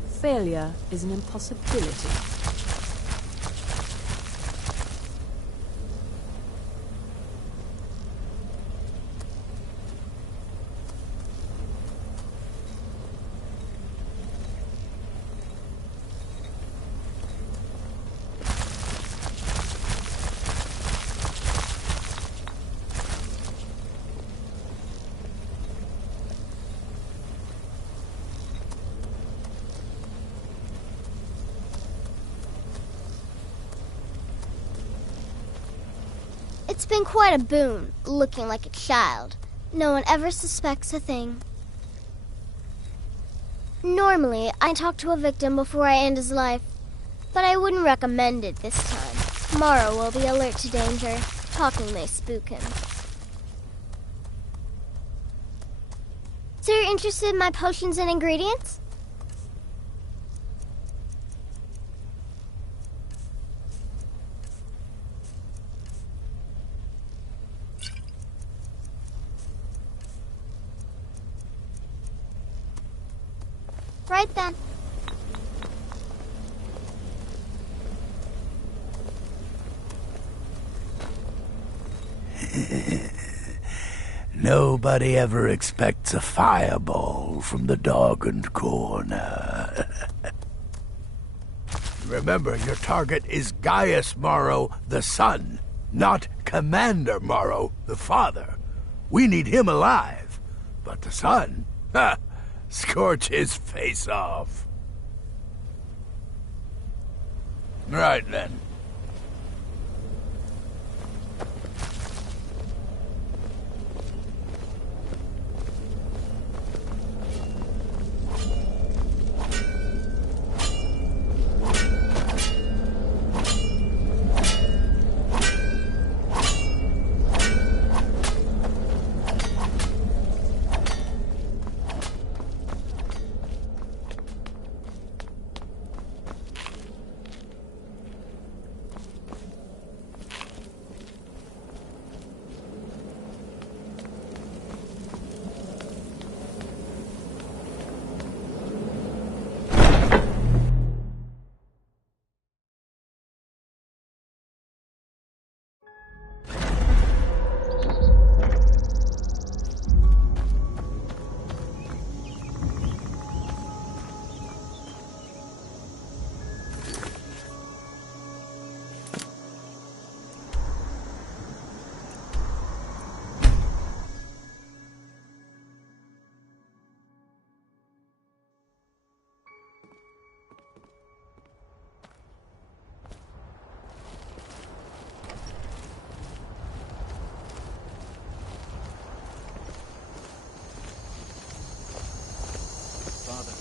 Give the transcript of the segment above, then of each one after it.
therefore failure is an impossibility. It's been quite a boon, looking like a child. No one ever suspects a thing. Normally, I talk to a victim before I end his life, but I wouldn't recommend it this time. Morrow will be alert to danger. Talking may spook him. So you're interested in my potions and ingredients? Right then. Nobody ever expects a fireball from the darkened corner. Remember, your target is Gaius Morrow, the son, not Commander Morrow, the father. We need him alive. But the son? Ha! Scorch his face off. Right then.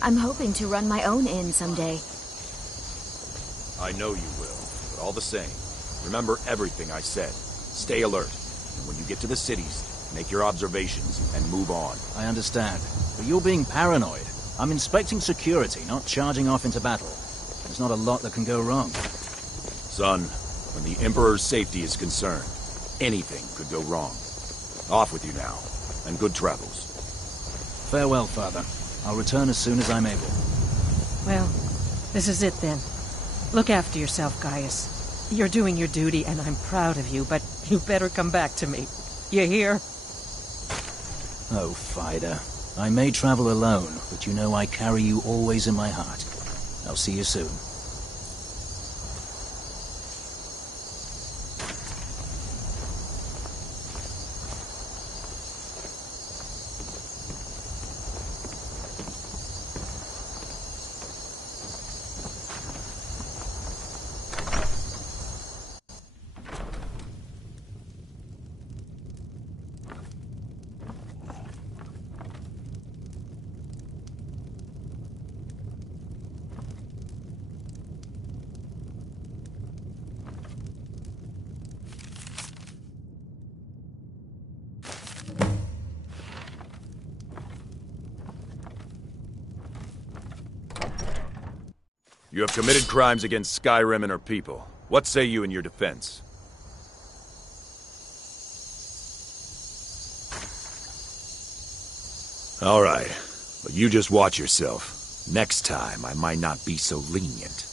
I'm hoping to run my own inn someday. I know you will, but all the same, remember everything I said. Stay alert, and when you get to the cities, make your observations and move on. I understand, but you're being paranoid. I'm inspecting security, not charging off into battle. There's not a lot that can go wrong. Son, when the Emperor's safety is concerned, anything could go wrong. Off with you now, and good travels. Farewell, Father. I'll return as soon as I'm able. Well, this is it then. Look after yourself, Gaius. You're doing your duty, and I'm proud of you, but you better come back to me. You hear? Oh, Fida. I may travel alone, but you know I carry you always in my heart. I'll see you soon. You have committed crimes against Skyrim and her people. What say you in your defense? All right, but you just watch yourself. Next time, I might not be so lenient.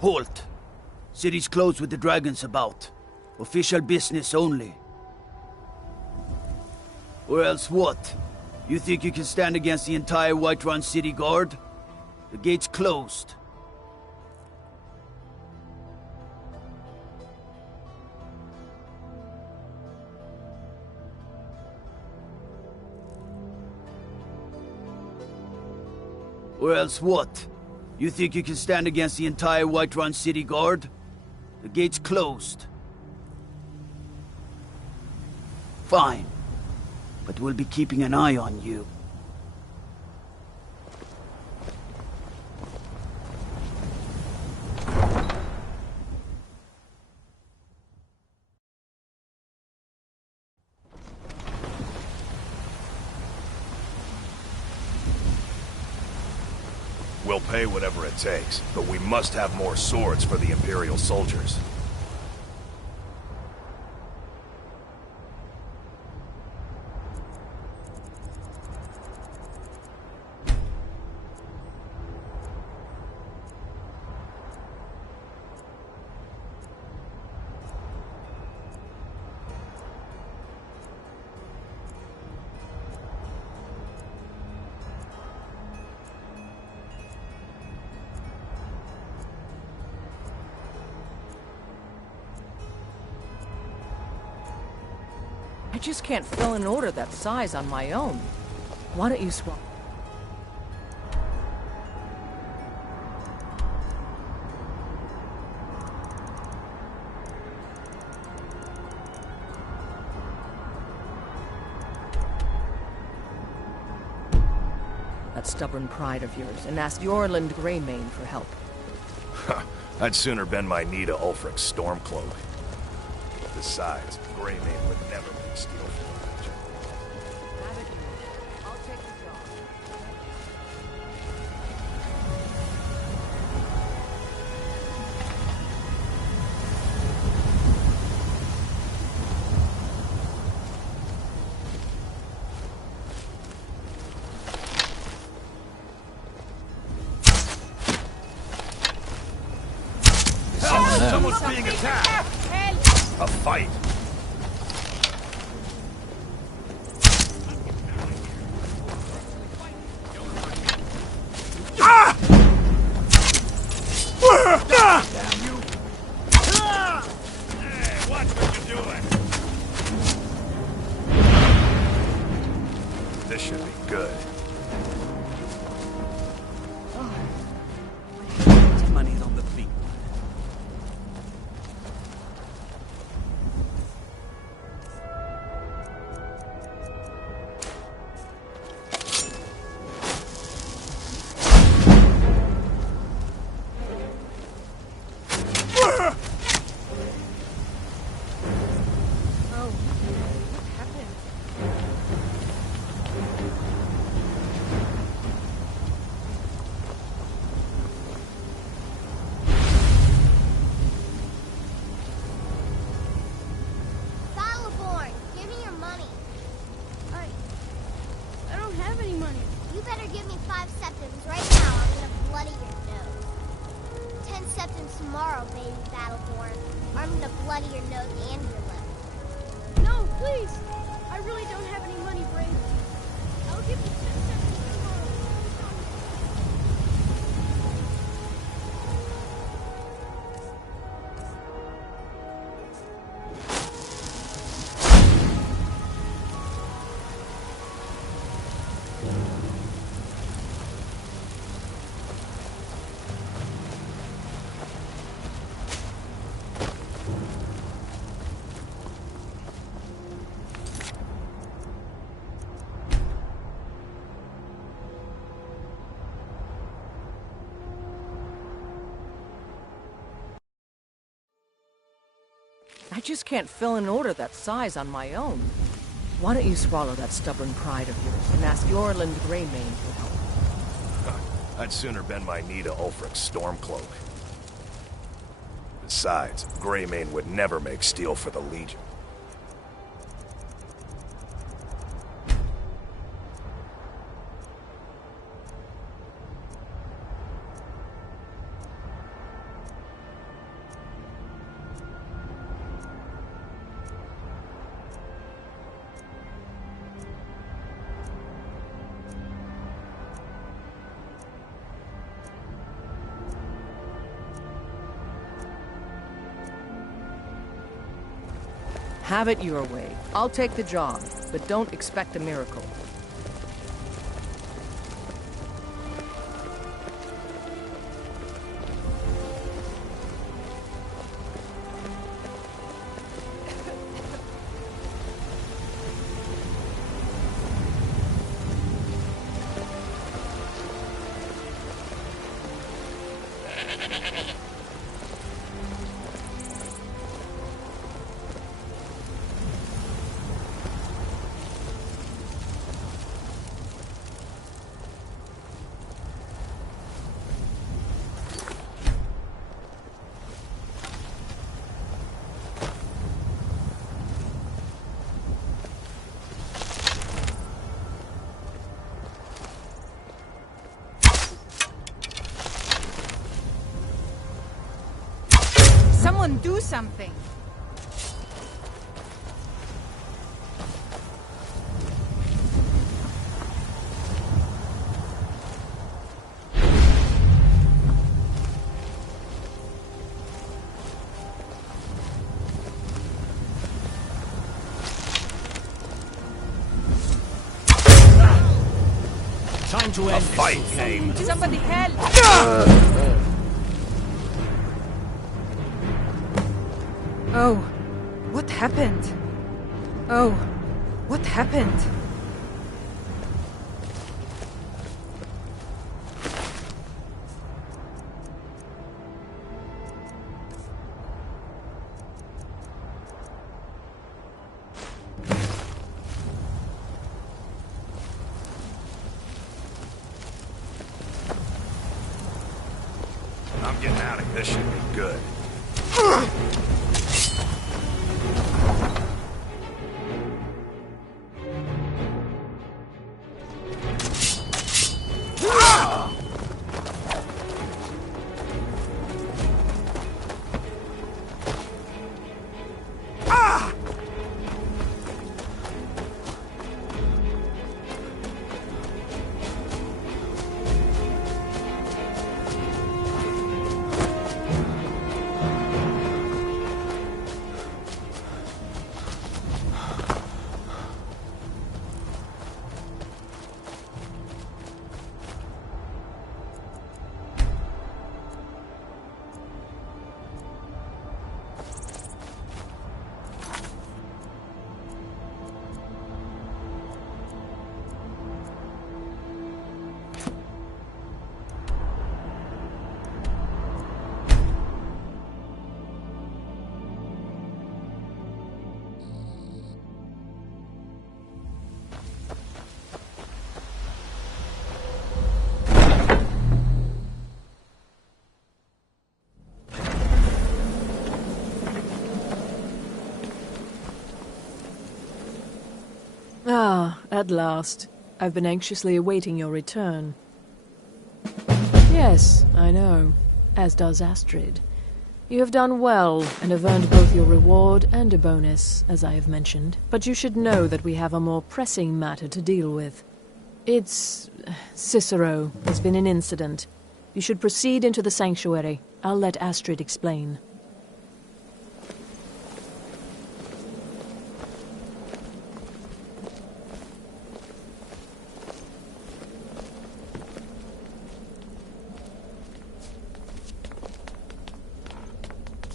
Halt! City's closed with the dragons about. Official business only. Or else what? You think you can stand against the entire Whiterun City Guard? The gate's closed. Or else what? You think you can stand against the entire Whiterun City Guard? The gate's closed. Fine. But we'll be keeping an eye on you. We'll pay whatever it takes, but we must have more swords for the Imperial soldiers. I just can't fill an order that size on my own. Why don't you swap? That stubborn pride of yours and ask Yorland Greymane for help. I'd sooner bend my knee to Ulfric's Stormcloak. Besides, Greymane would never make steel for the Legion. I'll take the job. Someone's being attacked! A fight! Ah! Damn you! Hey, watch what you're doing! This should be good. Money's on the feet. Battleborn, give me your money. I don't have any money. You better give me 5 septims right now. I'm gonna bloody your nose. 10 septims tomorrow, baby Battleborn. Or I'm gonna bloody your nose and your lip. No, please. I really don't have any money, Brave. I'll give you 10 septims tomorrow. I just can't fill an order that size on my own. Why don't you swallow that stubborn pride of yours and ask Yorland Greymane for help? I'd sooner bend my knee to Ulfric's Stormcloak. Besides, Greymane would never make steel for the Legion. Have it your way. I'll take the job, but don't expect a miracle. Someone do something. Time to end A fight game. Somebody help! Oh, what happened? Oh, what happened? I'm getting out of here. This should be good. Ah, at last. I've been anxiously awaiting your return. Yes, I know. As does Astrid. You have done well, and have earned both your reward and a bonus, as I have mentioned. But you should know that we have a more pressing matter to deal with. It's... Cicero. There's been an incident. You should proceed into the sanctuary. I'll let Astrid explain.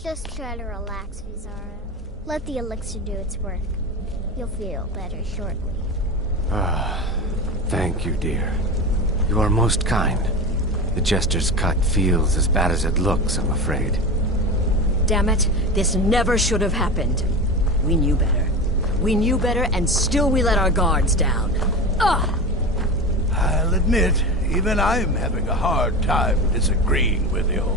Just try to relax, Vizara. Let the elixir do its work. You'll feel better shortly. Thank you, dear. You are most kind. The Jester's cut feels as bad as it looks, I'm afraid. Damn it, this never should have happened. We knew better. We knew better, and still we let our guards down. Ugh! I'll admit, even I'm having a hard time disagreeing with you.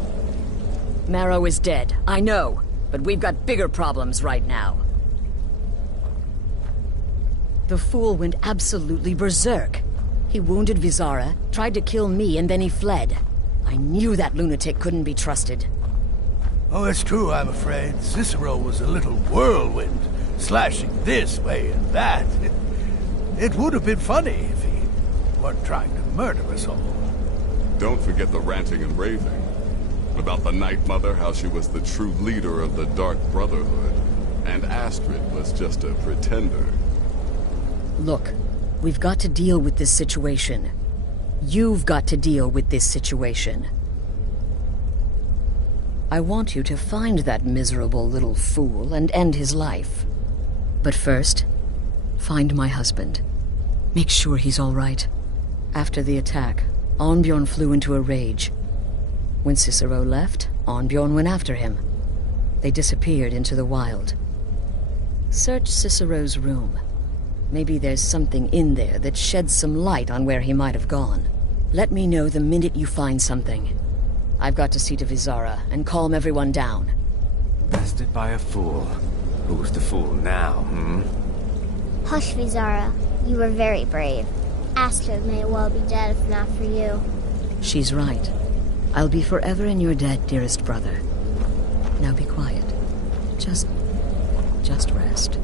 Marrow is dead, I know, but we've got bigger problems right now. The fool went absolutely berserk. He wounded Vizara, tried to kill me, and then he fled. I knew that lunatic couldn't be trusted. Oh, it's true, I'm afraid. Cicero was a little whirlwind, slashing this way and that. It would have been funny if he weren't trying to murder us all. Don't forget the ranting and raving. About the Night Mother, how she was the true leader of the Dark Brotherhood. And Astrid was just a pretender. Look, we've got to deal with this situation. You've got to deal with this situation. I want you to find that miserable little fool and end his life. But first, find my husband. Make sure he's all right. After the attack, Arnbjorn flew into a rage. When Cicero left, Arnbjorn went after him. They disappeared into the wild. Search Cicero's room. Maybe there's something in there that sheds some light on where he might have gone. Let me know the minute you find something. I've got to see to Vizara and calm everyone down. Bested by a fool. Who's the fool now, Hush, Vizara. You were very brave. Astrid may well be dead if not for you. She's right. I'll be forever in your debt, dearest brother. Now be quiet. Just rest.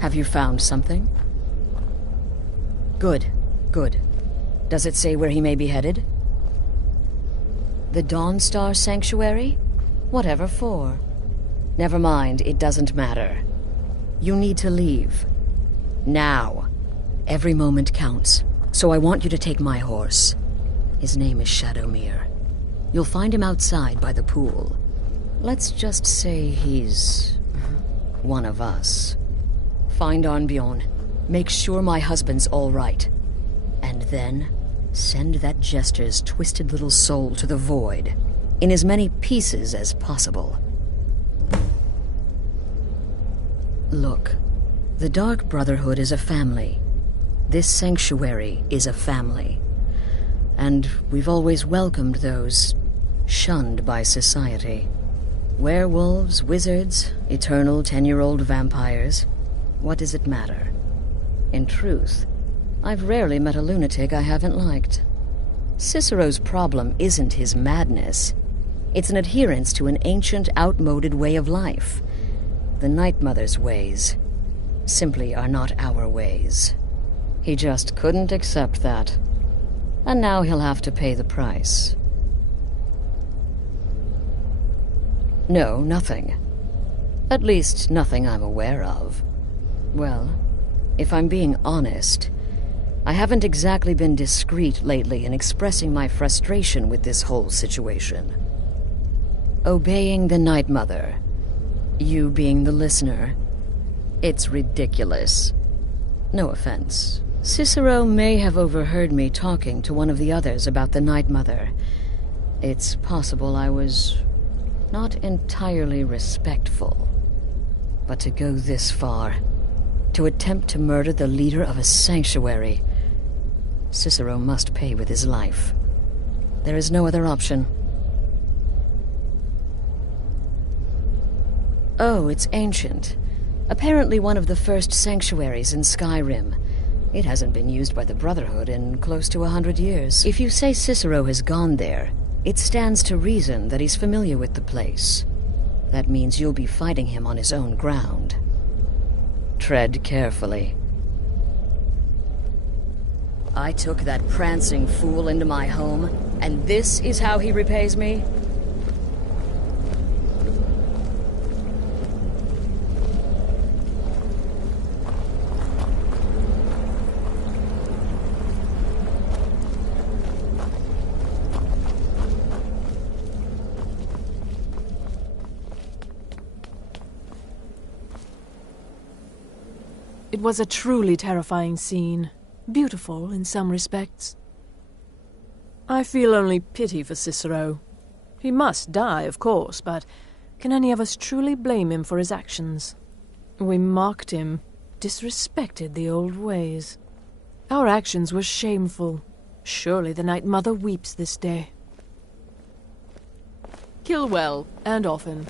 Have you found something? Good, good. Does it say where he may be headed? The Dawnstar Sanctuary? Whatever for. Never mind, it doesn't matter. You need to leave. Now. Every moment counts, so I want you to take my horse. His name is Shadowmere. You'll find him outside by the pool. Let's just say he's one of us. Find Arnbjorn. Make sure my husband's all right. And then send that jester's twisted little soul to the void, in as many pieces as possible. Look, the Dark Brotherhood is a family. This sanctuary is a family. And we've always welcomed those shunned by society. Werewolves, wizards, eternal 10-year-old vampires. What does it matter? In truth, I've rarely met a lunatic I haven't liked. Cicero's problem isn't his madness. It's an adherence to an ancient, outmoded way of life. The Night Mother's ways simply are not our ways. He just couldn't accept that. And now he'll have to pay the price. No, nothing. At least, nothing I'm aware of. Well, if I'm being honest, I haven't exactly been discreet lately in expressing my frustration with this whole situation. Obeying the Night Mother, you being the listener, it's ridiculous. No offense. Cicero may have overheard me talking to one of the others about the Night Mother. It's possible I was not entirely respectful. But to go this far, to attempt to murder the leader of a sanctuary, Cicero must pay with his life. There is no other option. Oh, it's ancient. Apparently one of the first sanctuaries in Skyrim. It hasn't been used by the Brotherhood in close to 100 years. If you say Cicero has gone there, it stands to reason that he's familiar with the place. That means you'll be fighting him on his own ground. Tread carefully. I took that prancing fool into my home, and this is how he repays me? It was a truly terrifying scene. Beautiful in some respects. I feel only pity for Cicero. He must die, of course, but can any of us truly blame him for his actions? We mocked him, disrespected the old ways. Our actions were shameful. Surely the Night Mother weeps this day. Kill well, and often.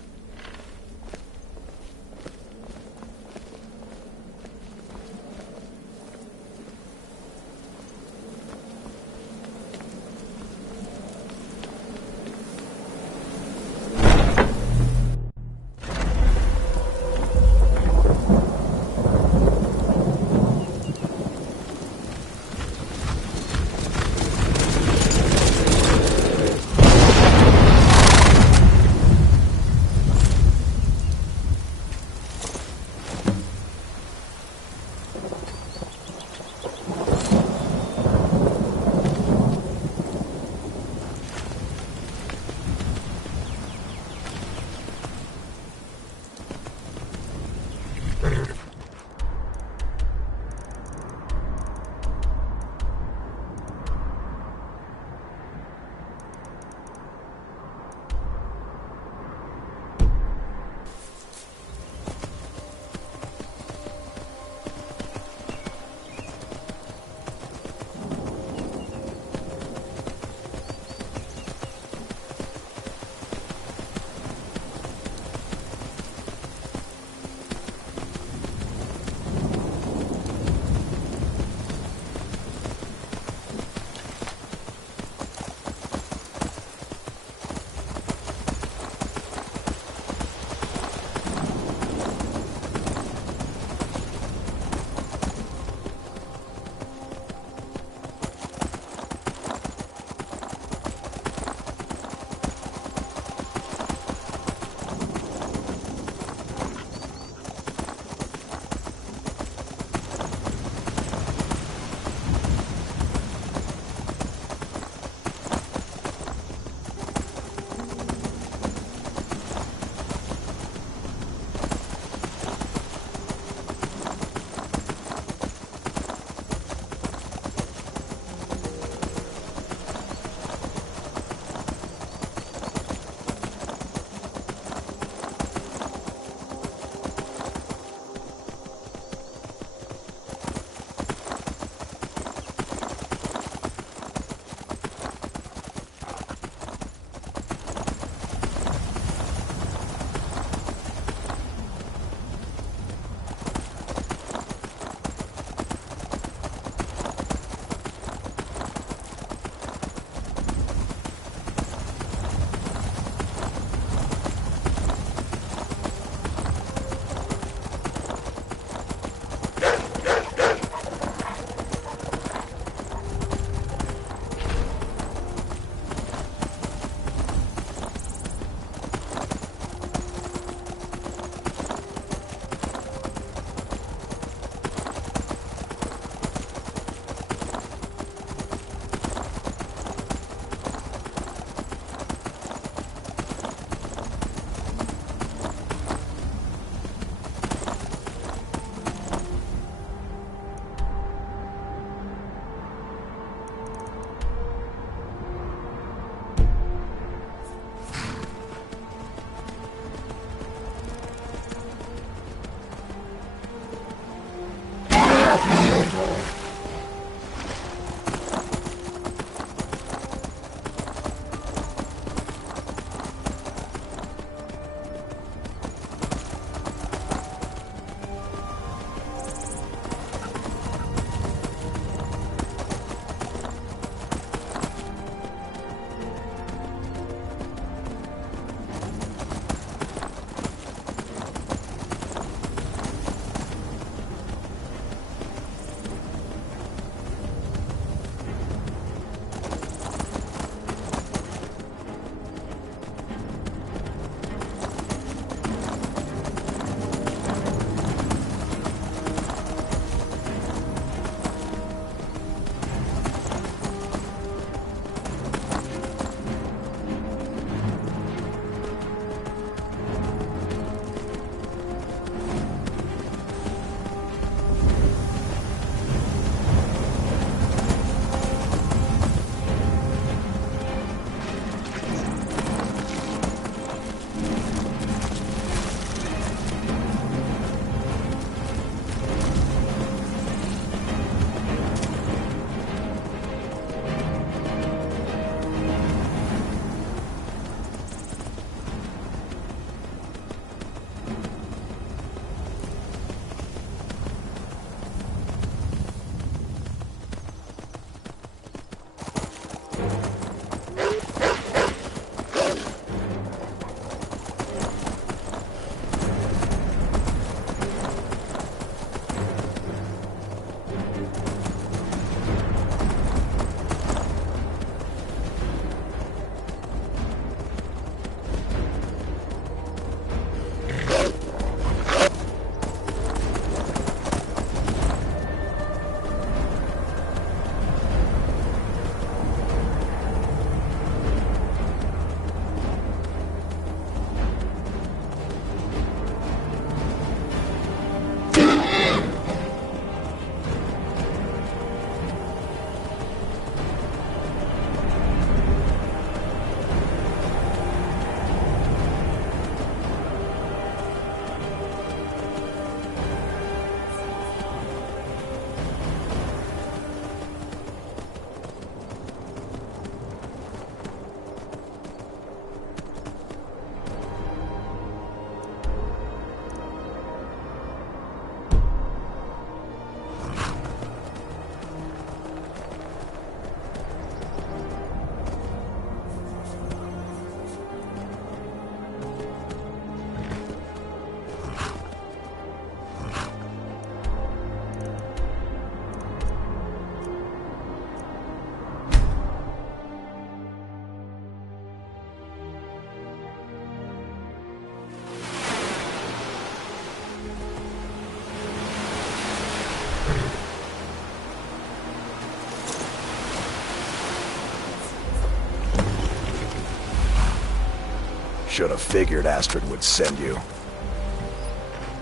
Should have figured Astrid would send you.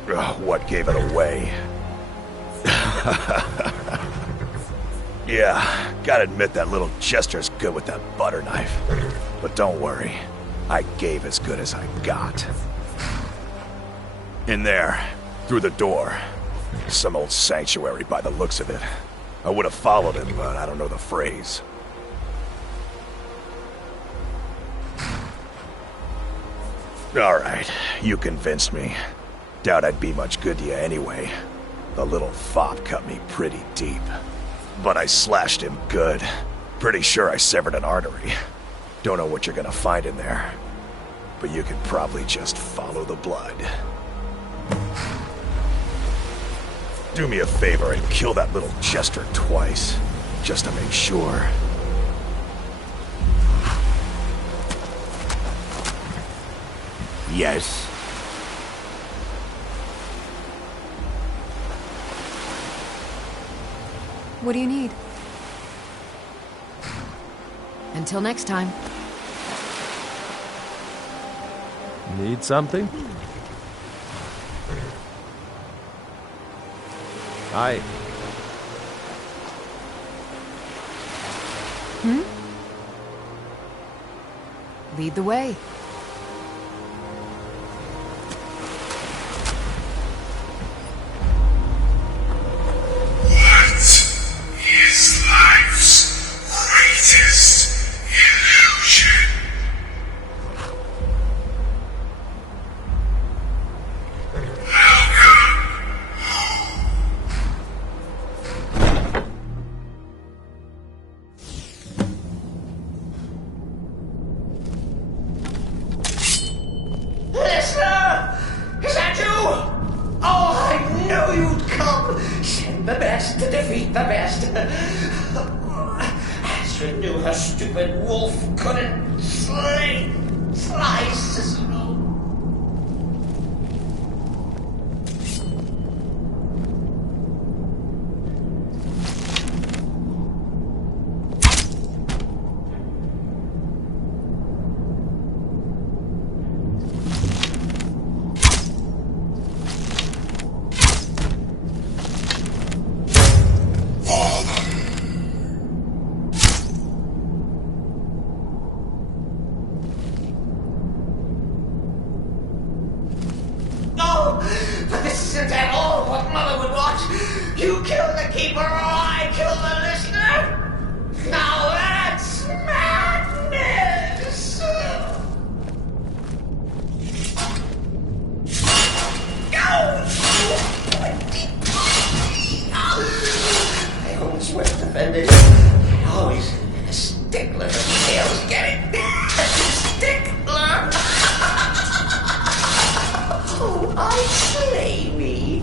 Ugh, what gave it away? Yeah, gotta admit that little Chester's good with that butter knife. But don't worry, I gave as good as I got. In there, through the door. Some old sanctuary by the looks of it. I would have followed him, but I don't know the phrase. Alright, you convinced me. Doubt I'd be much good to you anyway. The little fop cut me pretty deep. But I slashed him good. Pretty sure I severed an artery. Don't know what you're gonna find in there. But you could probably just follow the blood. Do me a favor and kill that little Chester twice. Just to make sure. Yes. What do you need? Until next time. Need something? Hi. Lead the way. the best. Astrid knew her stupid wolf couldn't slay Cicero. But this isn't at all what Mother would want. You kill the keeper or I kill the listener? Now that's madness! I always would have defended it. Always a stickler for details, get it? Stickler! Oh, I slay me.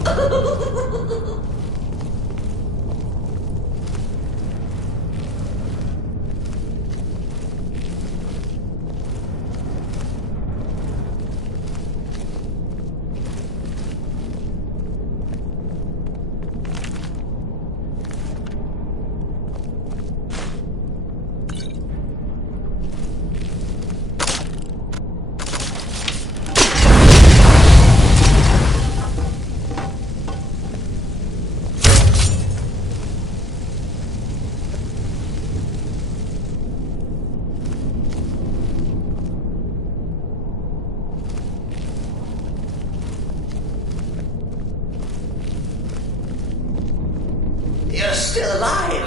You're still alive.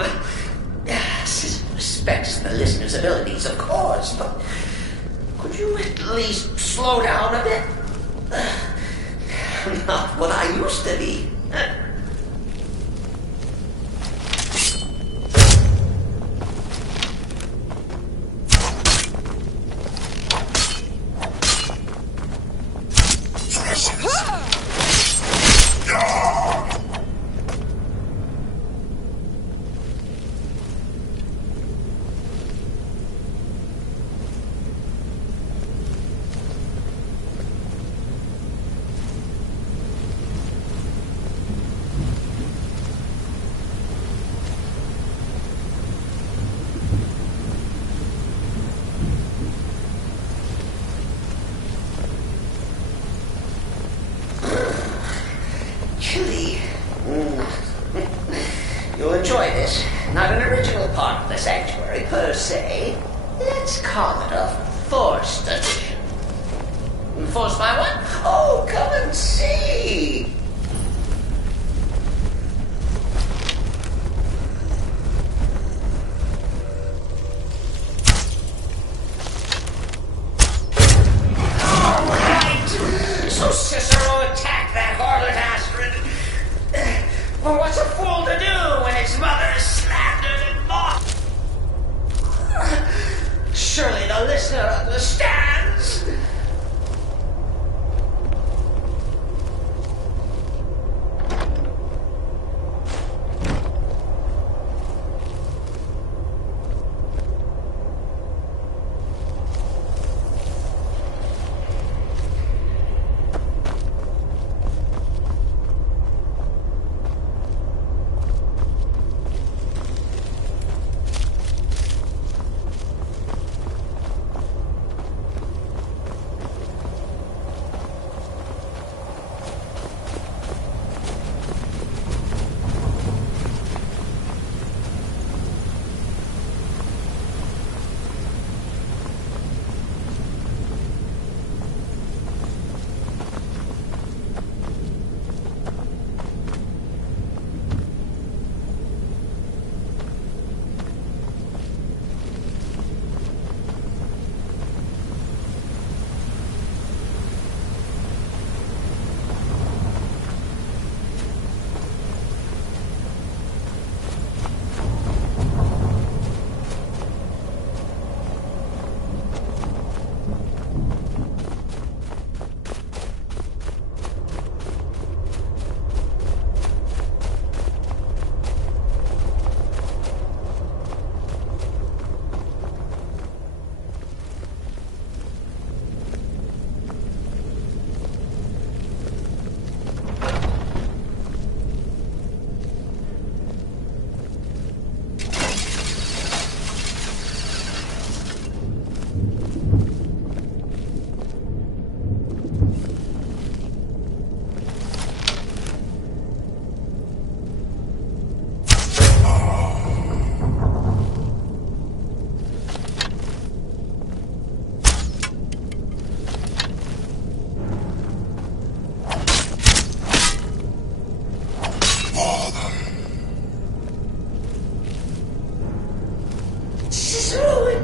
Respects the listener's abilities, of course, but could you at least slow down a bit? Not what I used to be. Chilly. You'll enjoy this. Not an original part of the sanctuary, per se. Let's call it a forced addition. Forced by what? Oh, come and see! All right! So Cicero attacked that harlot Astrid. Well, what's a fool to do when his mother is slandered and mocked? Surely the listener understands.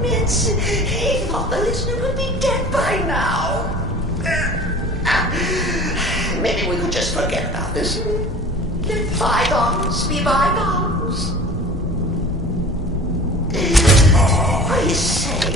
admits he thought the listener would be dead by now. Maybe we could just forget about this. Let bygones be bygones. What do you say?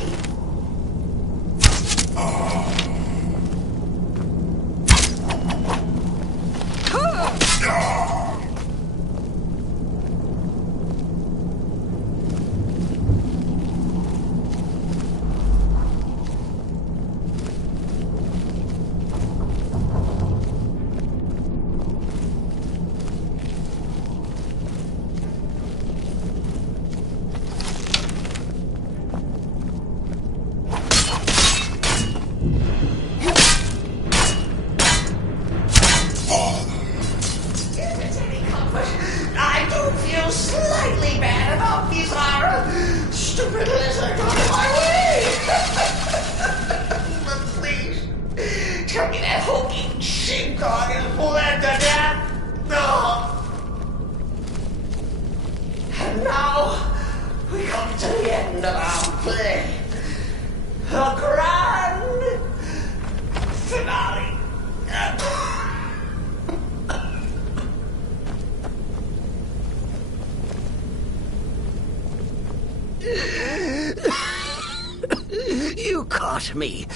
You caught me.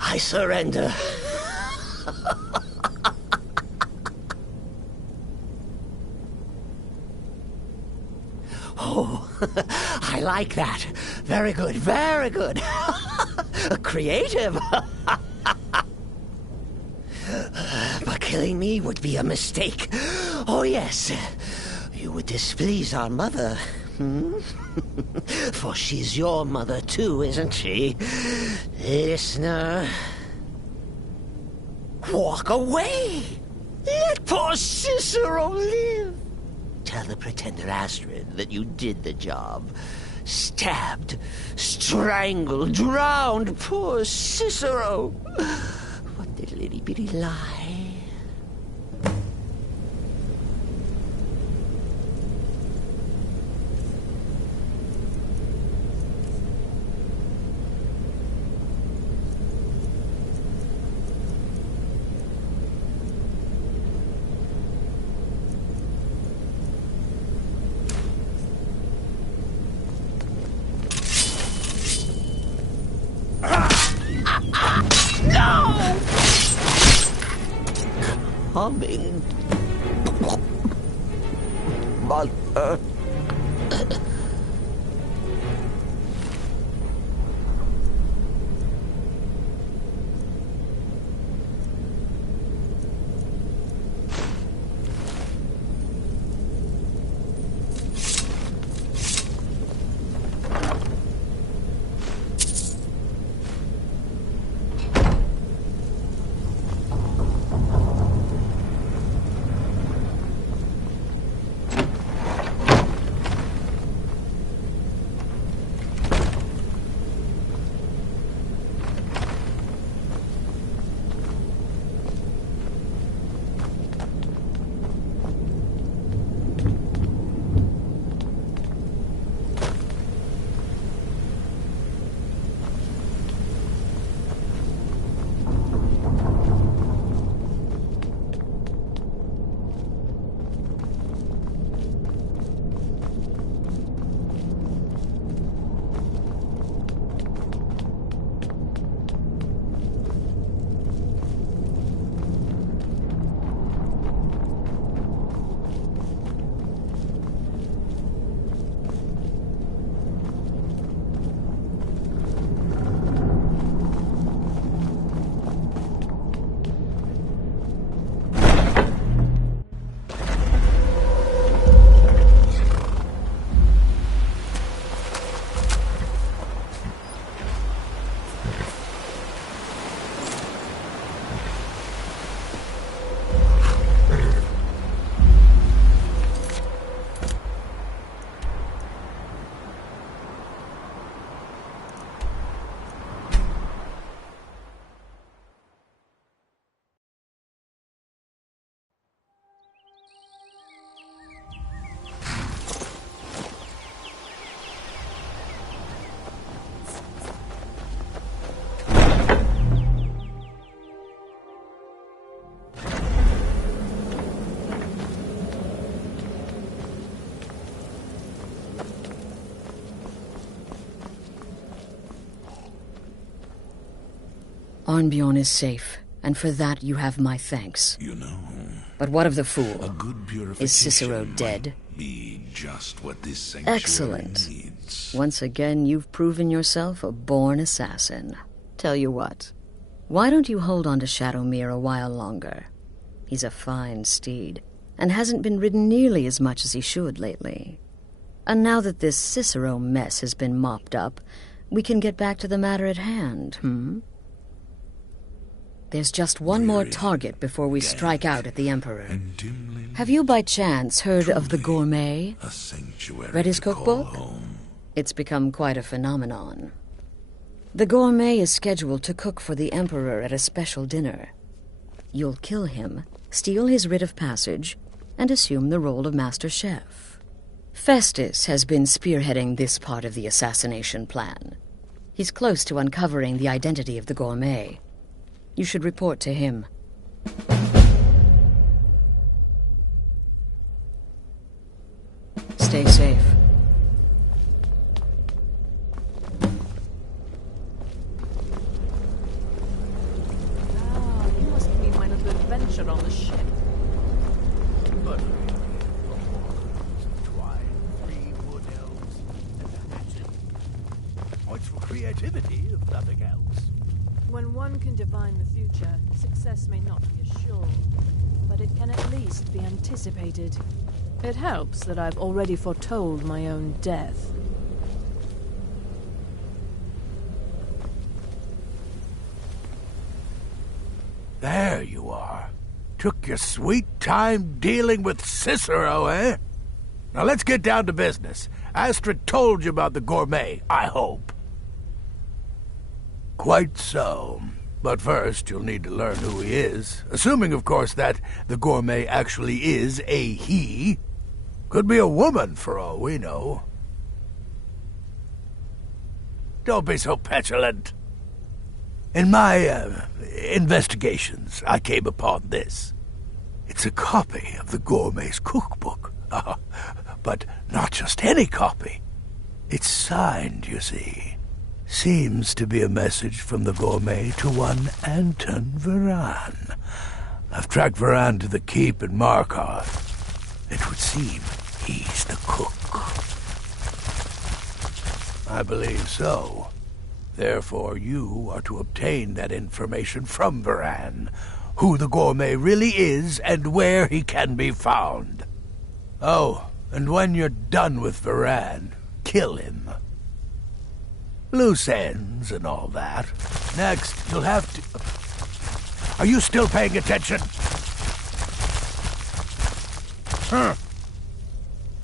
I surrender. Oh, I like that. Very good, very good. Creative. But killing me would be a mistake. Oh, yes. You would displease our mother. For she's your mother too, isn't she? Listener. Walk away. Let poor Cicero live. Tell the pretender Astrid that you did the job. Stabbed, strangled, drowned poor Cicero. What little itty-bitty lie. Humming. Mother. Arnbjorn is safe, and for that you have my thanks. You know, but what of the fool? a good purification Is Cicero dead? Be just what this sanctuary Excellent. needs. Once again, you've proven yourself a born assassin. Tell you what, why don't you hold on to Shadowmere a while longer? He's a fine steed, and hasn't been ridden nearly as much as he should lately. And now that this Cicero mess has been mopped up, we can get back to the matter at hand, There's just one more target before we strike out at the Emperor. Have you by chance heard of the Gourmet? A sanctuary. Read his cookbook? It's become quite a phenomenon. The Gourmet is scheduled to cook for the Emperor at a special dinner. You'll kill him, steal his writ of passage, and assume the role of Master Chef. Festus has been spearheading this part of the assassination plan. He's close to uncovering the identity of the Gourmet. You should report to him. Stay safe. Ah, you must mean my little adventure on the ship. But twine, three wood elves, and a hatchet. Points for creativity, if nothing else. When one can divine the future, success may not be assured, but it can at least be anticipated. It helps that I've already foretold my own death. There you are. Took your sweet time dealing with Cicero, eh? Now let's get down to business. Astrid told you about the Gourmet, I hope. Quite so. But first, you'll need to learn who he is. Assuming, of course, that the Gourmet actually is a he. Could be a woman, for all we know. Don't be so petulant. In my, investigations, I came upon this. It's a copy of the Gourmet's cookbook. But not just any copy. It's signed, you see. Seems to be a message from the Gourmet to one Anton Varan. I've tracked Varan to the keep in Markarth. It would seem he's the cook. I believe so. Therefore, you are to obtain that information from Varan, who the Gourmet really is and where he can be found. Oh, and when you're done with Varan, kill him. Loose ends and all that. Next, you'll have to... Are you still paying attention?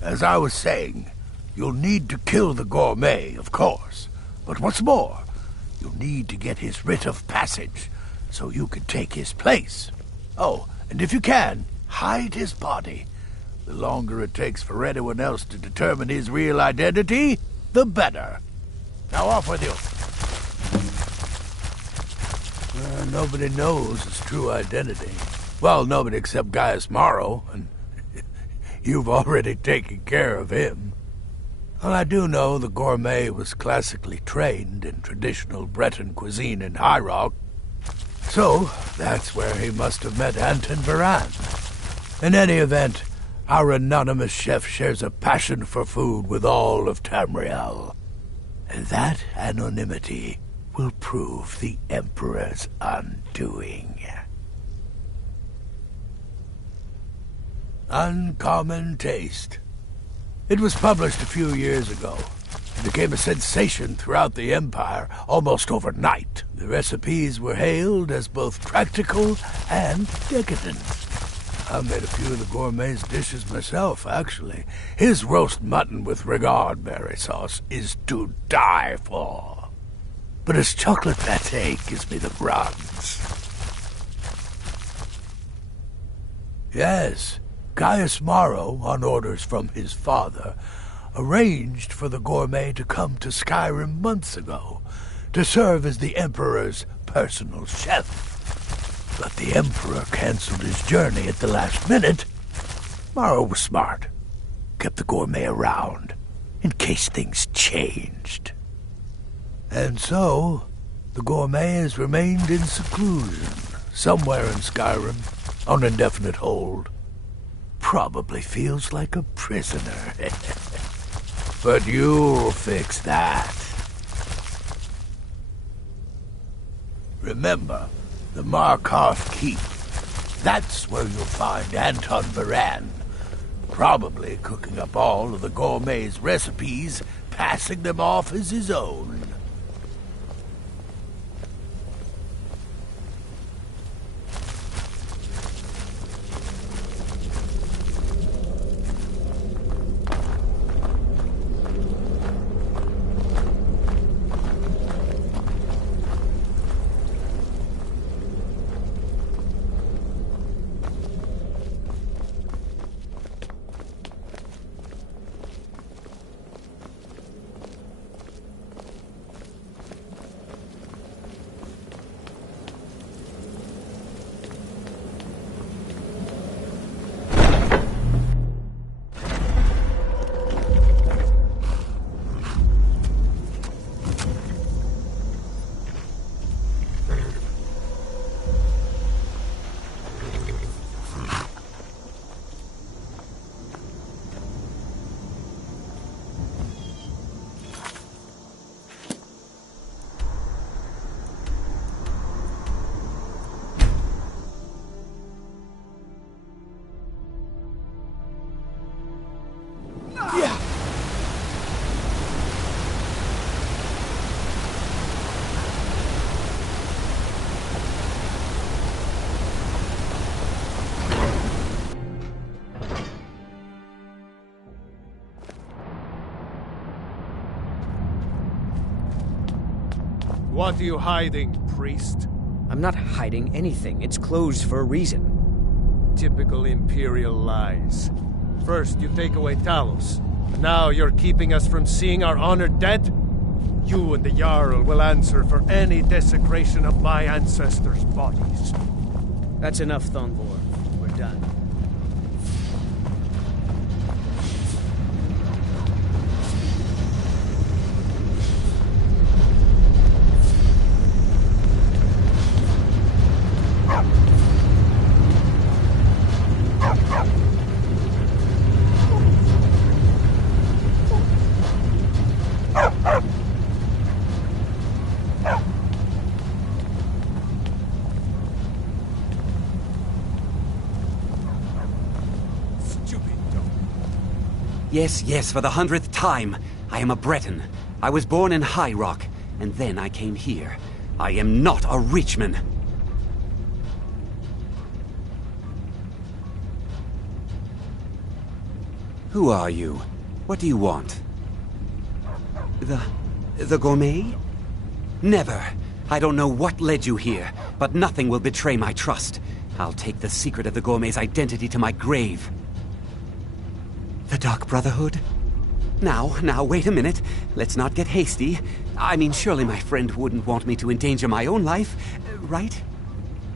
As I was saying, you'll need to kill the Gourmet, of course. But what's more, you'll need to get his writ of passage, so you can take his place. Oh, and if you can, hide his body. The longer it takes for anyone else to determine his real identity, the better. Now off with you. Nobody knows his true identity. Well, nobody except Gaius Morrow, and you've already taken care of him. Well, I do know the Gourmet was classically trained in traditional Breton cuisine in High Rock, so that's where he must have met Anton Varan. In any event, our anonymous chef shares a passion for food with all of Tamriel. And that anonymity will prove the Emperor's undoing. Uncommon Taste. It was published a few years ago. It became a sensation throughout the Empire almost overnight. The recipes were hailed as both practical and decadent. I made a few of the Gourmet's dishes myself, actually. His roast mutton with regard berry sauce is to die for. But his chocolate pâté gives me the runs. Yes, Gaius Morrow, on orders from his father, arranged for the Gourmet to come to Skyrim months ago to serve as the Emperor's personal chef. But the Emperor canceled his journey at the last minute. Morrow was smart. Kept the Gourmet around, in case things changed. And so, The gourmet has remained in seclusion, somewhere in Skyrim, on indefinite hold. Probably feels like a prisoner. But you'll fix that. Remember, the Markarth Keep. That's where you'll find Anton Baran. Probably cooking up all of the gourmet's recipes, passing them off as his own. What are you hiding, priest? I'm not hiding anything. It's closed for a reason. Typical Imperial lies. First, you take away Talos. Now you're keeping us from seeing our honored dead? You and the Jarl will answer for any desecration of my ancestors' bodies. That's enough, Thonvor. We're done. Yes, for the 100th time. I am a Breton. I was born in High Rock, and then I came here. I am not a Richman. Who are you? What do you want? The gourmet? Never. I don't know what led you here, but nothing will betray my trust. I'll take the secret of the gourmet's identity to my grave. The Dark Brotherhood? Now, wait a minute. Let's not get hasty. I mean, surely my friend wouldn't want me to endanger my own life, right?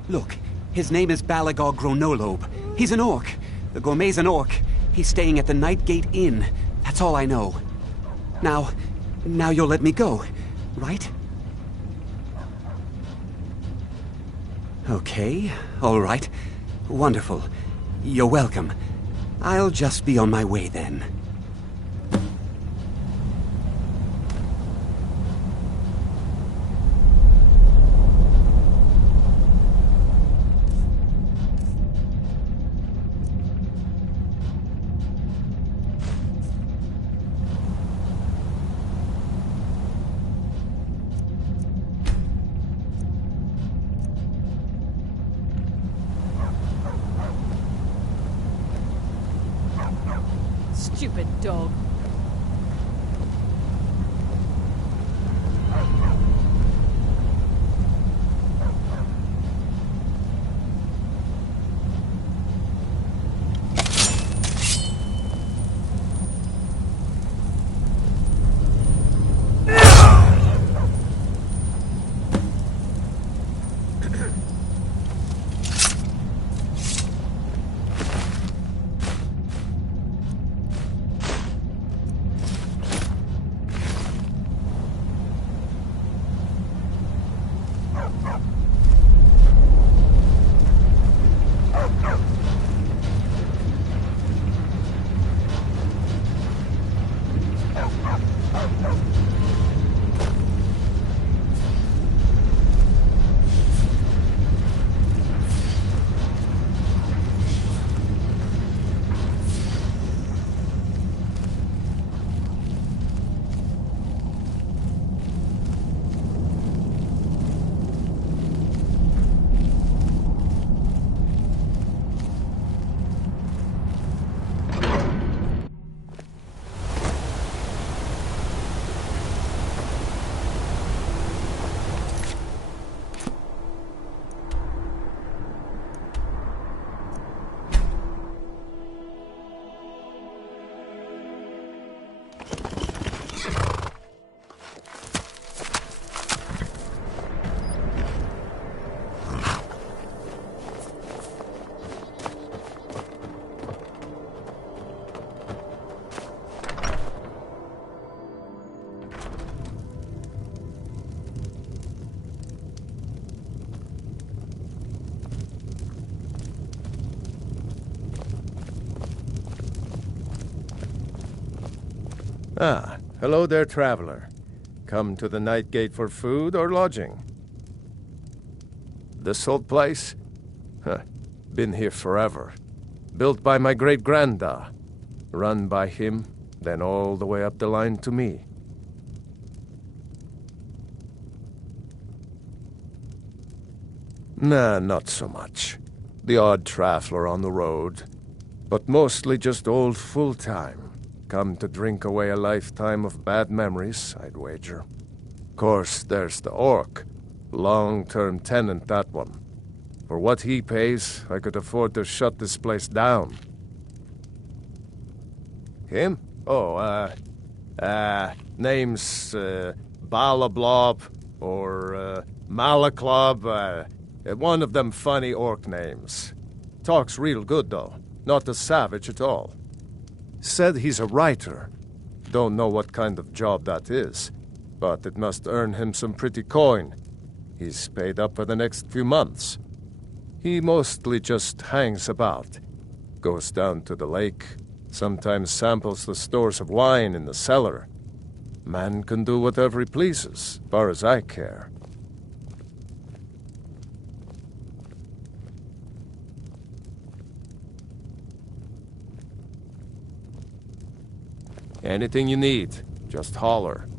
Look, his name is Balagor Gronolobe. He's an orc. The gourmet's an orc. He's staying at the Nightgate Inn. That's all I know. Now you'll let me go, right? Okay, all right. Wonderful. You're welcome. I'll just be on my way then. Stupid dog. Ah, hello there, traveler. Come to the Night Gate for food or lodging? This old place? Huh. Been here forever. Built by my great-granda. Run by him, then all the way up the line to me. Nah, not so much. The odd traveler on the road. But mostly just old full-time. Come to drink away a lifetime of bad memories, I'd wager. Course, there's the orc. Long-term tenant, that one. For what he pays, I could afford to shut this place down. Him? Oh, name's, Balablob, or, Malaclob, one of them funny orc names. Talks real good, though. Not a savage at all. Said he's a writer. Don't know what kind of job that is, but it must earn him some pretty coin. He's paid up for the next few months. He mostly just hangs about. Goes down to the lake, sometimes samples the stores of wine in the cellar. Man can do whatever he pleases, far as I care. Anything you need, just holler.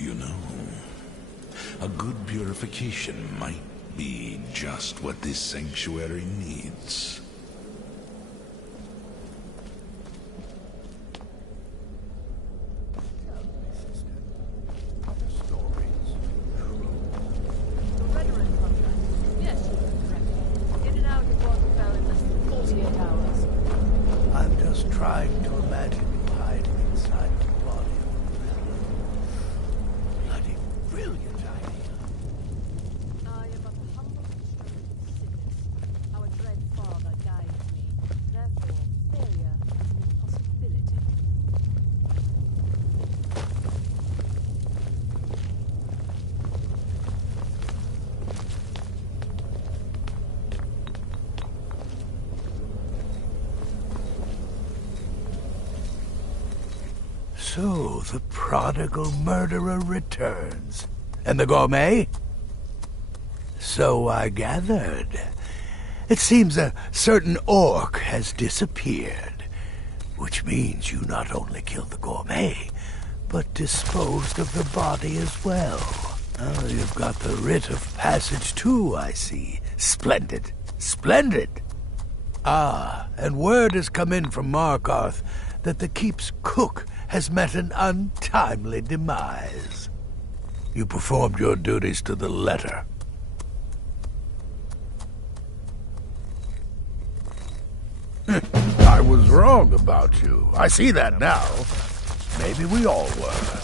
You know, a good purification might be just what this sanctuary needs. I'm just trying to imagine you hiding inside of So the prodigal murderer returns. And the gourmet? So I gathered. It seems a certain orc has disappeared, which means you not only killed the gourmet, but disposed of the body as well. Oh, you've got the writ of passage too, I see. Splendid. Splendid! Ah, and word has come in from Markarth that the keep's cook has met an untimely demise. You performed your duties to the letter. I was wrong about you. I see that now. Maybe we all were.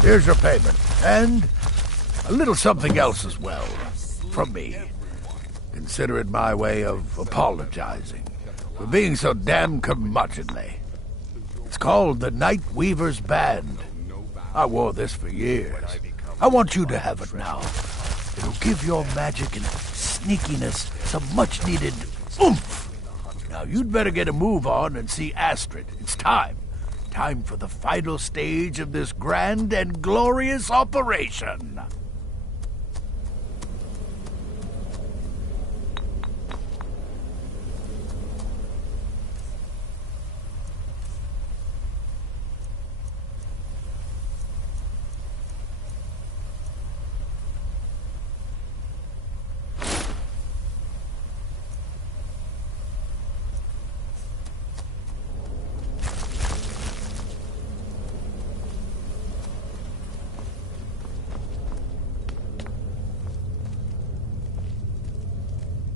Here's your payment, and a little something else as well, from me. Consider it my way of apologizing for being so damn curmudgeonly. It's called the Night Weaver's Band. I wore this for years. I want you to have it now. It'll give your magic and sneakiness some much-needed oomph. Now, you'd better get a move on and see Astrid. It's time. Time for the final stage of this grand and glorious operation.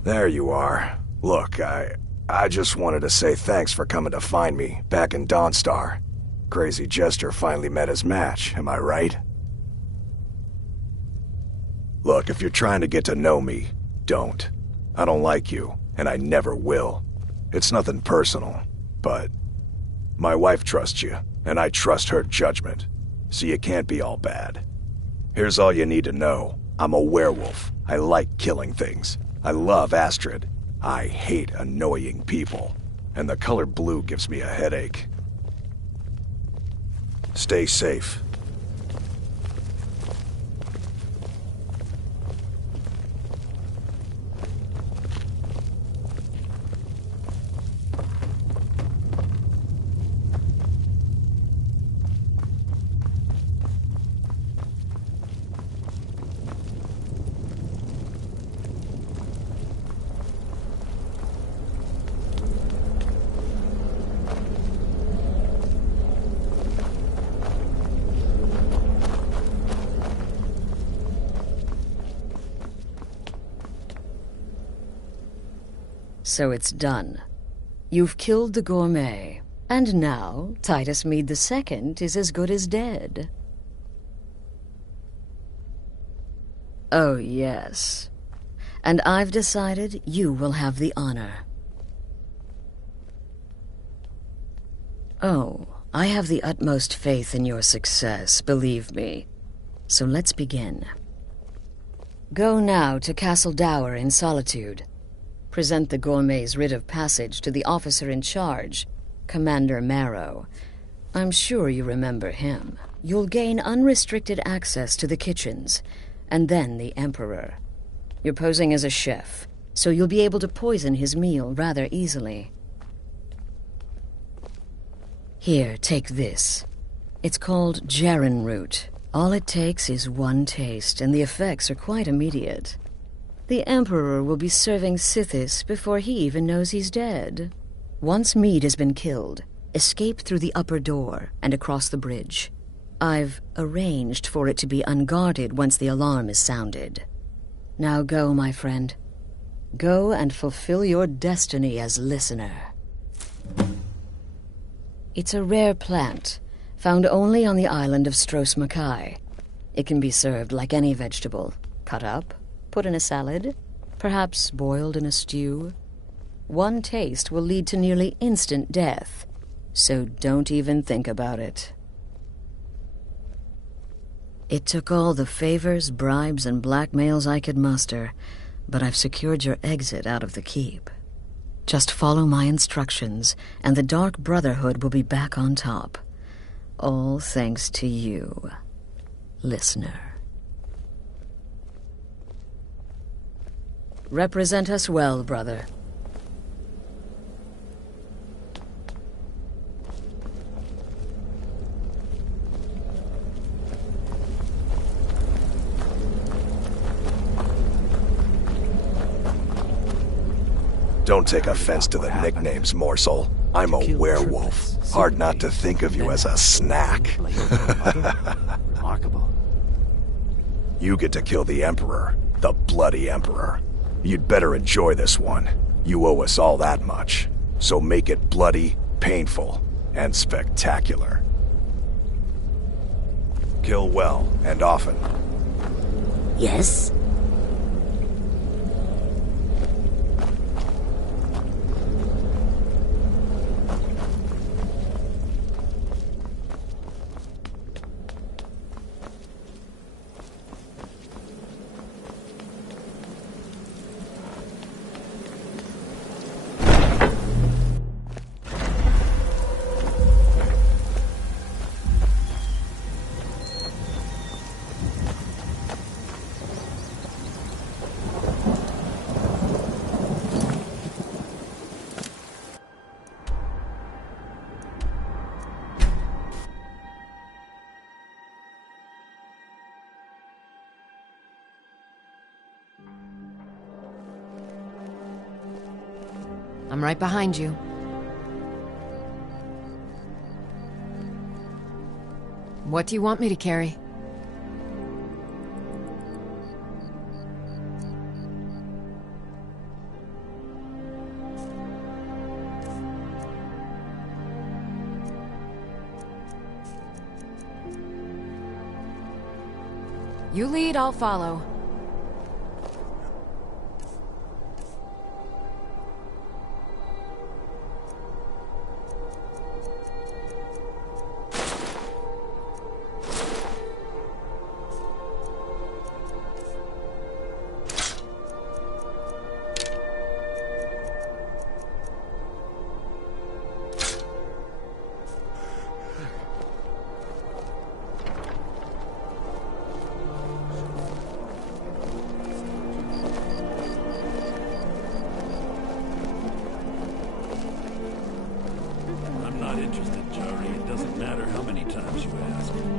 There you are. Look, I just wanted to say thanks for coming to find me back in Dawnstar. Crazy Jester finally met his match, am I right? Look, if you're trying to get to know me, don't. I don't like you, and I never will. It's nothing personal, but my wife trusts you, and I trust her judgment, so you can't be all bad. Here's all you need to know. I'm a werewolf. I like killing things. I love Astrid. I hate annoying people. And the color blue gives me a headache. Stay safe. So it's done. You've killed the gourmet, and now Titus Mead II is as good as dead. Oh, yes. And I've decided you will have the honor. Oh, I have the utmost faith in your success, believe me. So let's begin. Go now to Castle Dower in Solitude. Present the gourmet's writ of passage to the officer in charge, Commander Marrow. I'm sure you remember him. You'll gain unrestricted access to the kitchens, and then the Emperor. You're posing as a chef, so you'll be able to poison his meal rather easily. Here, take this. It's called Jarren root. All it takes is one taste, and the effects are quite immediate. The Emperor will be serving Sithis before he even knows he's dead. Once Mead has been killed, escape through the upper door and across the bridge. I've arranged for it to be unguarded once the alarm is sounded. Now go, my friend. Go and fulfill your destiny as listener. It's a rare plant, found only on the island of Stros Mackay. It can be served like any vegetable, cut up, put in a salad, perhaps boiled in a stew. One taste will lead to nearly instant death, so don't even think about it. It took all the favors, bribes, and blackmails I could muster, but I've secured your exit out of the keep. Just follow my instructions, and the Dark Brotherhood will be back on top. All thanks to you, listener. Represent us well, brother. Don't take offense to the nicknames, morsel. I'm a werewolf. Hard not to think of you as a snack. Remarkable. You get to kill the Emperor, the bloody Emperor. You'd better enjoy this one. You owe us all that much. So make it bloody, painful, and spectacular. Kill well and often. Yes? I'm right behind you. What do you want me to carry? You lead, I'll follow.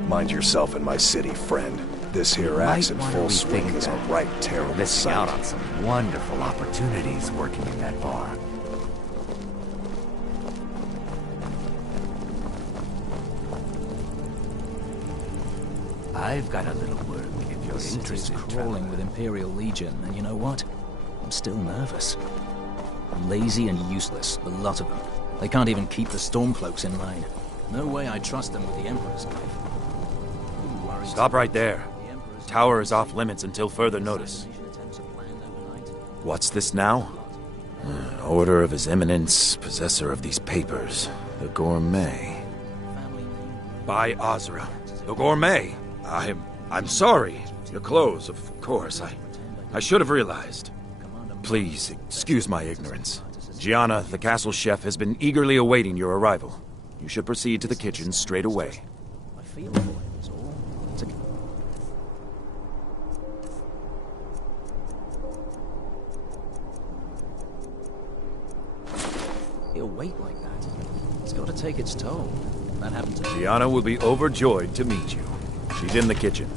Mind yourself in my city, friend. This here axe in full swing is a right terrible missing sight. out on some wonderful opportunities working in that bar. I've got a little work if you're City's interested. crawling with Imperial Legion, and you know what? I'm still nervous. Lazy and useless, the lot of them. They can't even keep the Stormcloaks in line. No way I trust them with the Emperor's knife. Stop right there. Tower is off limits until further notice. What's this now? Order of His Eminence, possessor of these papers, the Gourmet. By Azra, the Gourmet. I'm sorry. Your clothes, of course. I should have realized. Please, excuse my ignorance. Gianna, the castle chef, has been eagerly awaiting your arrival. You should proceed to the kitchen straight away. I feel for him, that's all. He'll wait like that. It's got to take its toll. That happened to Gianna will be overjoyed to meet you. She's in the kitchen.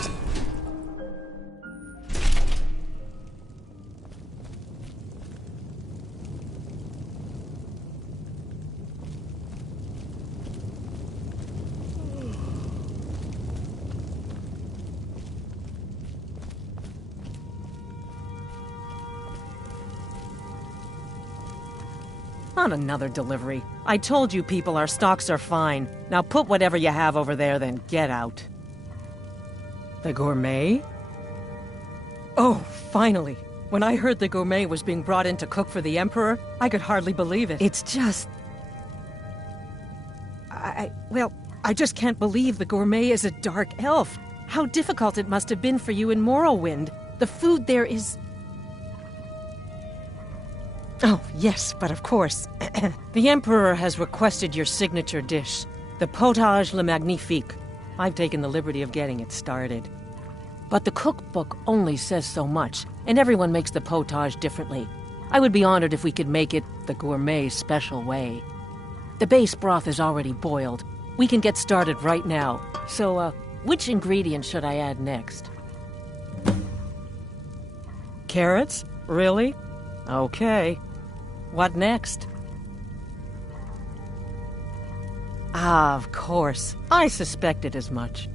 On another delivery. I told you people our stocks are fine. Now put whatever you have over there, then get out. The Gourmet? Oh, finally. When I heard the Gourmet was being brought in to cook for the Emperor, I could hardly believe it. It's just... I just can't believe the Gourmet is a dark elf. How difficult it must have been for you in Morrowind. The food there is... Oh, yes, but of course. The Emperor has requested your signature dish. The Potage Le Magnifique. I've taken the liberty of getting it started. But the cookbook only says so much, and everyone makes the potage differently. I would be honored if we could make it the gourmet special way. The base broth is already boiled. We can get started right now. So, which ingredient should I add next? Carrots? Really? Okay. What next? Ah, of course. I suspected as much.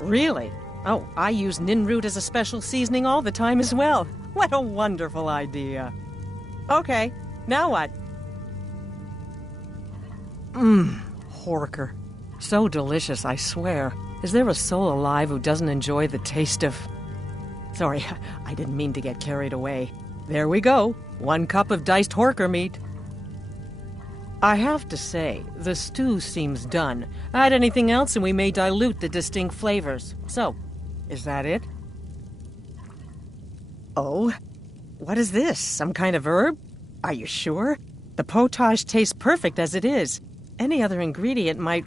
Really? Oh, I use nin root as a special seasoning all the time as well. What a wonderful idea. Okay, now what? Horker. So delicious, I swear. Is there a soul alive who doesn't enjoy the taste of... Sorry, I didn't mean to get carried away. There we go. 1 cup of diced horker meat. I have to say, the stew seems done. Add anything else and we may dilute the distinct flavors. So, is that it? Oh? What is this? Some kind of herb? Are you sure? The potage tastes perfect as it is. Any other ingredient might...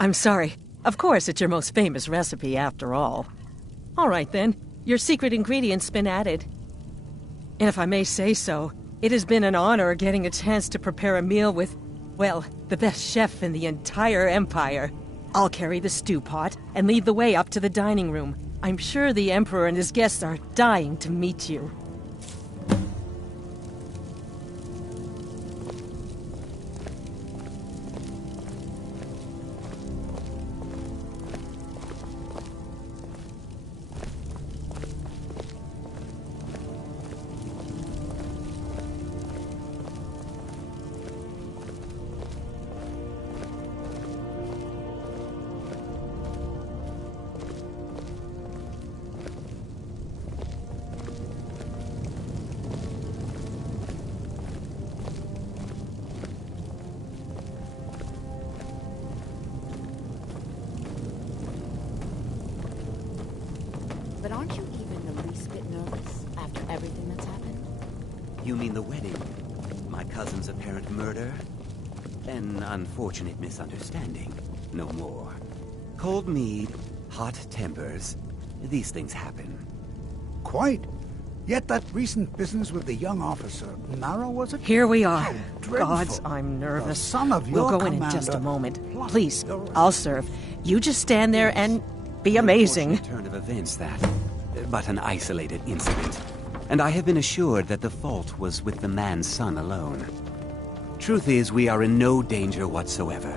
I'm sorry. Of course, it's your most famous recipe after all. All right then, your secret ingredient's been added. And if I may say so, it has been an honor getting a chance to prepare a meal with, well, the best chef in the entire empire. I'll carry the stew pot and lead the way up to the dining room. I'm sure the Emperor and his guests are dying to meet you. But aren't you even the least bit nervous after everything that's happened? You mean the wedding? My cousin's apparent murder? An unfortunate misunderstanding. No more. Cold mead, hot tempers. These things happen. Quite. Yet that recent business with the young officer, Nara, was it? Here we are. How dreadful. Gods, I'm nervous. The son of your We'll go in just a commander moment. Please, I'll serve. You just stand there and be amazing. Unfortunate turn of events, that. But an isolated incident. And I have been assured that the fault was with the man's son alone. Truth is, we are in no danger whatsoever.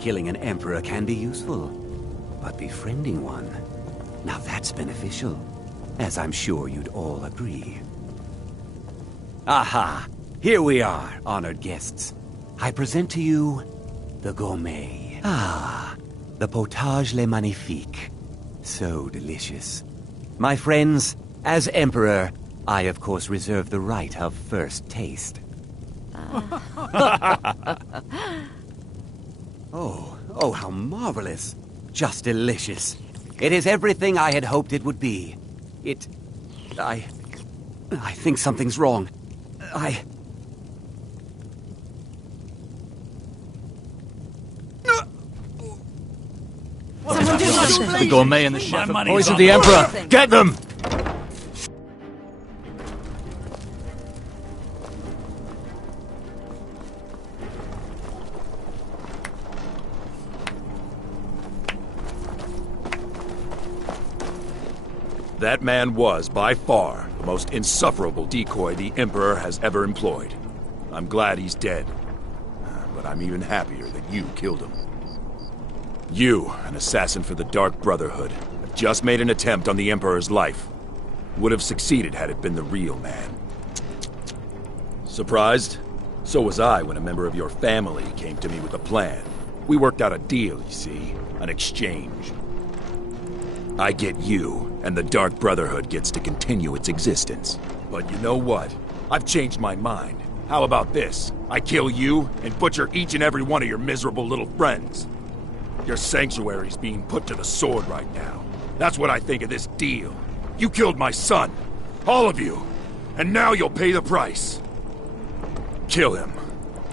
Killing an emperor can be useful. But befriending one, now that's beneficial. As I'm sure you'd all agree. Aha! Here we are, honored guests. I present to you the gourmet. Ah, the potage le magnifique. So delicious. My friends, as Emperor, I of course reserve the right of first taste. Oh, how marvelous. Just delicious. It is everything I had hoped it would be. I think something's wrong. Someone do something! The gourmet and the chef have money's poisoned on the the Emperor! line. Get them! That man was, by far, the most insufferable decoy the Emperor has ever employed. I'm glad he's dead. But I'm even happier that you killed him. You, an assassin for the Dark Brotherhood, have just made an attempt on the Emperor's life. Would have succeeded had it been the real man. Surprised? So was I when a member of your family came to me with a plan. We worked out a deal, you see, an exchange. I get you, and the Dark Brotherhood gets to continue its existence. But you know what? I've changed my mind. How about this? I kill you, and butcher each and every one of your miserable little friends. Your sanctuary's being put to the sword right now. That's what I think of this deal. You killed my son. All of you. And now you'll pay the price. Kill him.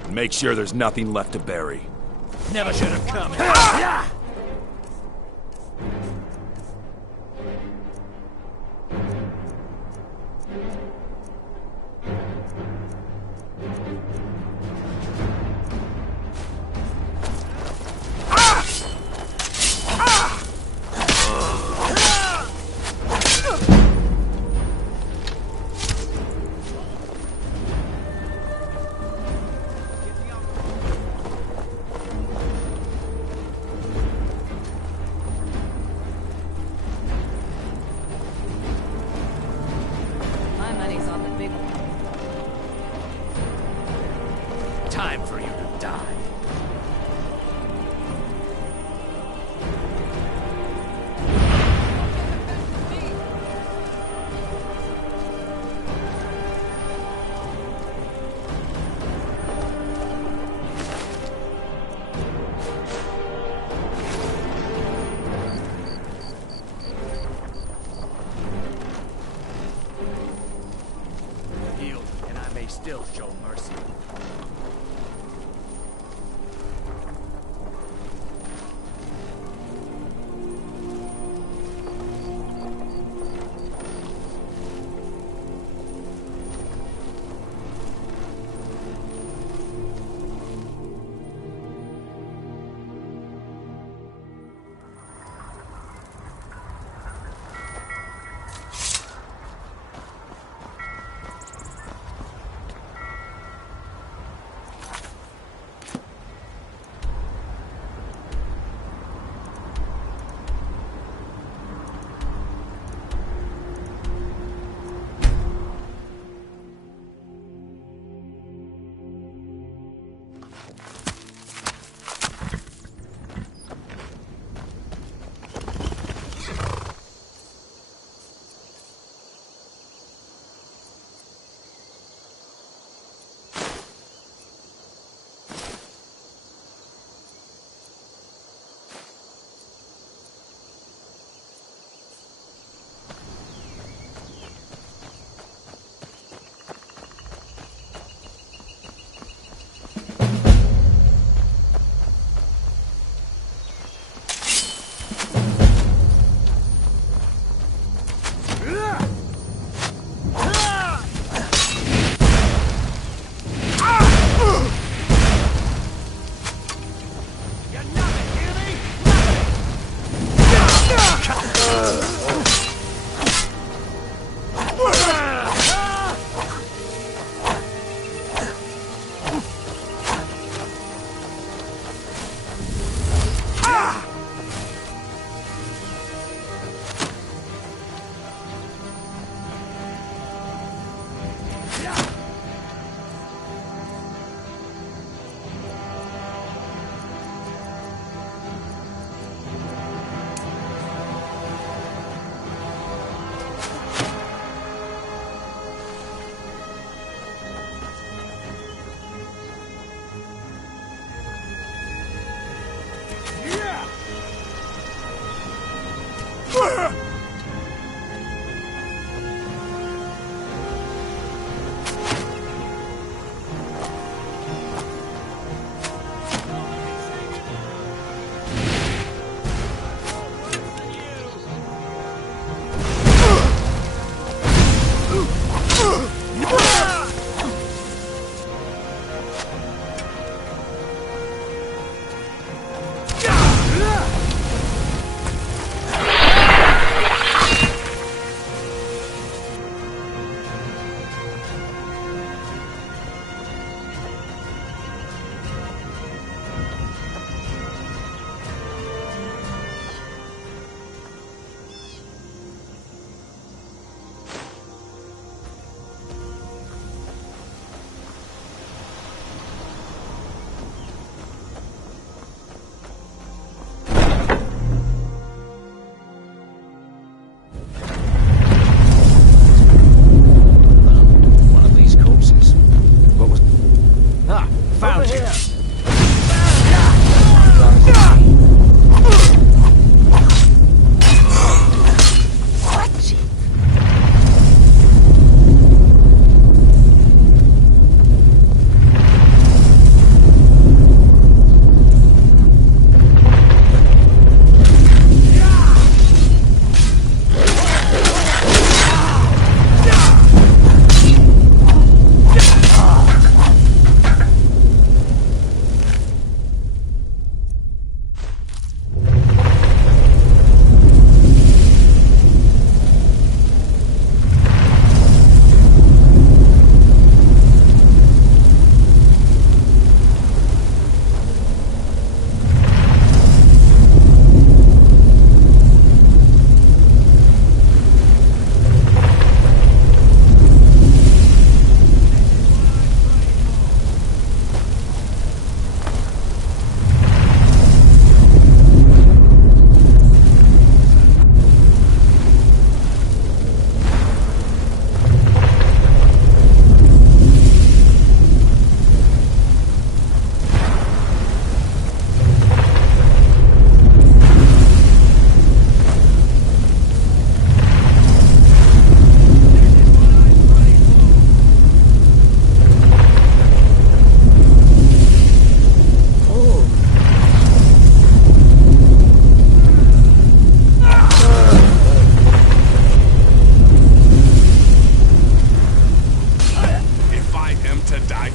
And make sure there's nothing left to bury. Never should have come. My money's on the big one. Time for you to die. Healed, and I may still show mercy.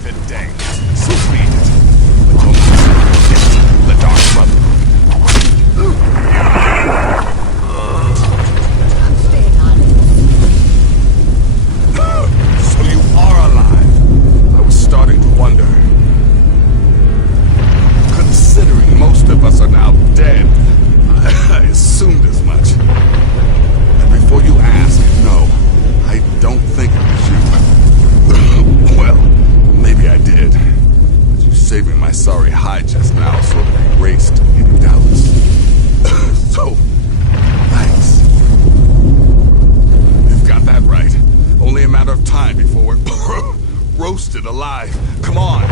night and day. So be it. But don't the Dark Brotherhood. So you are alive. I was starting to wonder. Considering most of us are now dead, I assumed as much. And before you ask, no, I don't think it was you. Well, maybe I did. But you saving my sorry hide just now sort of erased any doubts. So, thanks. You've got that right. Only a matter of time before we're roasted alive. Come on.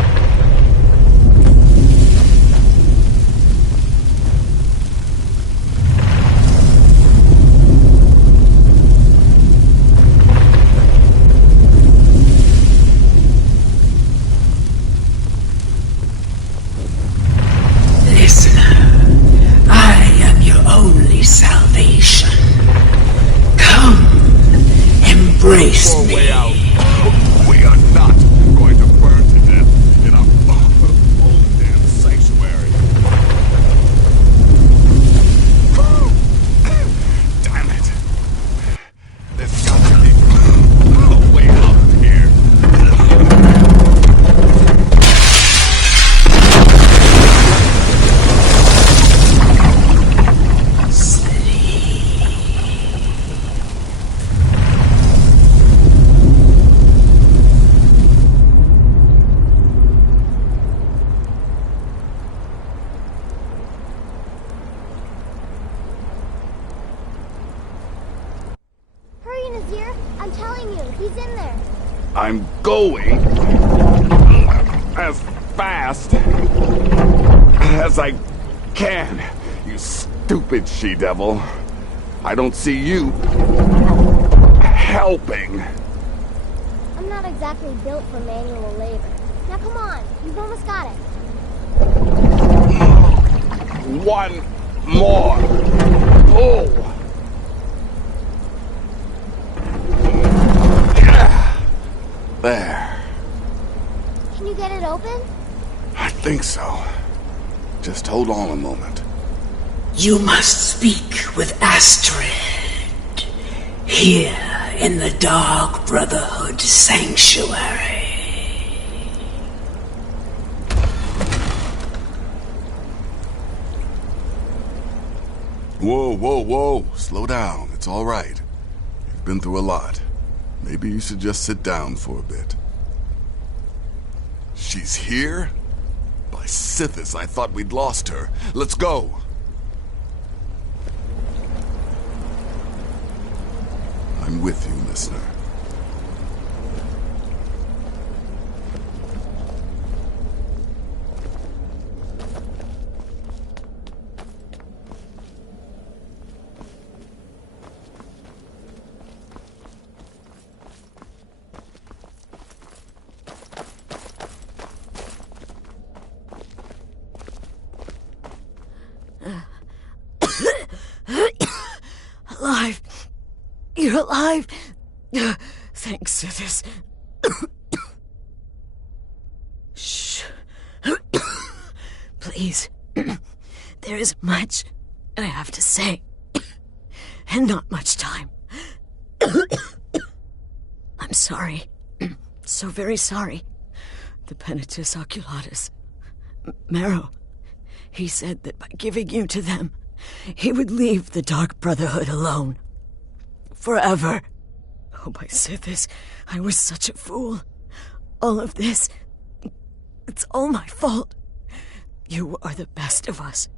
Salvation. Come, embrace me. Way out. We are not going to burn to death in our own damn sanctuary. Damn it. There's got to be a way out of here. I'm telling you, he's in there. I'm going as fast as I can, you stupid she-devil. I don't see you helping. I'm not exactly built for manual labor. Now come on, you've almost got it. One more pull. There. Can you get it open? I think so. Just hold on a moment. You must speak with Astrid. Here in the Dark Brotherhood Sanctuary. Whoa, whoa, whoa. Slow down. It's all right. You've been through a lot. Maybe you should just sit down for a bit. She's here? By Sithis, I thought we'd lost her. Let's go. I'm with you, listener. Alive. You're alive. Thanks, Sithis. Shh. Please. There is much I have to say. And not much time. I'm sorry. So very sorry. The Penitus Oculatus. Marrow. He said that by giving you to them, he would leave the Dark Brotherhood alone. Forever. Oh, my Sithis, I was such a fool. All of this, it's all my fault. You are the best of us,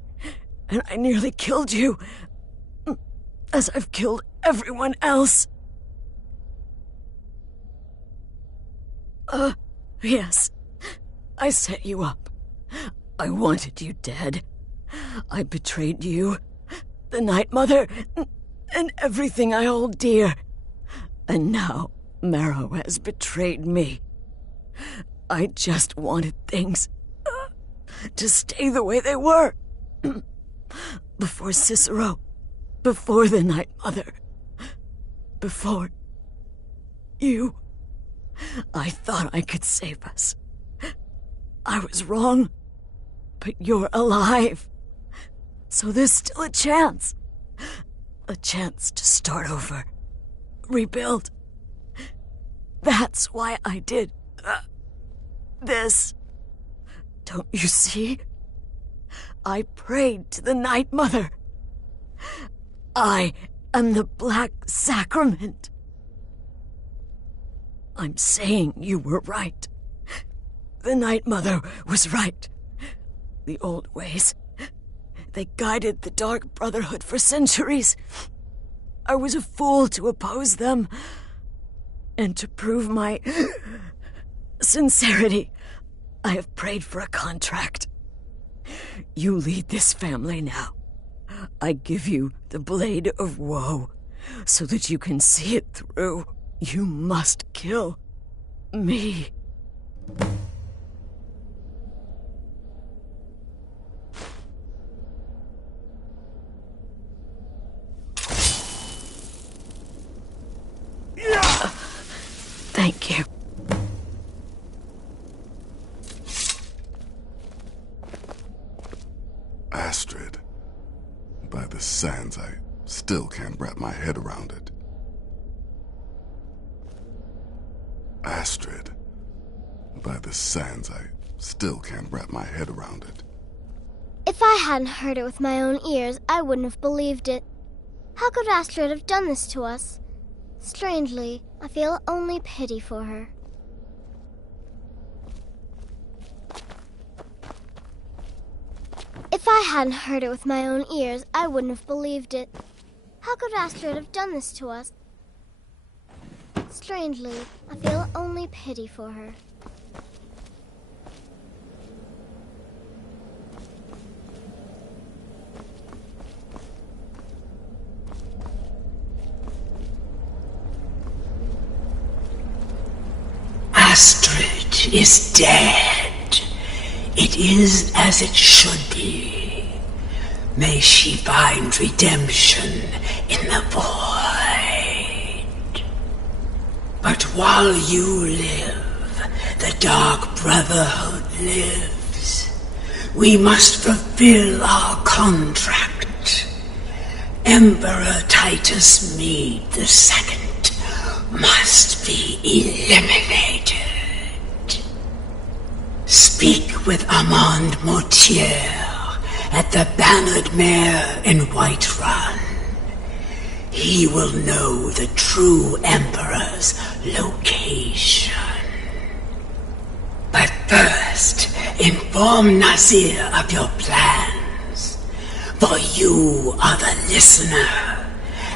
and I nearly killed you, as I've killed everyone else. Yes, I set you up. I wanted you dead. I betrayed you, the Night Mother, and everything I hold dear. And now Marrow has betrayed me. I just wanted things to stay the way they were. Before Cicero, before the Night Mother, before you. I thought I could save us. I was wrong. But you're alive. So there's still a chance. A chance to start over. Rebuild. That's why I did this. Don't you see? I prayed to the Night Mother. I am the Black Sacrament. I'm saying you were right. The Night Mother was right. The old ways, they guided the Dark Brotherhood for centuries. I was a fool to oppose them. And to prove my sincerity, I have prayed for a contract. You lead this family now. I give you the Blade of Woe, so that you can see it through. You must kill me. Thank you. Astrid. By the sands, I still can't wrap my head around it. Astrid. By the sands, I still can't wrap my head around it. If I hadn't heard it with my own ears, I wouldn't have believed it. How could Astrid have done this to us? Strangely, I feel only pity for her. If I hadn't heard it with my own ears, I wouldn't have believed it. How could Astrid have done this to us? Strangely, I feel only pity for her. Astrid is dead. It is as it should be. May she find redemption in the void. But while you live, the Dark Brotherhood lives. We must fulfill our contract. Emperor Titus Mede II must be eliminated. Speak with Armand Mortier at the Bannered Mare in Whiterun. He will know the true Emperor's location. But first, inform Nazir of your plans, for you are the listener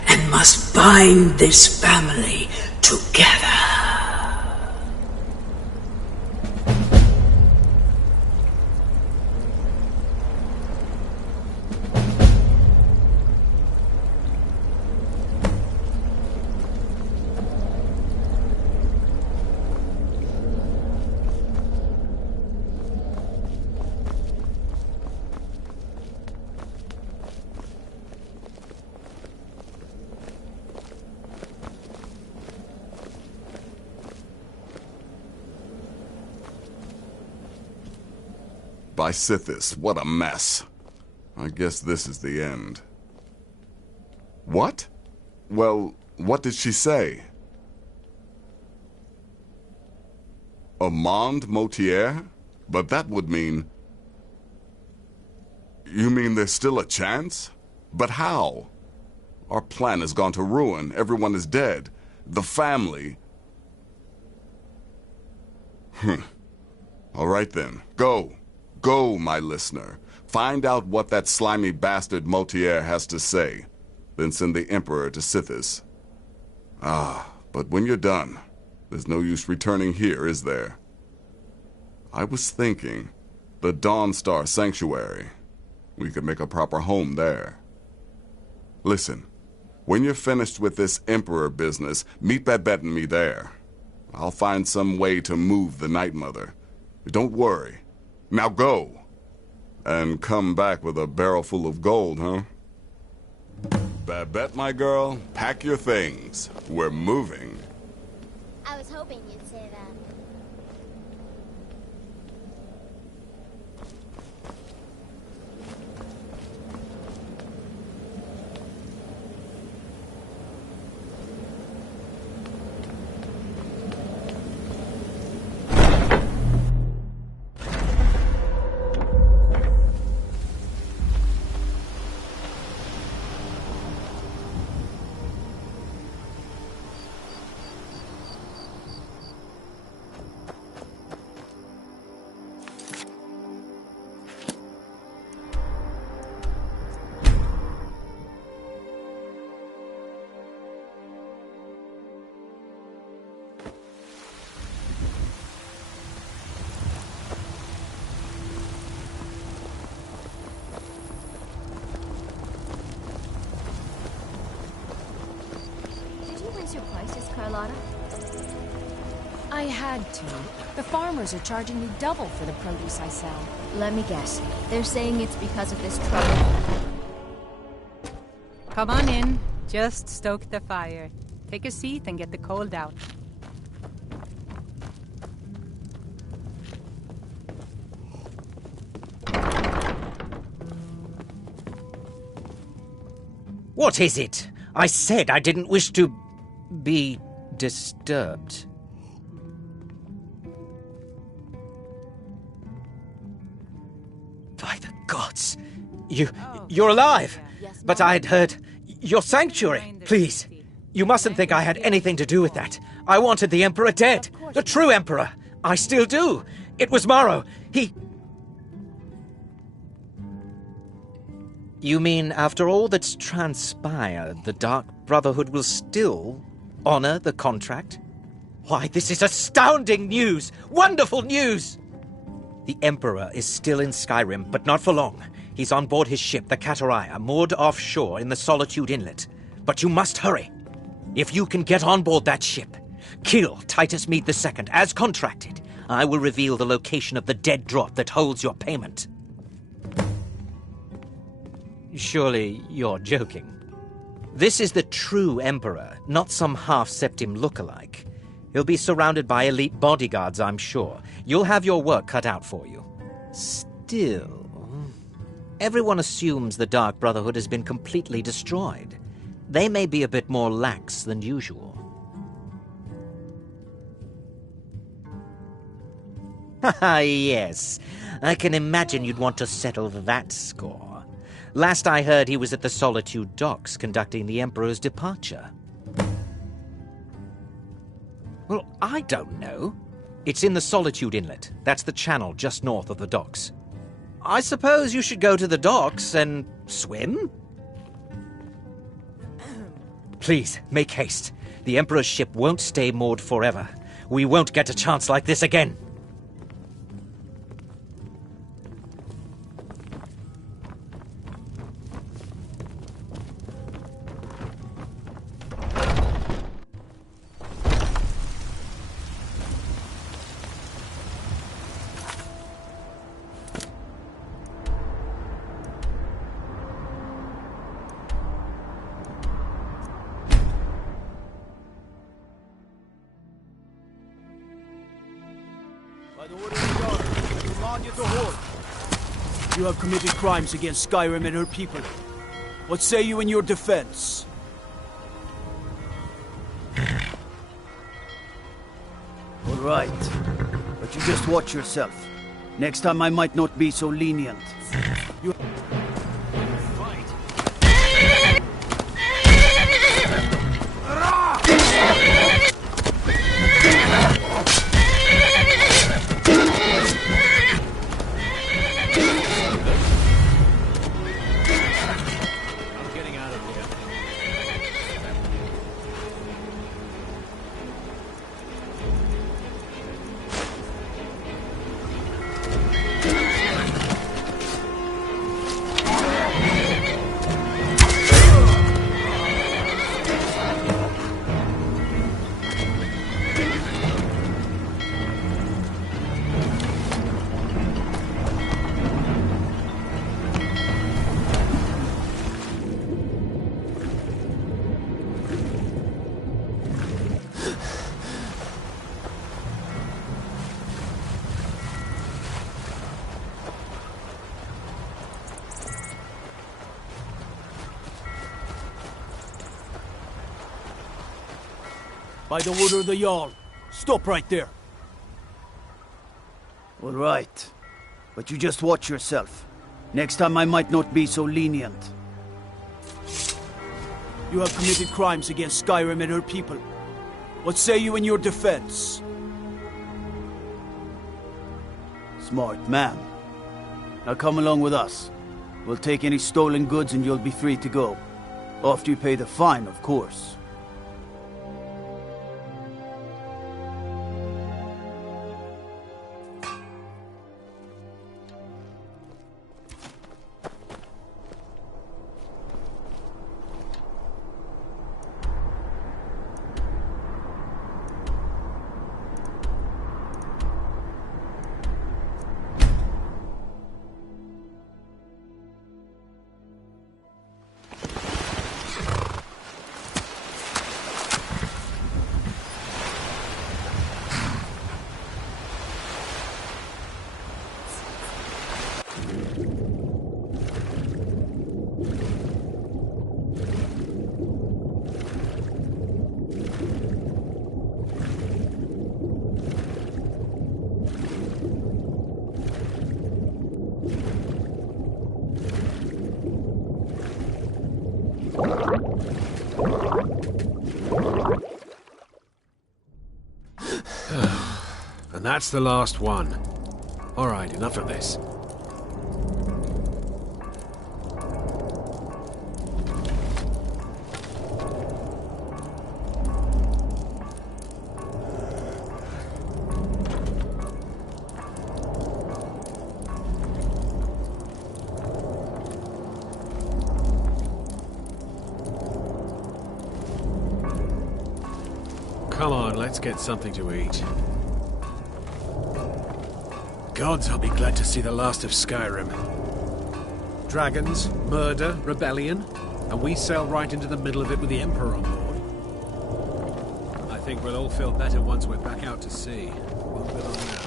and must bind this family together. By Sithis, what a mess. I guess this is the end. What? Well, what did she say? Armand Mortier? But that would mean... You mean there's still a chance? But how? Our plan has gone to ruin. Everyone is dead. The family... All right then, go. Go, my listener. Find out what that slimy bastard Mortier has to say. Then send the Emperor to Sithis. But when you're done, there's no use returning here, is there? I was thinking, the Dawnstar Sanctuary. We could make a proper home there. Listen, when you're finished with this Emperor business, meet Babette and me there. I'll find some way to move the Night Mother. Don't worry. Now go. And come back with a barrel full of gold, huh? Babette, my girl, pack your things. We're moving. I was hoping you'd say had to. The farmers are charging me double for the produce I sell. Let me guess. They're saying it's because of this trouble. Come on in. Just stoke the fire. Take a seat and get the cold out. What is it? I said I didn't wish to be disturbed. By the gods! You're alive! But I had heard... Your sanctuary! Please! You mustn't think I had anything to do with that. I wanted the Emperor dead. The true Emperor! I still do! It was Morrow! He... You mean, after all that's transpired, the Dark Brotherhood will still honor the contract? Why, this is astounding news! Wonderful news! The Emperor is still in Skyrim, but not for long. He's on board his ship, the Kataraya, moored offshore in the Solitude Inlet. But you must hurry. If you can get on board that ship, kill Titus Mead II, as contracted, I will reveal the location of the dead drop that holds your payment. Surely you're joking. This is the true Emperor, not some half-septim lookalike. He'll be surrounded by elite bodyguards, I'm sure. You'll have your work cut out for you. Still, everyone assumes the Dark Brotherhood has been completely destroyed. They may be a bit more lax than usual. Haha, yes. I can imagine you'd want to settle that score. Last I heard, he was at the Solitude docks conducting the Emperor's departure. Well, I don't know. It's in the Solitude Inlet. That's the channel just north of the docks. I suppose you should go to the docks and swim? Please, make haste. The Emperor's ship won't stay moored forever. We won't get a chance like this again. By the order of the Guard, I command you to halt. You have committed crimes against Skyrim and her people. What say you in your defense? All right, but you just watch yourself. Next time I might not be so lenient. You... By the order of the Jarl, stop right there. All right, but you just watch yourself. Next time I might not be so lenient. You have committed crimes against Skyrim and her people. What say you in your defense? Smart man. Now come along with us. We'll take any stolen goods and you'll be free to go. After you pay the fine, of course. And that's the last one. All right, enough of this. Come on, let's get something to eat. Gods, I'll be glad to see the last of Skyrim. Dragons, murder, rebellion, and we sail right into the middle of it with the Emperor on board. I think we'll all feel better once we're back out to sea. Won't be long now.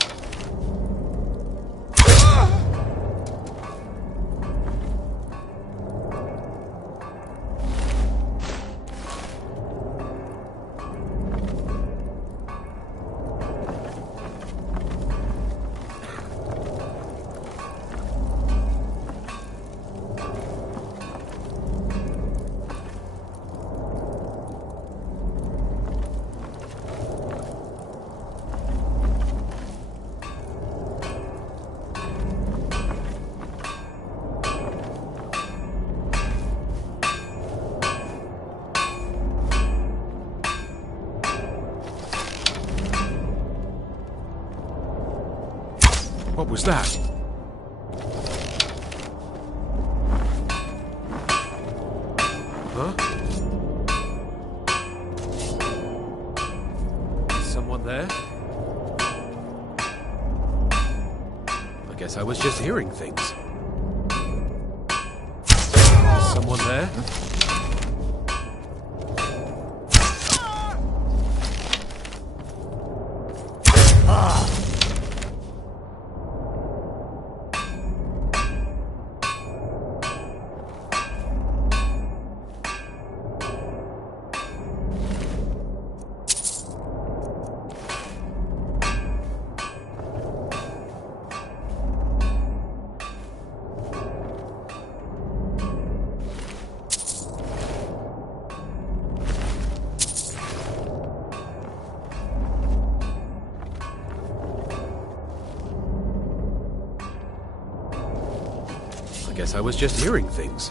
What was that? Huh? Is someone there? I guess I was just hearing things. Is someone there? Guess I was just hearing things.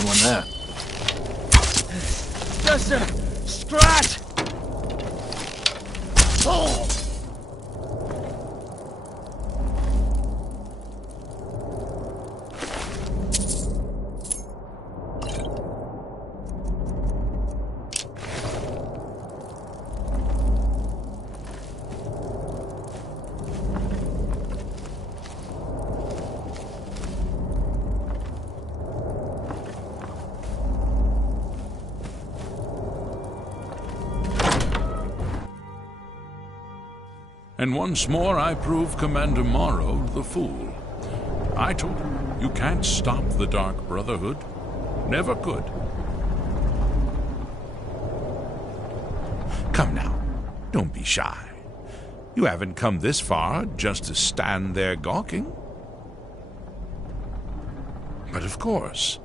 someone there. Just a scratch! Oh! And once more I prove Commander Morrow the fool. I told him, you can't stop the Dark Brotherhood. Never could. Come now, don't be shy. You haven't come this far just to stand there gawking. But of course,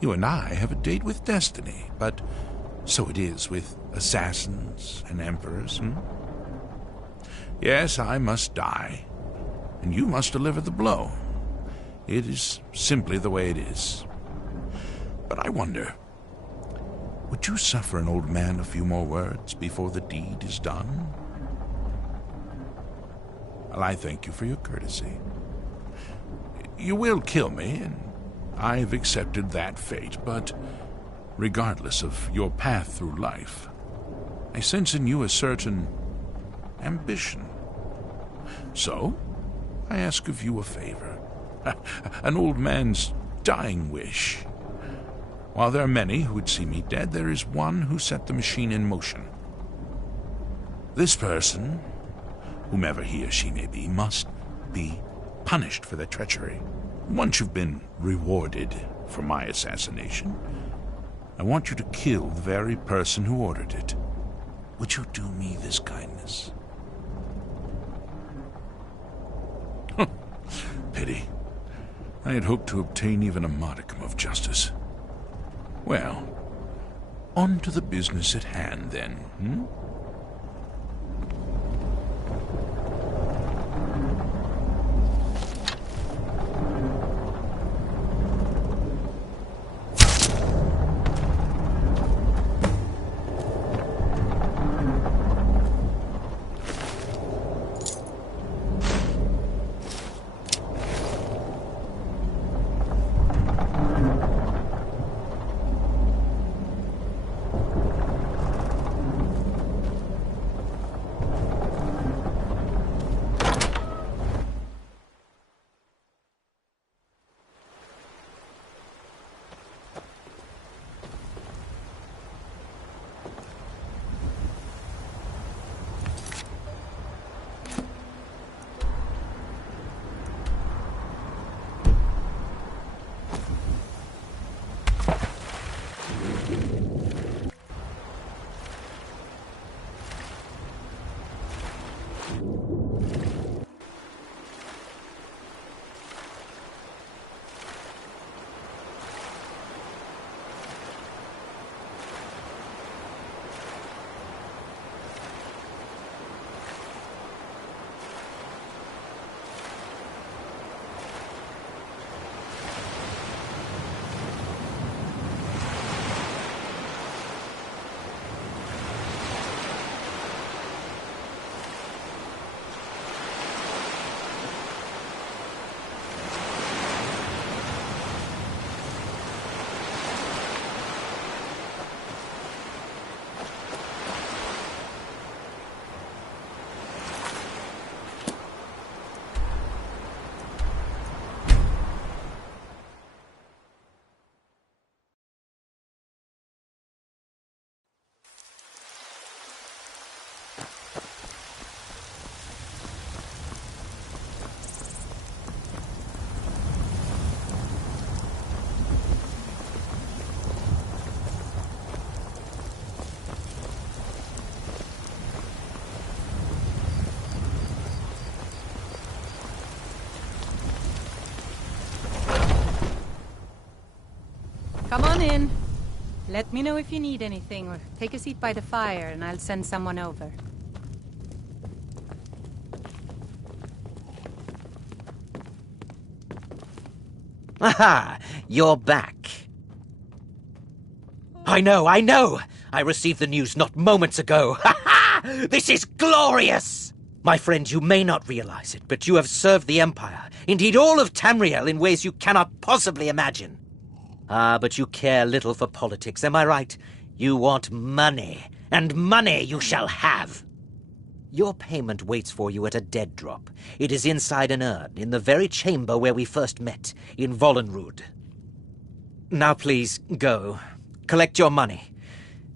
you and I have a date with destiny, but so it is with assassins and emperors, Yes, I must die, and you must deliver the blow. It is simply the way it is. But I wonder, would you suffer an old man a few more words before the deed is done? Well, I thank you for your courtesy. You will kill me, and I've accepted that fate, but regardless of your path through life, I sense in you a certain ambition. So, I ask of you a favor. An old man's dying wish. While there are many who would see me dead, there is one who set the machine in motion. This person, whomever he or she may be, must be punished for their treachery. Once you've been rewarded for my assassination, I want you to kill the very person who ordered it. Would you do me this kindness? Pity. I had hoped to obtain even a modicum of justice. Well, on to the business at hand, then, Come on in. Let me know if you need anything, or take a seat by the fire and I'll send someone over. Aha! You're back. I know! I received the news not moments ago. Ha ha! This is glorious! My friend, you may not realize it, but you have served the Empire, indeed all of Tamriel, in ways you cannot possibly imagine. Ah, but you care little for politics, am I right? You want money, and money you shall have. Your payment waits for you at a dead drop. It is inside an urn, in the very chamber where we first met, in Vollenrud. Now please, go. Collect your money,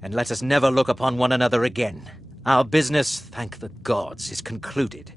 and let us never look upon one another again. Our business, thank the gods, is concluded.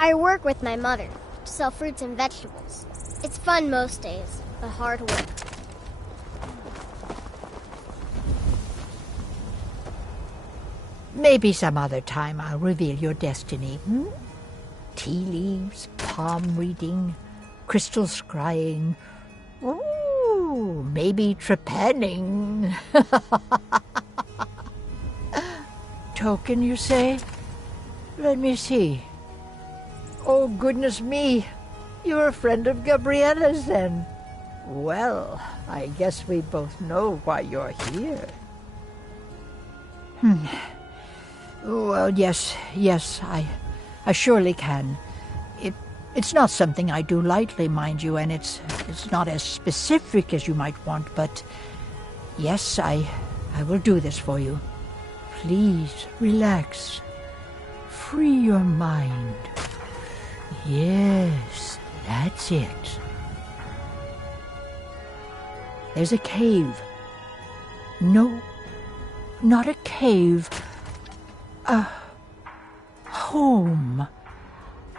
I work with my mother to sell fruits and vegetables. It's fun most days, but hard work. Maybe some other time I'll reveal your destiny. Tea leaves, palm reading, crystal scrying. Ooh, maybe trepanning. Token, you say? Let me see. Oh, goodness me. You're a friend of Gabriella's, then. Well, I guess we both know why you're here. Well, yes, I surely can. It's not something I do lightly, mind you, and it's not as specific as you might want, but yes, I will do this for you. Please, relax. Free your mind. Yes, that's it. There's a cave. No, not a cave. A home.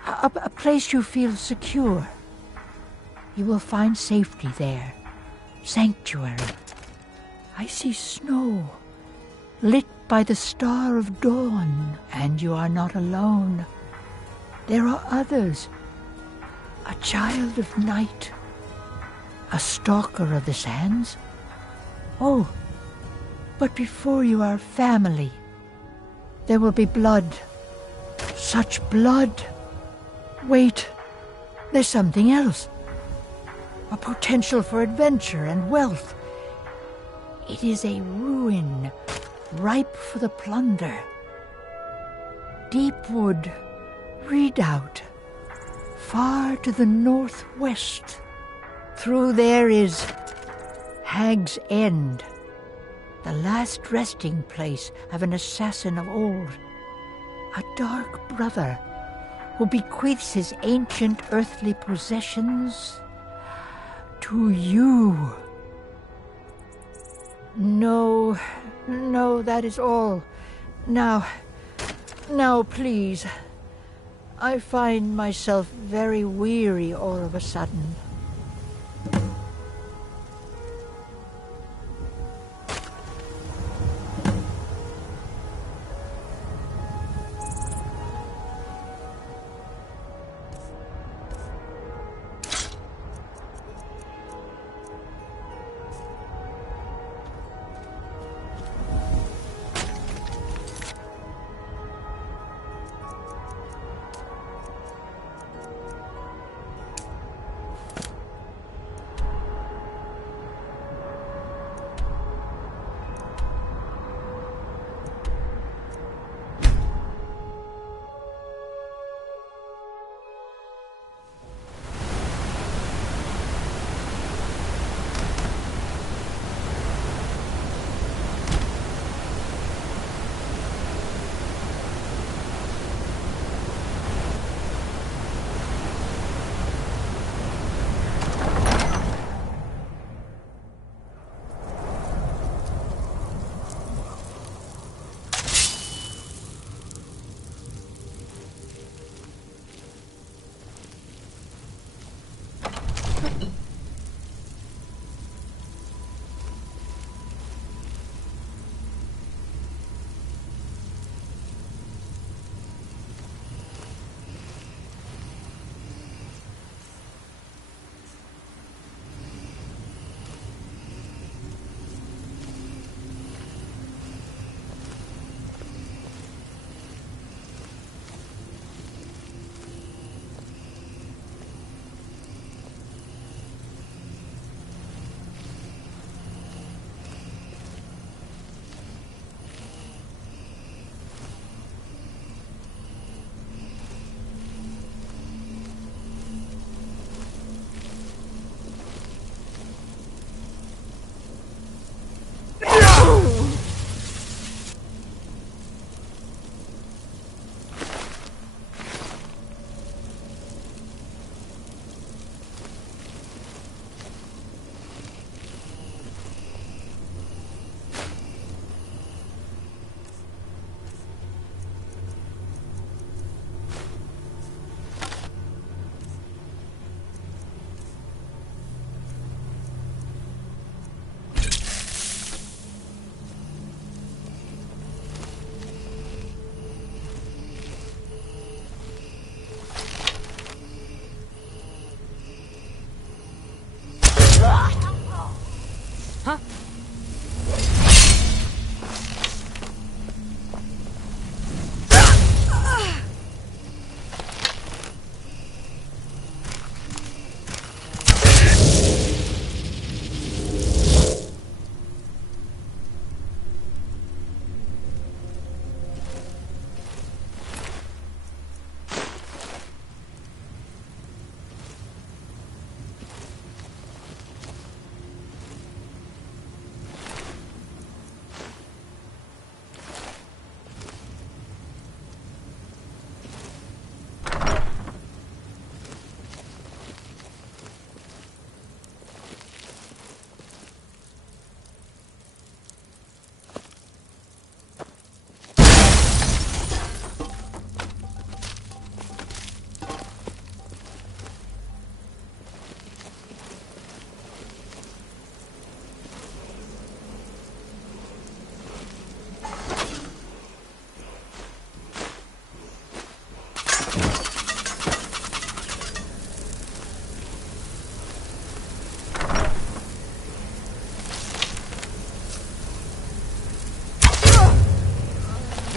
A place you feel secure. You will find safety there. sanctuary. I see snow, lit by the star of dawn, and you are not alone. There are others, a child of night, a stalker of the sands. Oh, but before you are family, there will be blood. Such blood. Wait, there's something else. A potential for adventure and wealth. It is a ruin, ripe for the plunder. Deepwood Redoubt, far to the northwest. Through there is Hag's End, the last resting place of an assassin of old. A dark brother who bequeaths his ancient earthly possessions to you. No, that is all. Now, please. I find myself very weary all of a sudden.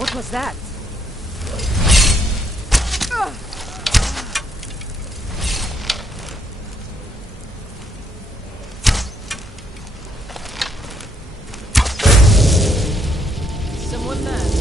What was that? Someone there.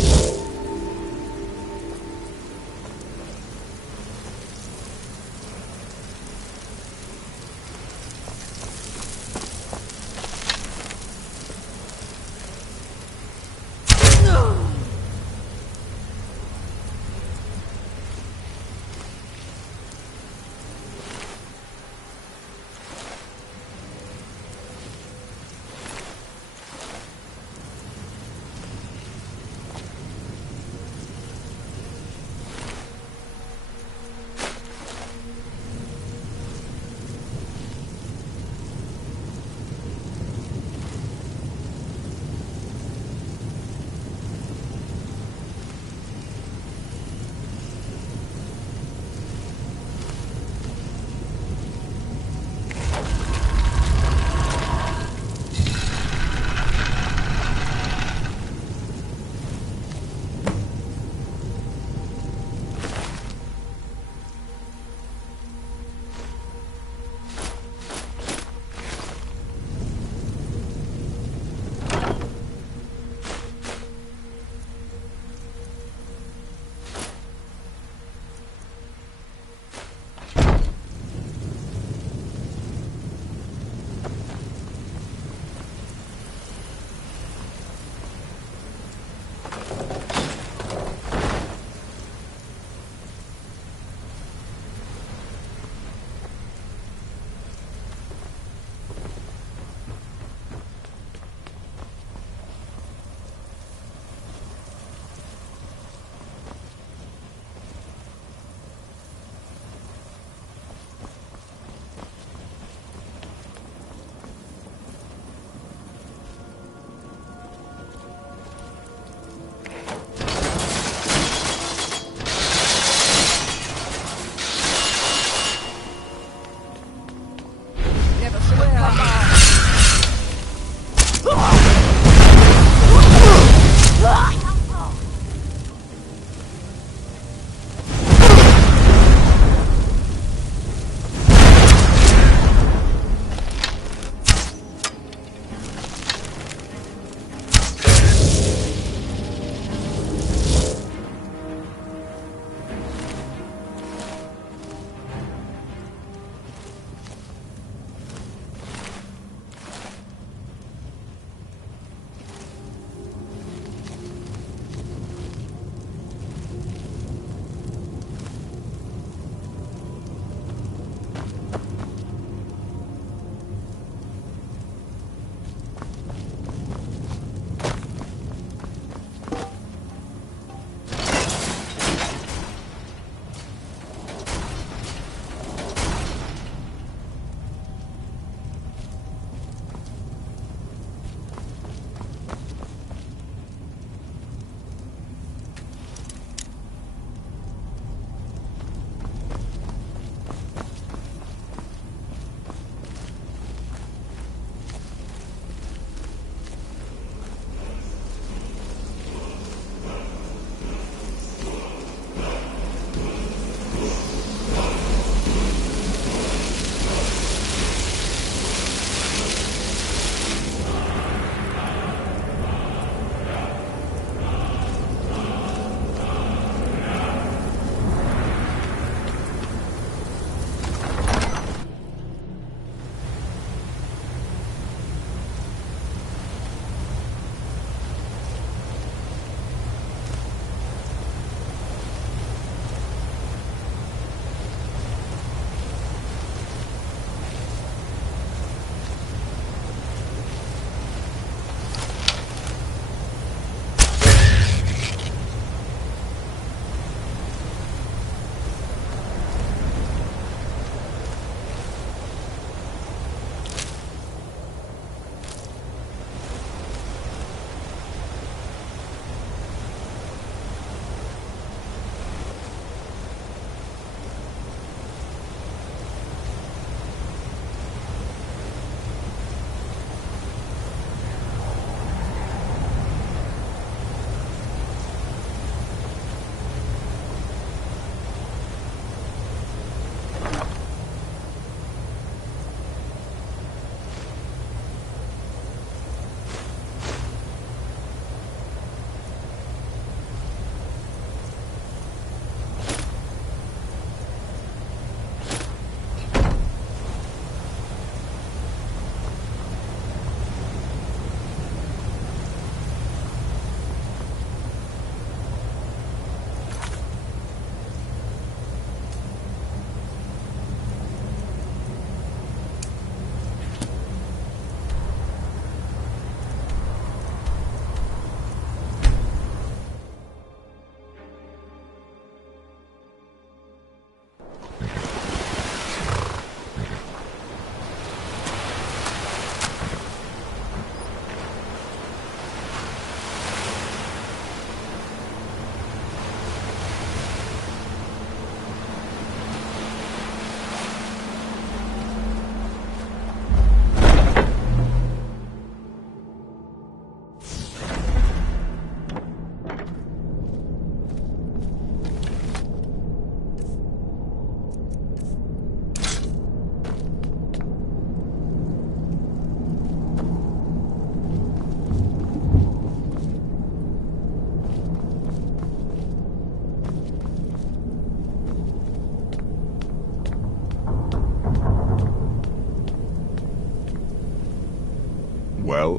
Well,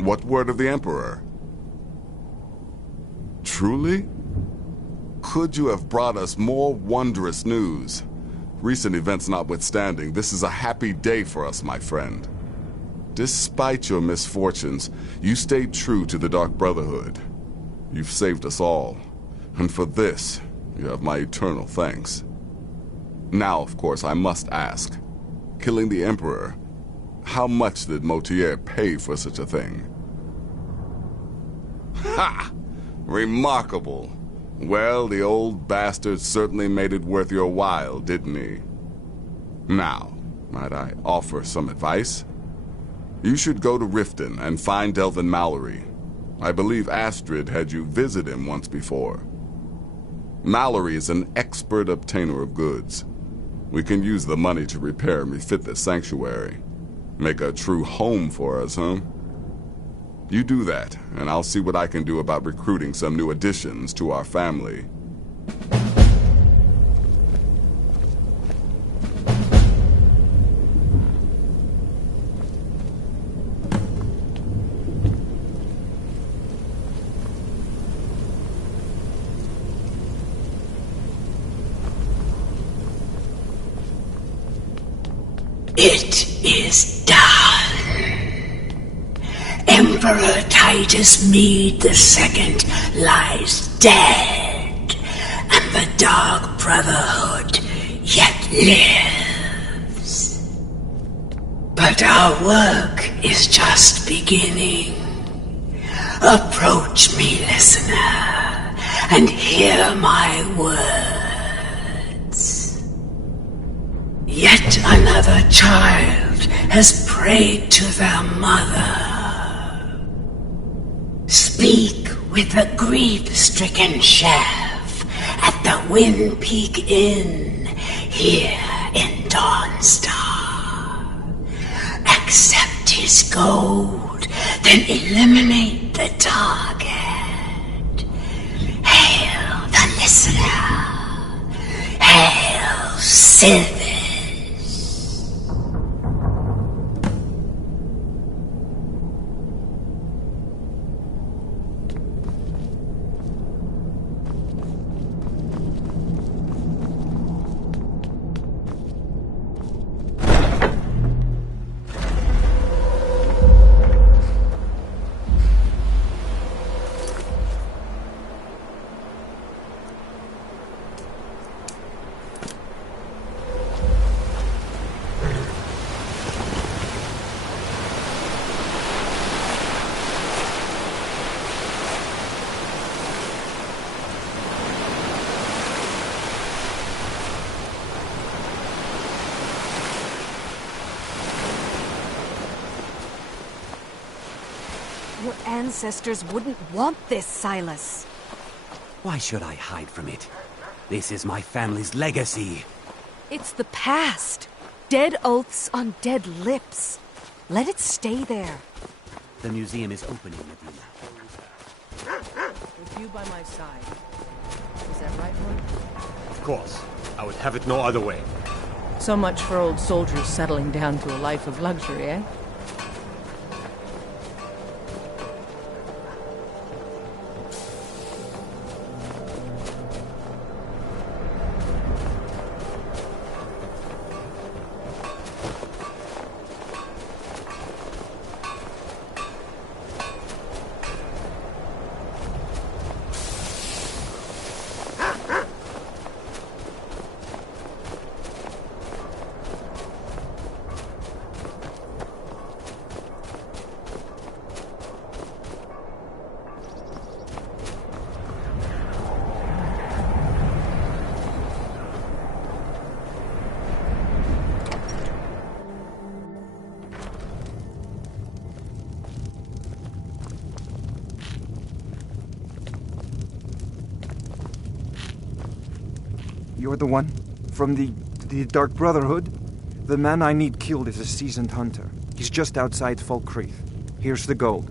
what word of the Emperor? Truly? Could you have brought us more wondrous news? Recent events notwithstanding, this is a happy day for us, my friend. Despite your misfortunes, you stayed true to the Dark Brotherhood. You've saved us all, and for this, you have my eternal thanks. Now, of course, I must ask, killing the Emperor, how much did Motier pay for such a thing? Ha! Remarkable. Well, the old bastard certainly made it worth your while, didn't he? Now, might I offer some advice? You should go to Riften and find Delvin Mallory. I believe Astrid had you visit him once before. Mallory is an expert obtainer of goods. We can use the money to repair and refit this sanctuary. Make a true home for us, huh? You do that, and I'll see what I can do about recruiting some new additions to our family. It is done. Emperor Titus Mede II lies dead, and the Dark Brotherhood yet lives. But our work is just beginning. Approach me, listener, and hear my words. Yet another child has prayed to their mother. Speak with the grief-stricken chef at the Wind Peak Inn here in Dawnstar. Accept his gold, then eliminate the target. Hail the listener. Hail Sylvan. Your ancestors wouldn't want this, Silas. Why should I hide from it? This is my family's legacy. It's the past. Dead oaths on dead lips. Let it stay there. The museum is opening, Medina. With you by my side. Is that right, Lord? Of course. I would have it no other way. So much for old soldiers settling down to a life of luxury, eh? You're the one? From the Dark Brotherhood? The man I need killed is a seasoned hunter. He's just outside Falkreath. Here's the gold.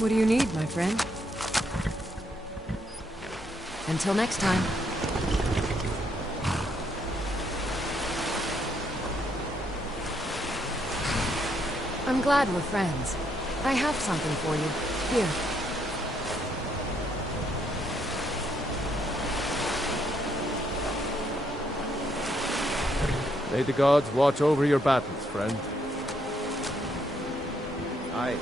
What do you need, my friend? Until next time. I'm glad we're friends. I have something for you. Here. May the gods watch over your battles, friend. Aye.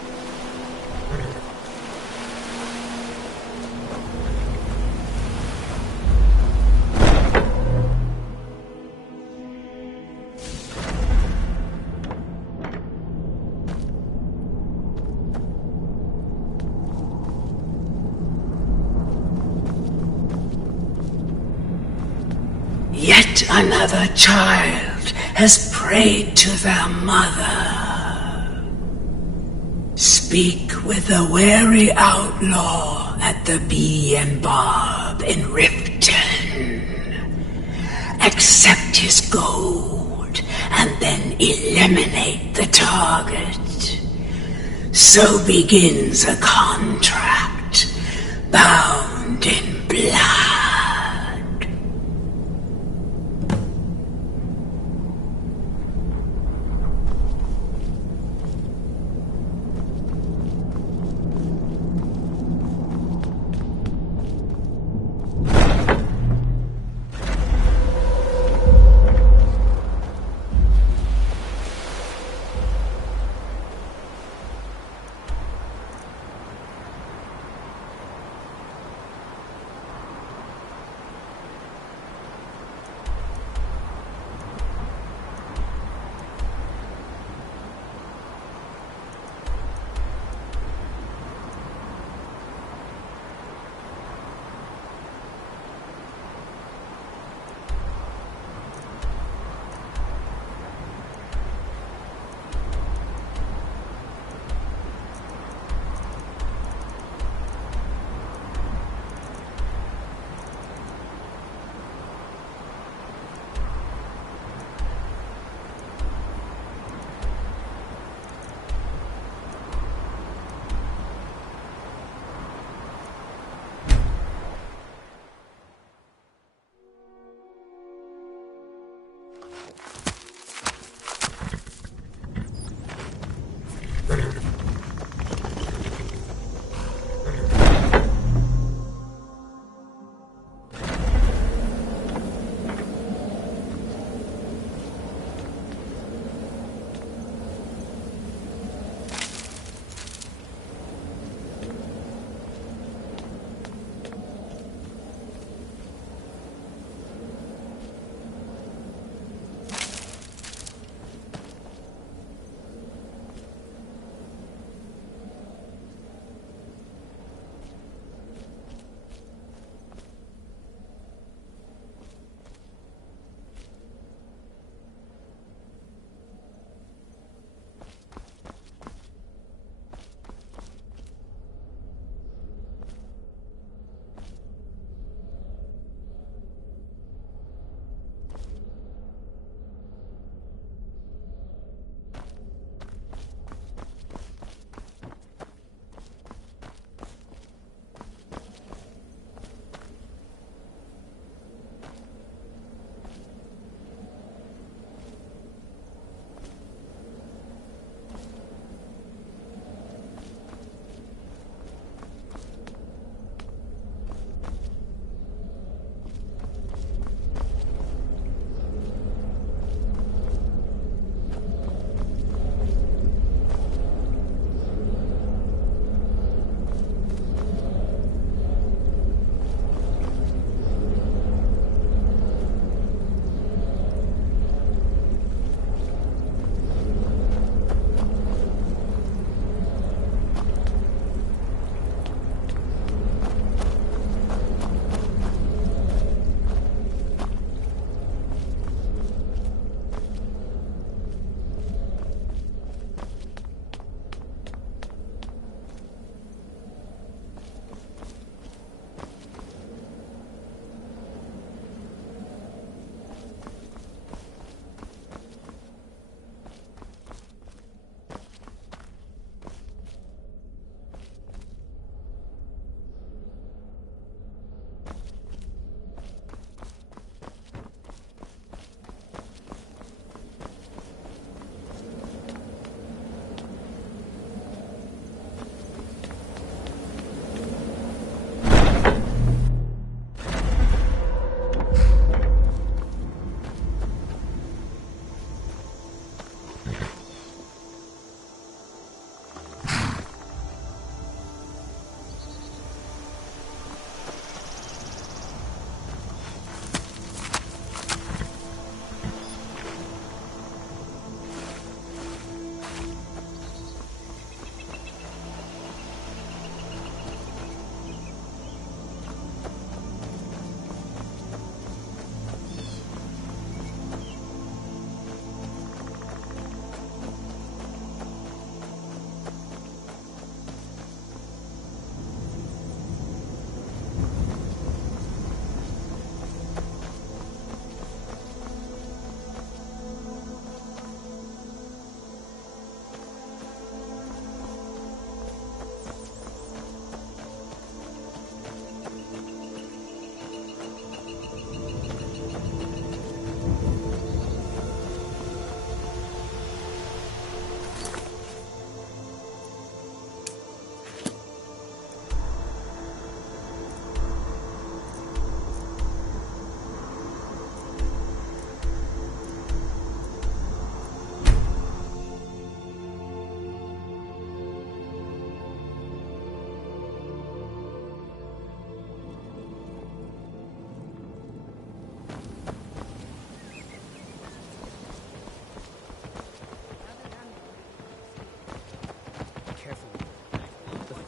Yet another child has prayed to their mother. Speak with the wary outlaw at the Bee and Barb in Riften. Accept his gold and then eliminate the target. So begins a contract bound in blood.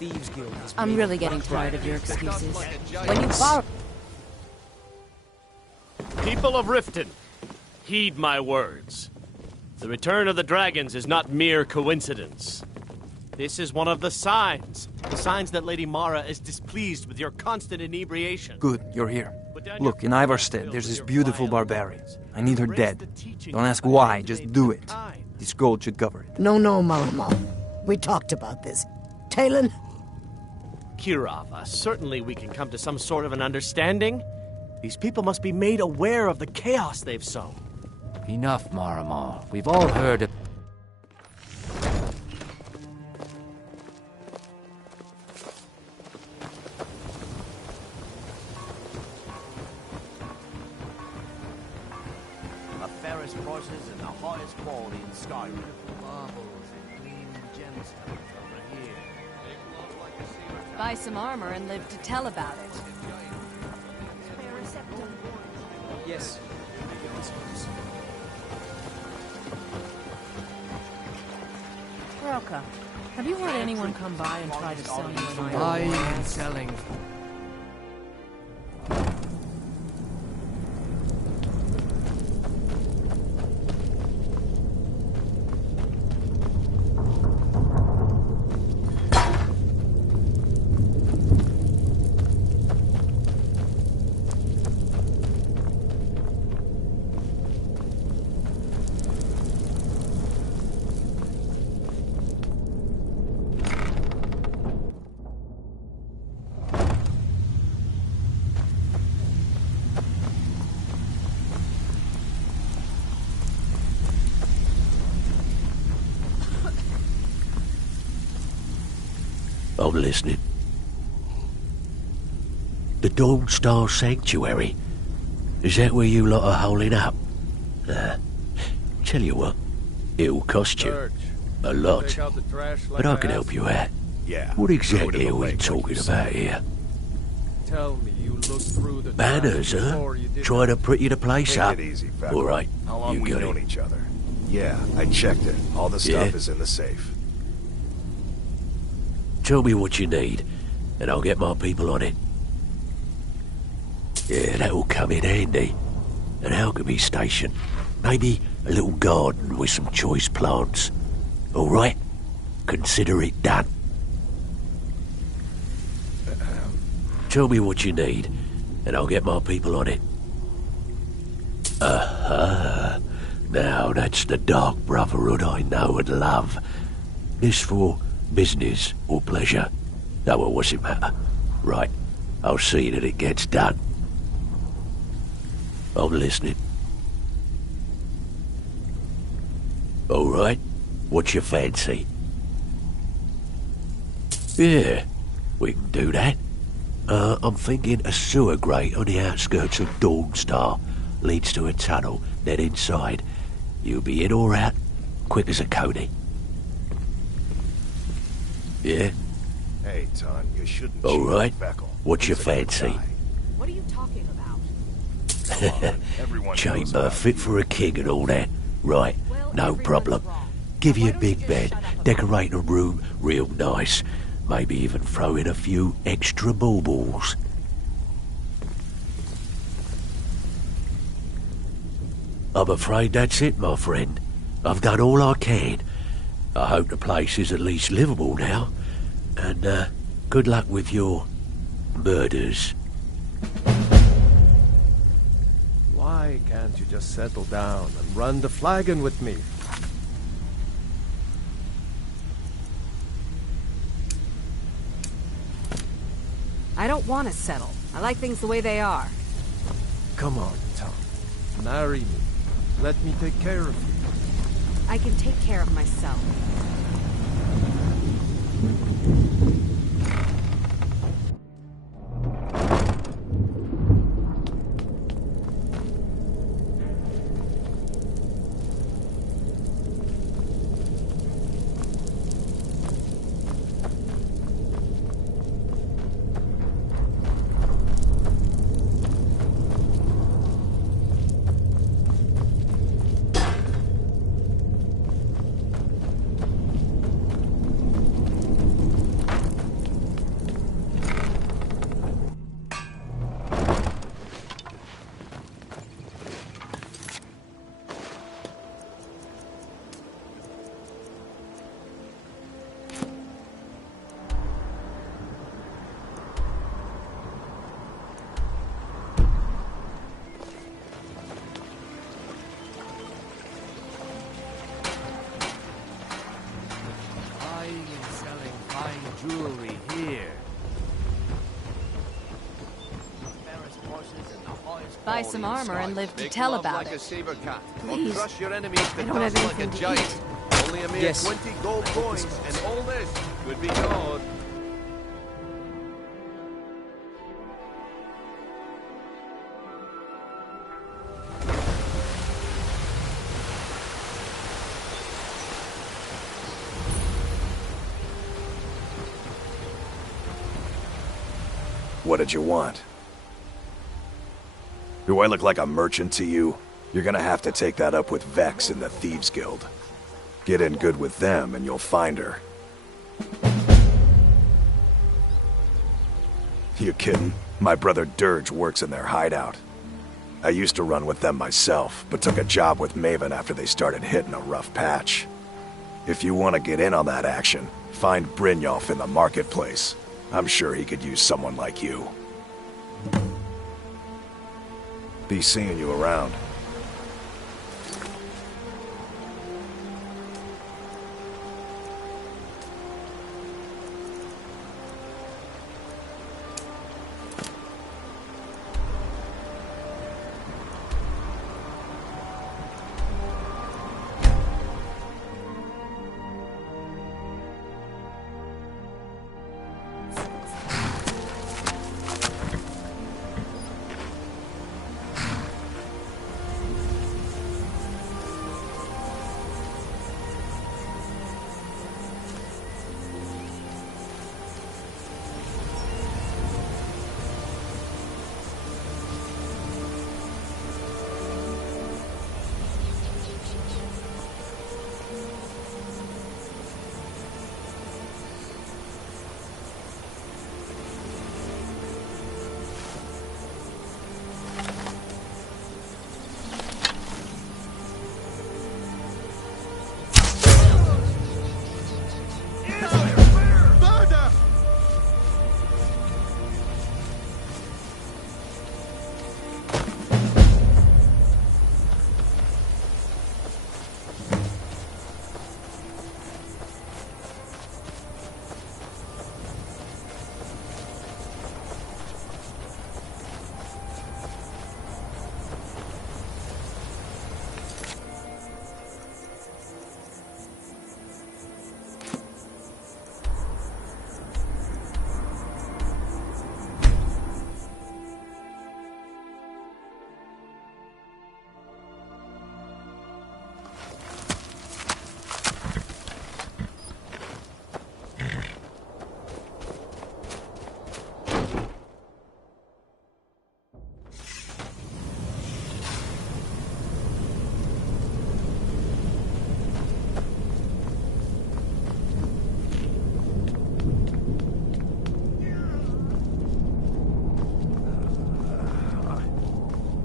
Thieves Guild has I'm made really a getting black tired of Friday. your excuses. When When you borrow... People of Riften, heed my words. The return of the dragons is not mere coincidence. This is one of the signs that Lady Mara is displeased with your constant inebriation. Good, you're here. Look, in Ivarstead, there's this beautiful barbarian. I need her dead. Don't ask why, just do it. This gold should cover it. No, Maramo. We talked about this. Talon? Kirava, certainly we can come to some sort of an understanding. These people must be made aware of the chaos they've sown. Enough, Maramo. We've all heard it. The fairest prices and the highest quality in Skyrim. Marbles and gleaming gemstones over here. Buy some armor and live to tell about it. Yes. Rauka, have you had anyone come by and try to sell you an item? Buying and selling. I'm listening. The Dawn Star Sanctuary? Is that where you lot are holding up? Tell you what, it'll cost you a lot, but I can help you out. Yeah. What exactly are we talking about here? Tell me you looked through the Banners, trash huh? before you did Trying to pretty the place Take up? it easy, Feckle. All right, How long you we got known it. each other? Yeah, I checked it. All the stuff Yeah? is in the safe. Tell me what you need, and I'll get my people on it. Yeah, that'll come in handy. An alchemy station. Maybe a little garden with some choice plants. All right? Consider it done. Tell me what you need, and I'll get my people on it. Aha! Now that's the Dark Brotherhood I know and love. This for business or pleasure? Oh, well, what's it matter? Right, I'll see that it gets done. I'm listening. All right, what's your fancy? Yeah, we can do that. I'm thinking a sewer grate on the outskirts of Dawnstar leads to a tunnel, then inside. You'll be in or out, quick as a coney. Yeah? Hey, Ton, you shouldn't All cheat right, Feckle. what's your He's a good fancy? guy. What are you talking about? Everyone knows Chamber about fit for a king and all that. Right, no problem. Give you a big bed, decorate a room real nice. Maybe even throw in a few extra baubles. I'm afraid that's it, my friend. I've done all I can. I hope the place is at least livable now. And, good luck with your murders. Why can't you just settle down and run the flagon with me? I don't want to settle. I like things the way they are. Come on, Tom. Marry me. Let me take care of you. I can take care of myself. buy some armor and live to tell about like it. a saber cat, Please. or crush your enemies to I don't have dust like a anything to giant. Only a mere Yes. 20 gold coins, and all this could be yours. What did you want? Do I look like a merchant to you? You're gonna have to take that up with Vex in the Thieves Guild. Get in good with them and you'll find her. You kidding? My brother Dirge works in their hideout. I used to run with them myself, but took a job with Maven after they started hitting a rough patch. If you want to get in on that action, find Brynjolf in the marketplace. I'm sure he could use someone like you. Be seeing you around.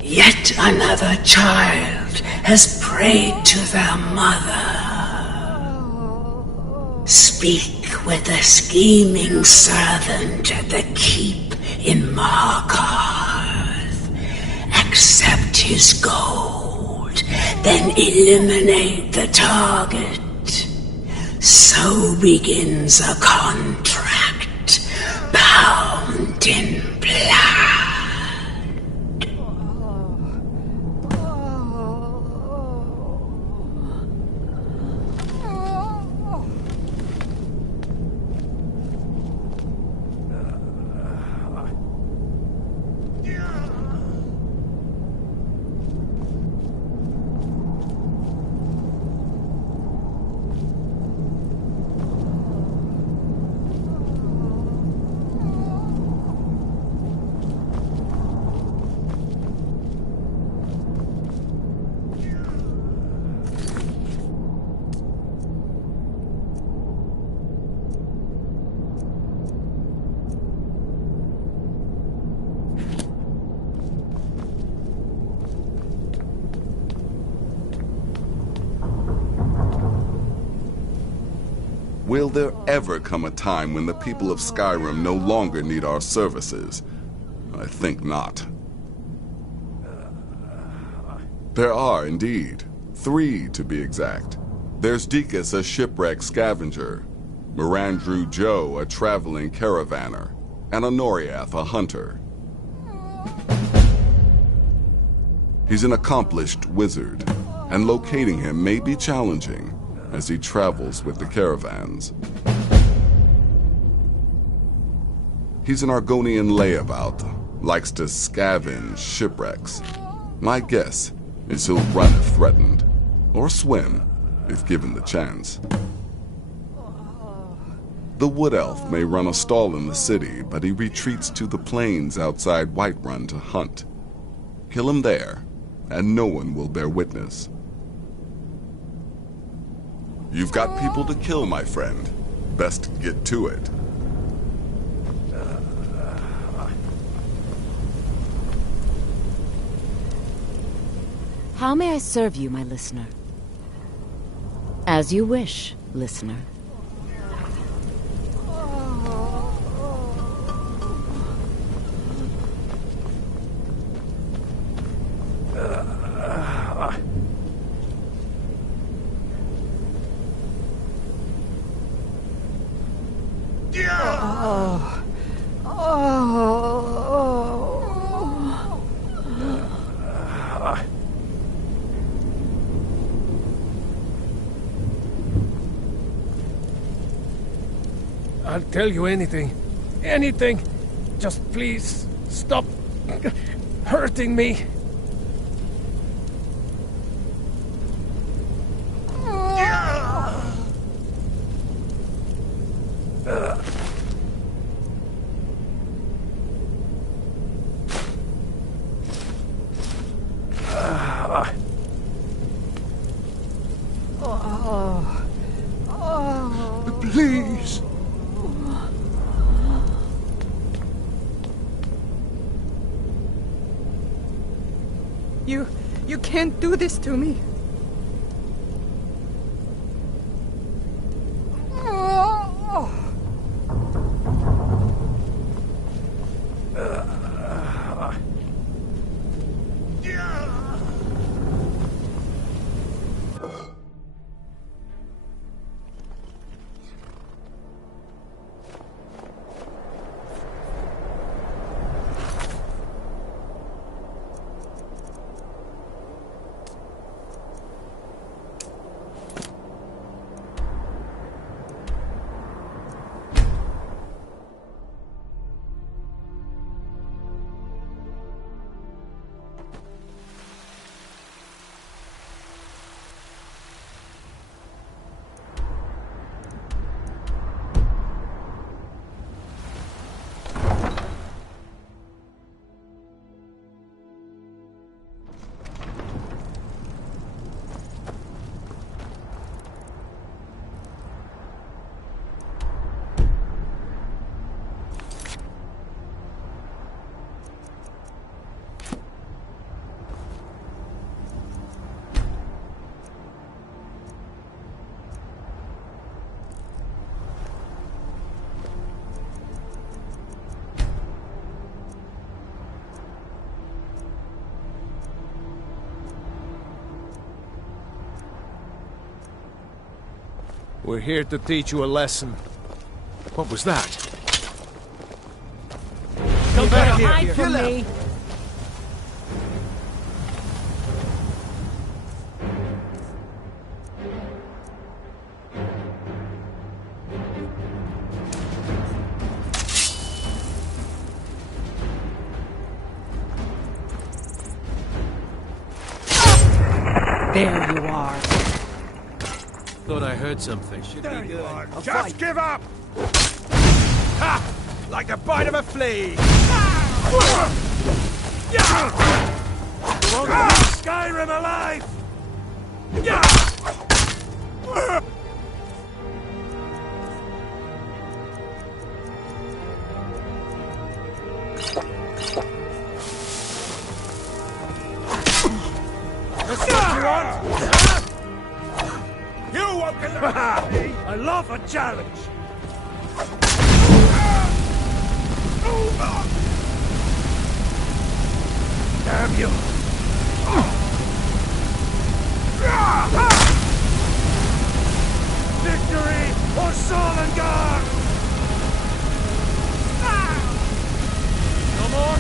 Yet another child has prayed to their mother. Speak with the scheming servant at the keep in Markarth. Accept his gold, then eliminate the target. So begins a contract bound in blood. Will there ever come a time when the people of Skyrim no longer need our services? I think not. There are, indeed. 3, to be exact. There's Dekus, a shipwreck scavenger, Mirandru Joe, a traveling caravaner, and Honoriath, a hunter. He's an accomplished wizard, and locating him may be challenging as he travels with the caravans. He's an Argonian layabout, likes to scavenge shipwrecks. My guess is he'll run if threatened, or swim if given the chance. The Wood Elf may run a stall in the city, but he retreats to the plains outside Whiterun to hunt. Kill him there, and no one will bear witness. You've got people to kill, my friend. Best get to it. How may I serve you, my listener? As you wish, listener. I'll tell you anything. Anything. Just please stop hurting me. Please. You can't do this to me. We're here to teach you a lesson. What was that? Come back here! Hide from me! There you are. Thought I heard something. There you are. Just give up! Ha! Like the bite of a flea! You won't leave Skyrim alive! That's what you want? You won't get the I love a challenge! Damn you! Victory or Solengard! No more?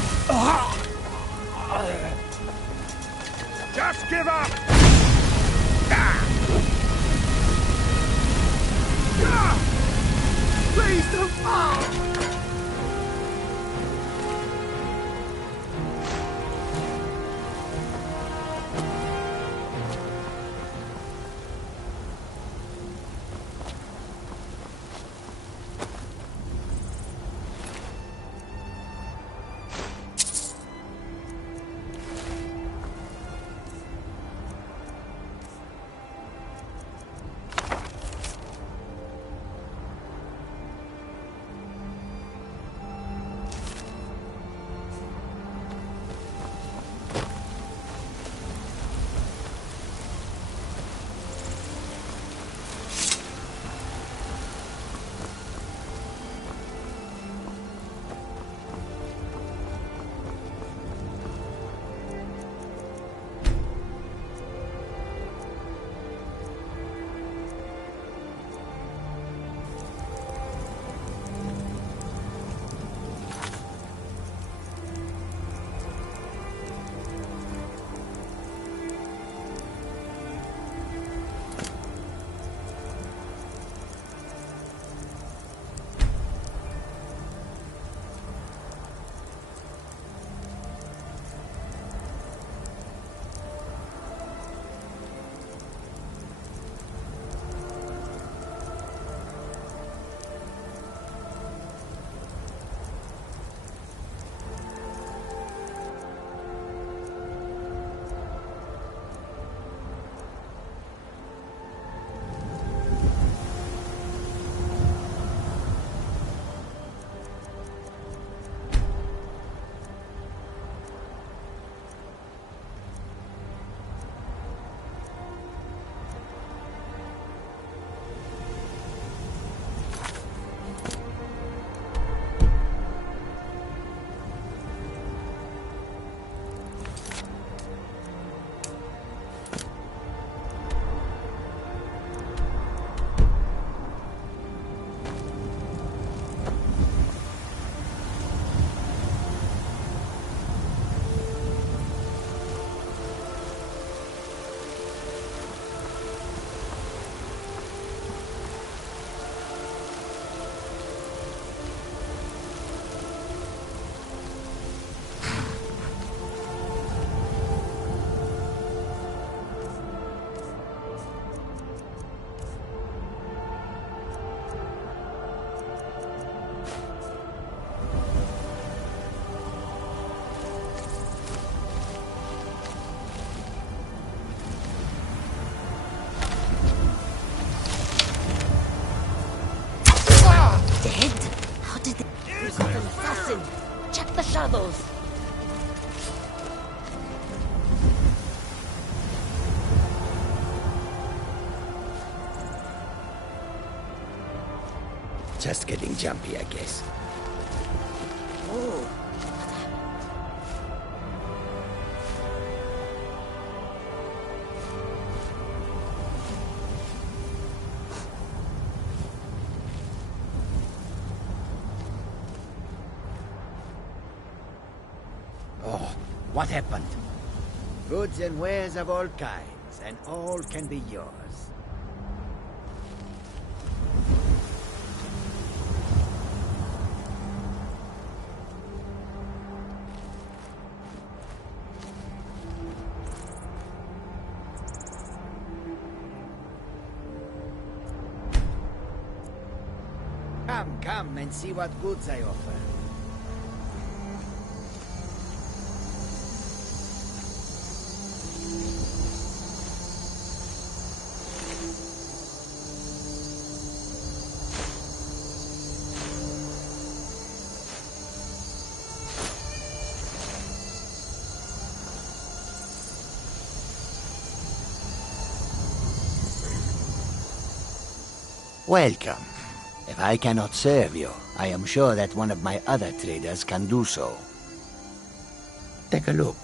Check the shadows. Just getting jumpy, I guess. Oh. Oh, what happened? Goods and wares of all kinds, and all can be yours. Come and see what goods I offer. Welcome. If I cannot serve you, I am sure that one of my other traders can do so. Take a look.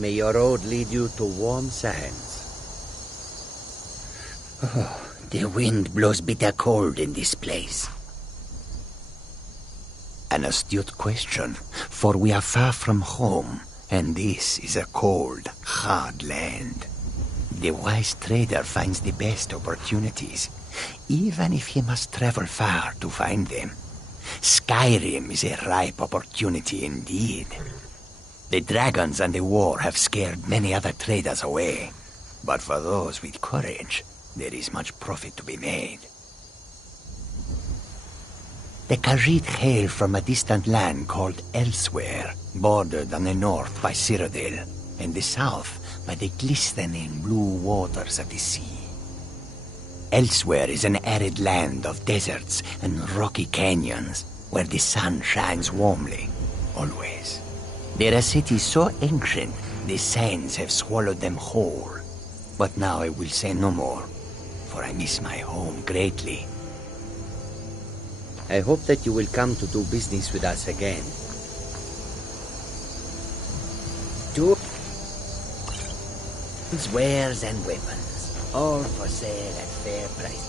May your road lead you to warm sands. Oh, the wind blows bitter cold in this place. An astute question, for we are far from home, and this is a cold, hard land. The wise trader finds the best opportunities, even if he must travel far to find them. Skyrim is a ripe opportunity indeed. The dragons and the war have scared many other traders away, but for those with courage, there is much profit to be made. The Khajiit hail from a distant land called Elsewhere, bordered on the north by Cyrodiil, and the south by the glistening blue waters of the sea. Elsewhere is an arid land of deserts and rocky canyons, where the sun shines warmly, always. There are cities so ancient, the sands have swallowed them whole. But now I will say no more, for I miss my home greatly. I hope that you will come to do business with us again. Wares and weapons, all for sale at fair prices.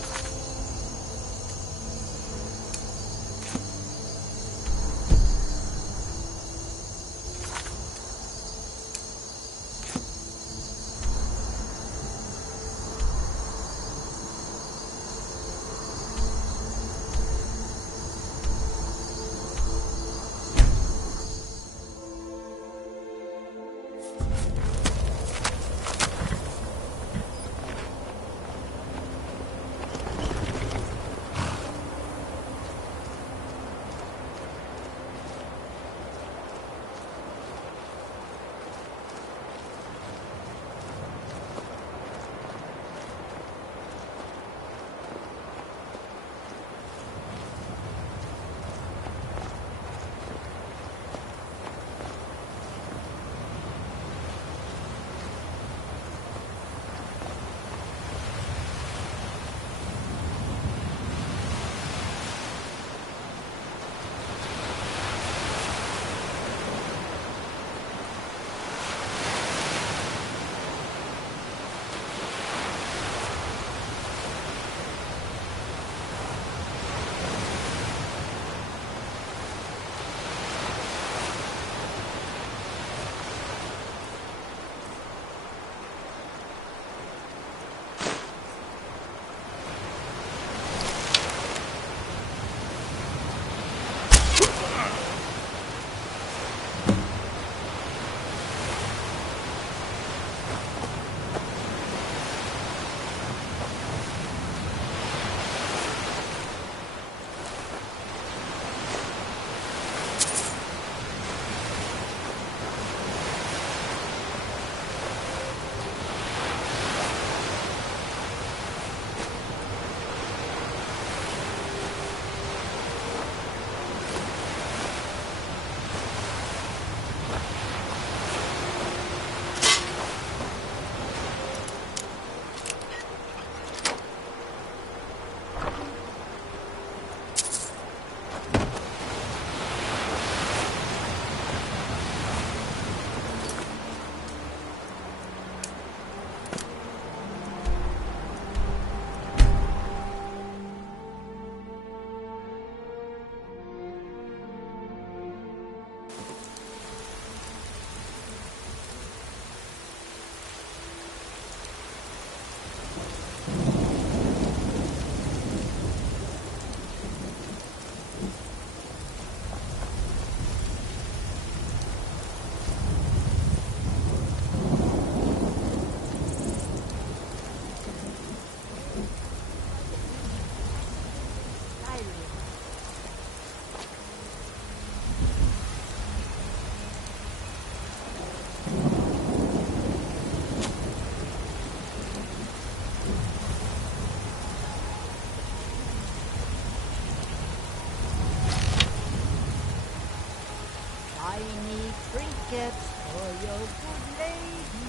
your good lady,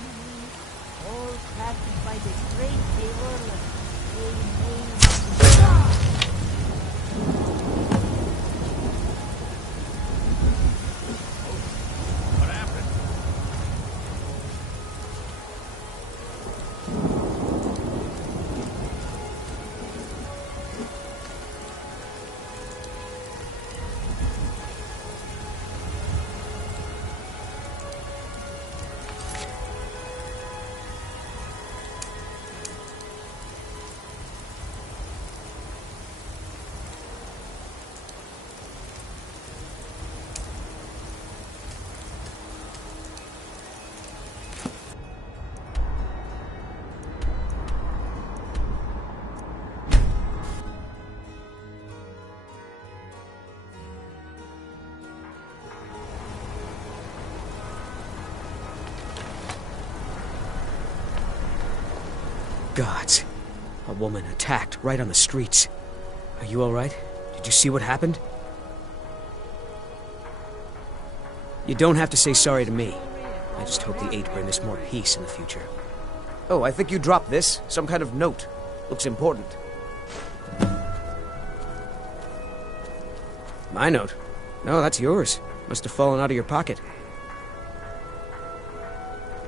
all crafted by the great table of What happened? Gods. A woman attacked right on the streets. Are you alright? Did you see what happened? You don't have to say sorry to me. I just hope the Eight bring us more peace in the future. Oh, I think you dropped this. Some kind of note. Looks important. My note? No, that's yours. Must have fallen out of your pocket.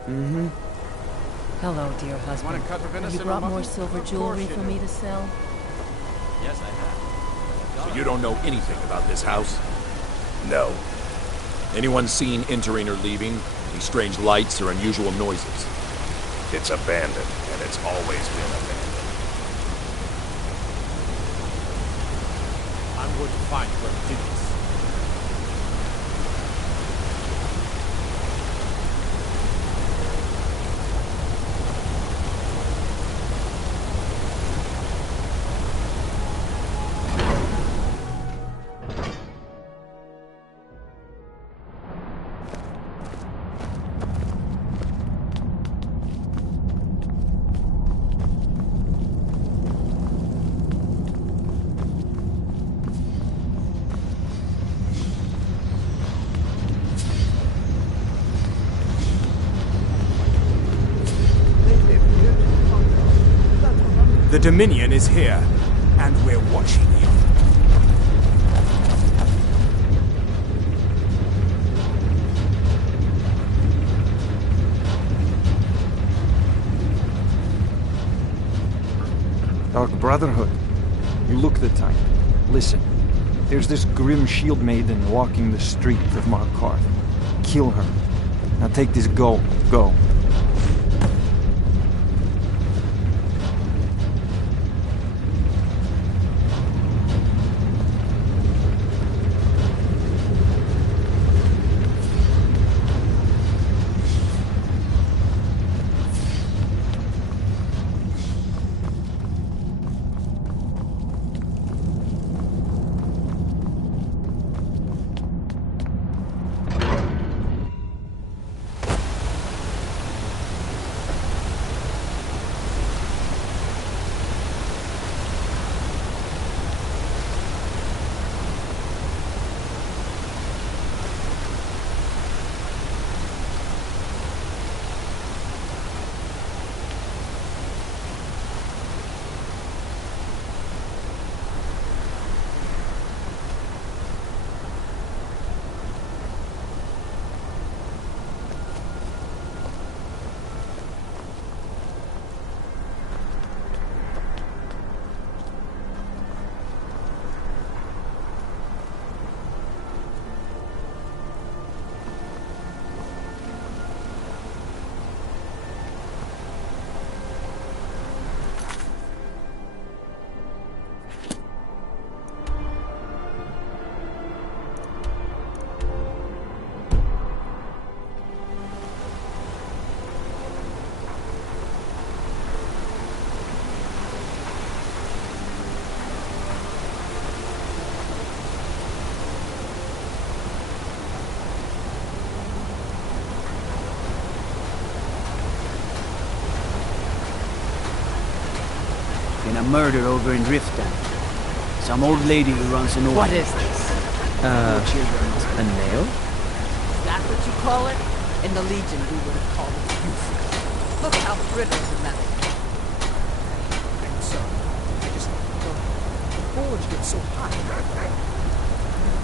Mm-hmm. Hello, dear husband. Have you brought more silver jewelry for me to sell? Yes, I have. So you don't know anything about this house? No. Anyone seen entering or leaving? Any strange lights or unusual noises? It's abandoned, and it's always been abandoned. I'm going to find whoever did this. The Dominion is here, and we're watching you. Dark Brotherhood. You look the type. Listen, there's this grim shield maiden walking the street of Markarth. Kill her. Now take this gold. Go. Been a murder over in Riften. Some old lady who runs an orphanage. What is this? A nail? Is that what you call it? In the Legion, we would have called it useless. Look how brittle the metal. I'm sorry. I just... Well, the forge gets so hot. You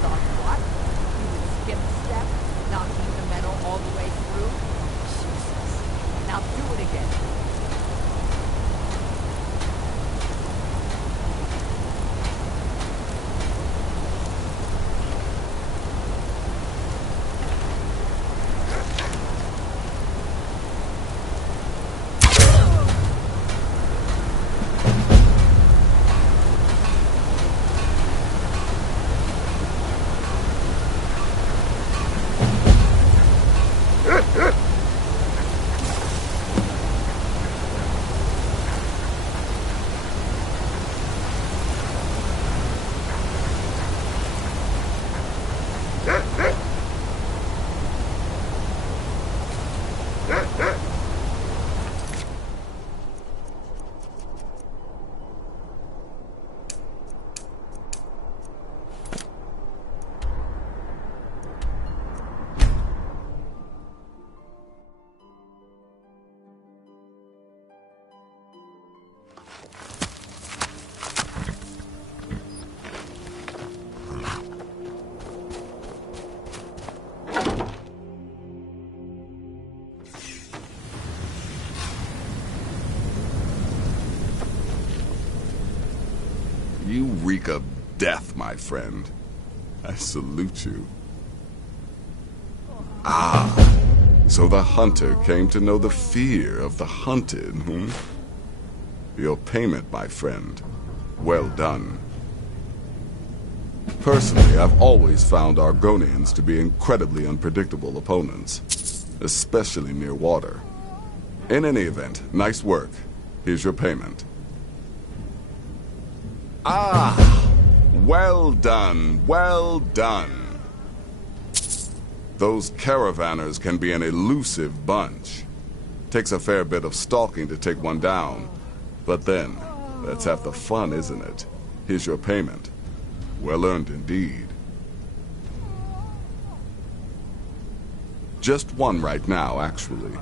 thought what? You would skip a step, not heat the metal all the way through? Jesus. Now do it again. You reek of death, my friend. I salute you. Ah, so the hunter came to know the fear of the hunted, hmm? Your payment, my friend. Well done. Personally, I've always found Argonians to be incredibly unpredictable opponents, especially near water. In any event, nice work. Here's your payment. Ah! Well done, well done. Those caravanners can be an elusive bunch. Takes a fair bit of stalking to take one down. But then, that's half the fun, isn't it? Here's your payment. Well earned indeed. Just one right now, actually.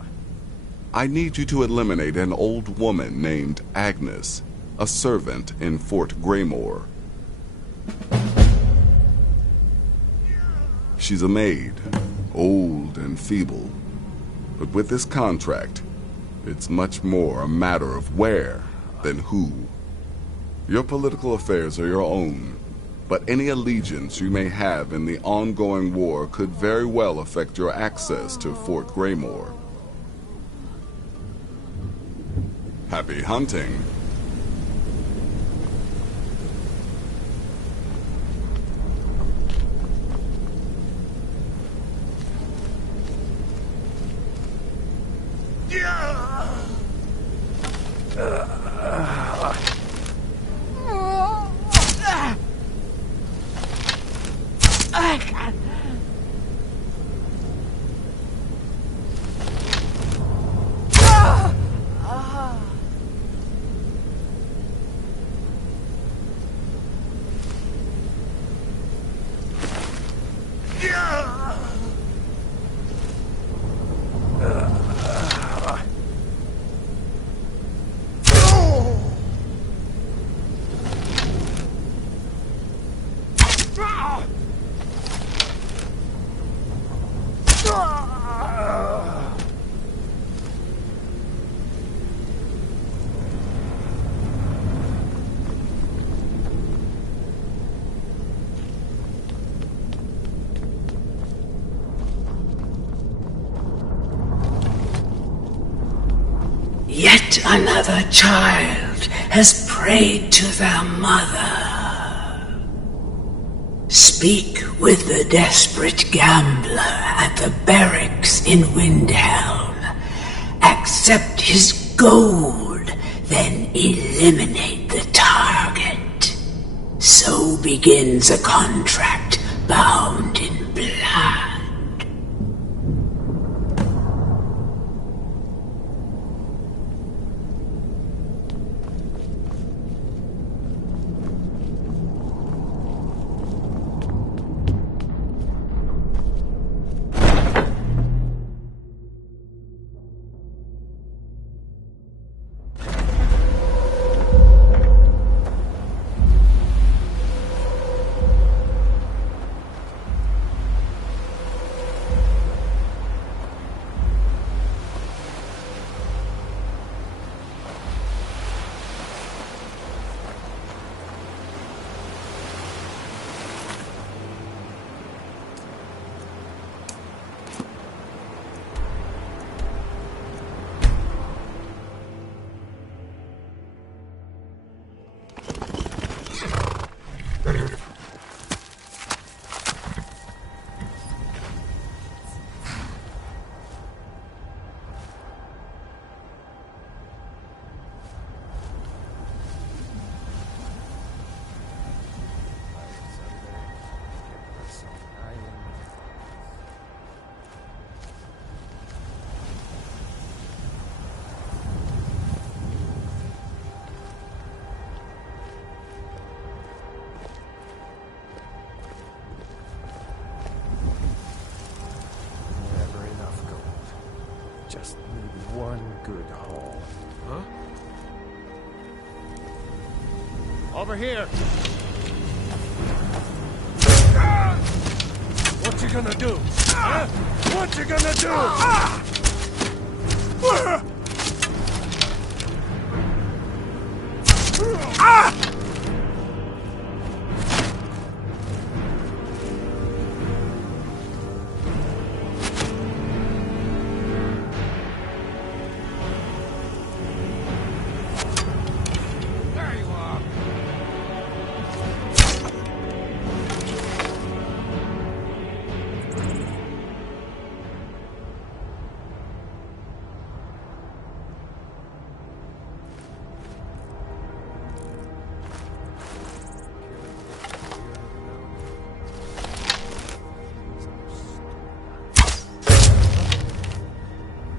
I need you to eliminate an old woman named Agnes, a servant in Fort Greymore. She's a maid, old and feeble. But with this contract, it's much more a matter of where than who. Your political affairs are your own, but any allegiance you may have in the ongoing war could very well affect your access to Fort Greymore. Happy hunting. Yet another child has prayed to their mother. Speak with the desperate gambler at the barracks in Windhelm. Accept his gold, then eliminate the target. So begins a contract bound in blood. good haul. Huh? Over here! What you gonna do? Huh? What you gonna do? There you are.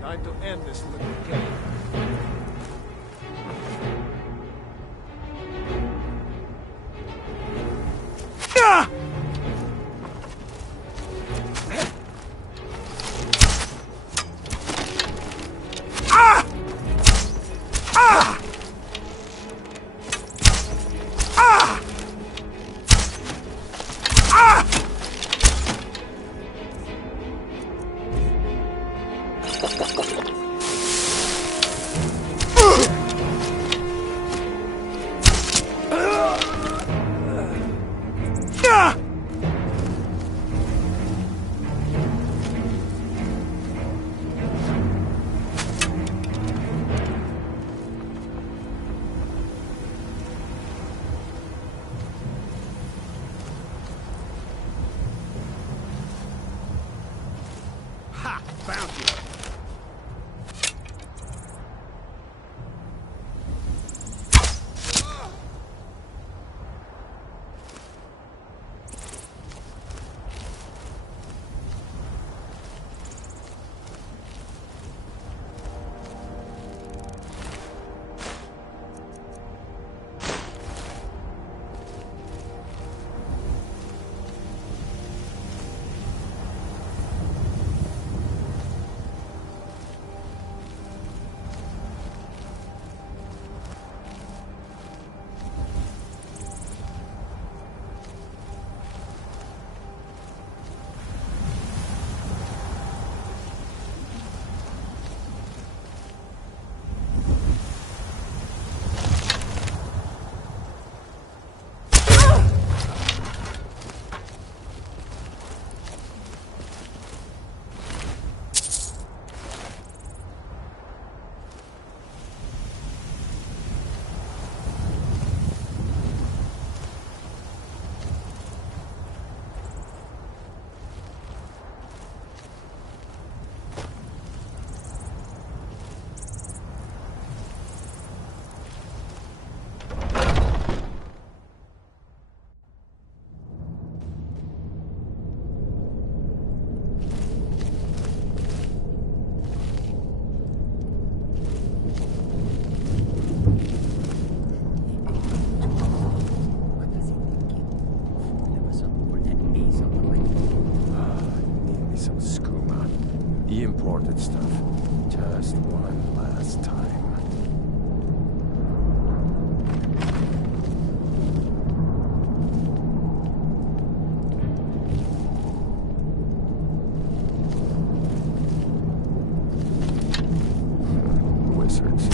Time to end this little game. Ha! Found you. Imported stuff. Just one last time. Wizards.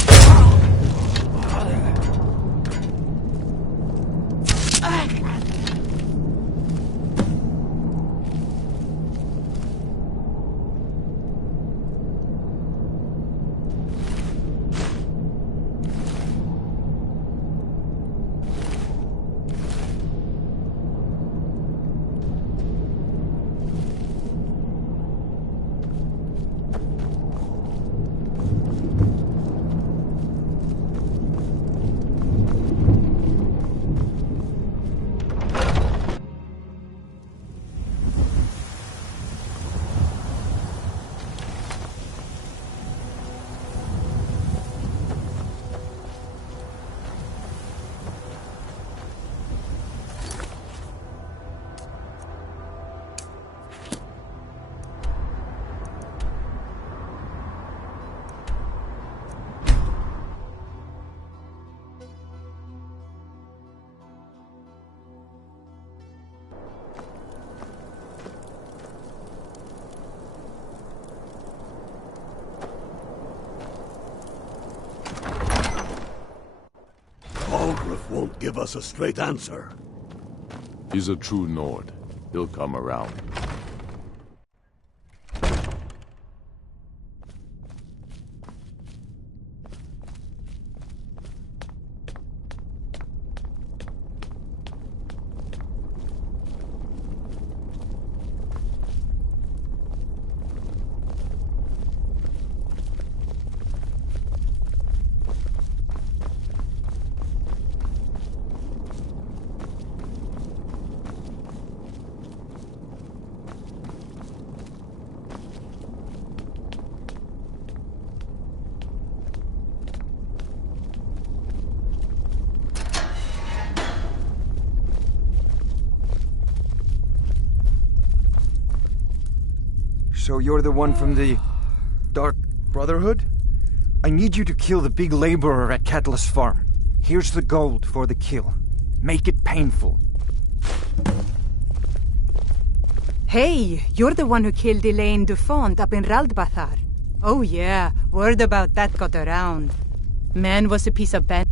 give us a straight answer. He's a true Nord. He'll come around. So you're the one from the Dark Brotherhood? I need you to kill the big laborer at Catalyst Farm. Here's the gold for the kill. Make it painful. Hey, you're the one who killed Elaine Dufont up in Raldbathar. Oh yeah, word about that got around. Man was a piece of bad.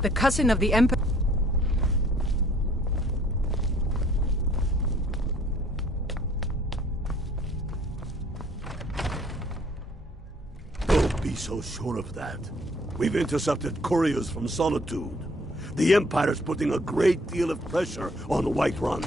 The cousin of the Emperor. Don't be so sure of that. We've intercepted couriers from Solitude. The Empire's putting a great deal of pressure on Whiterun.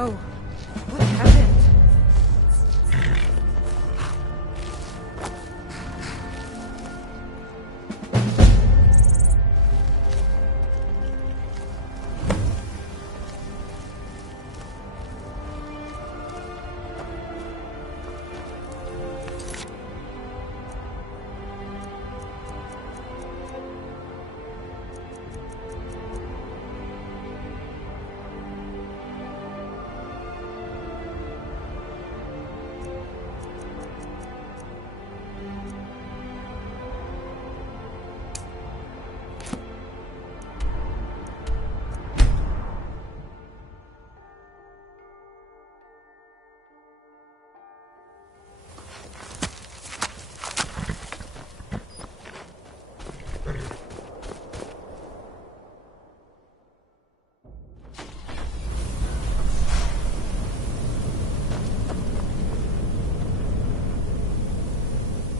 Oh, what happened?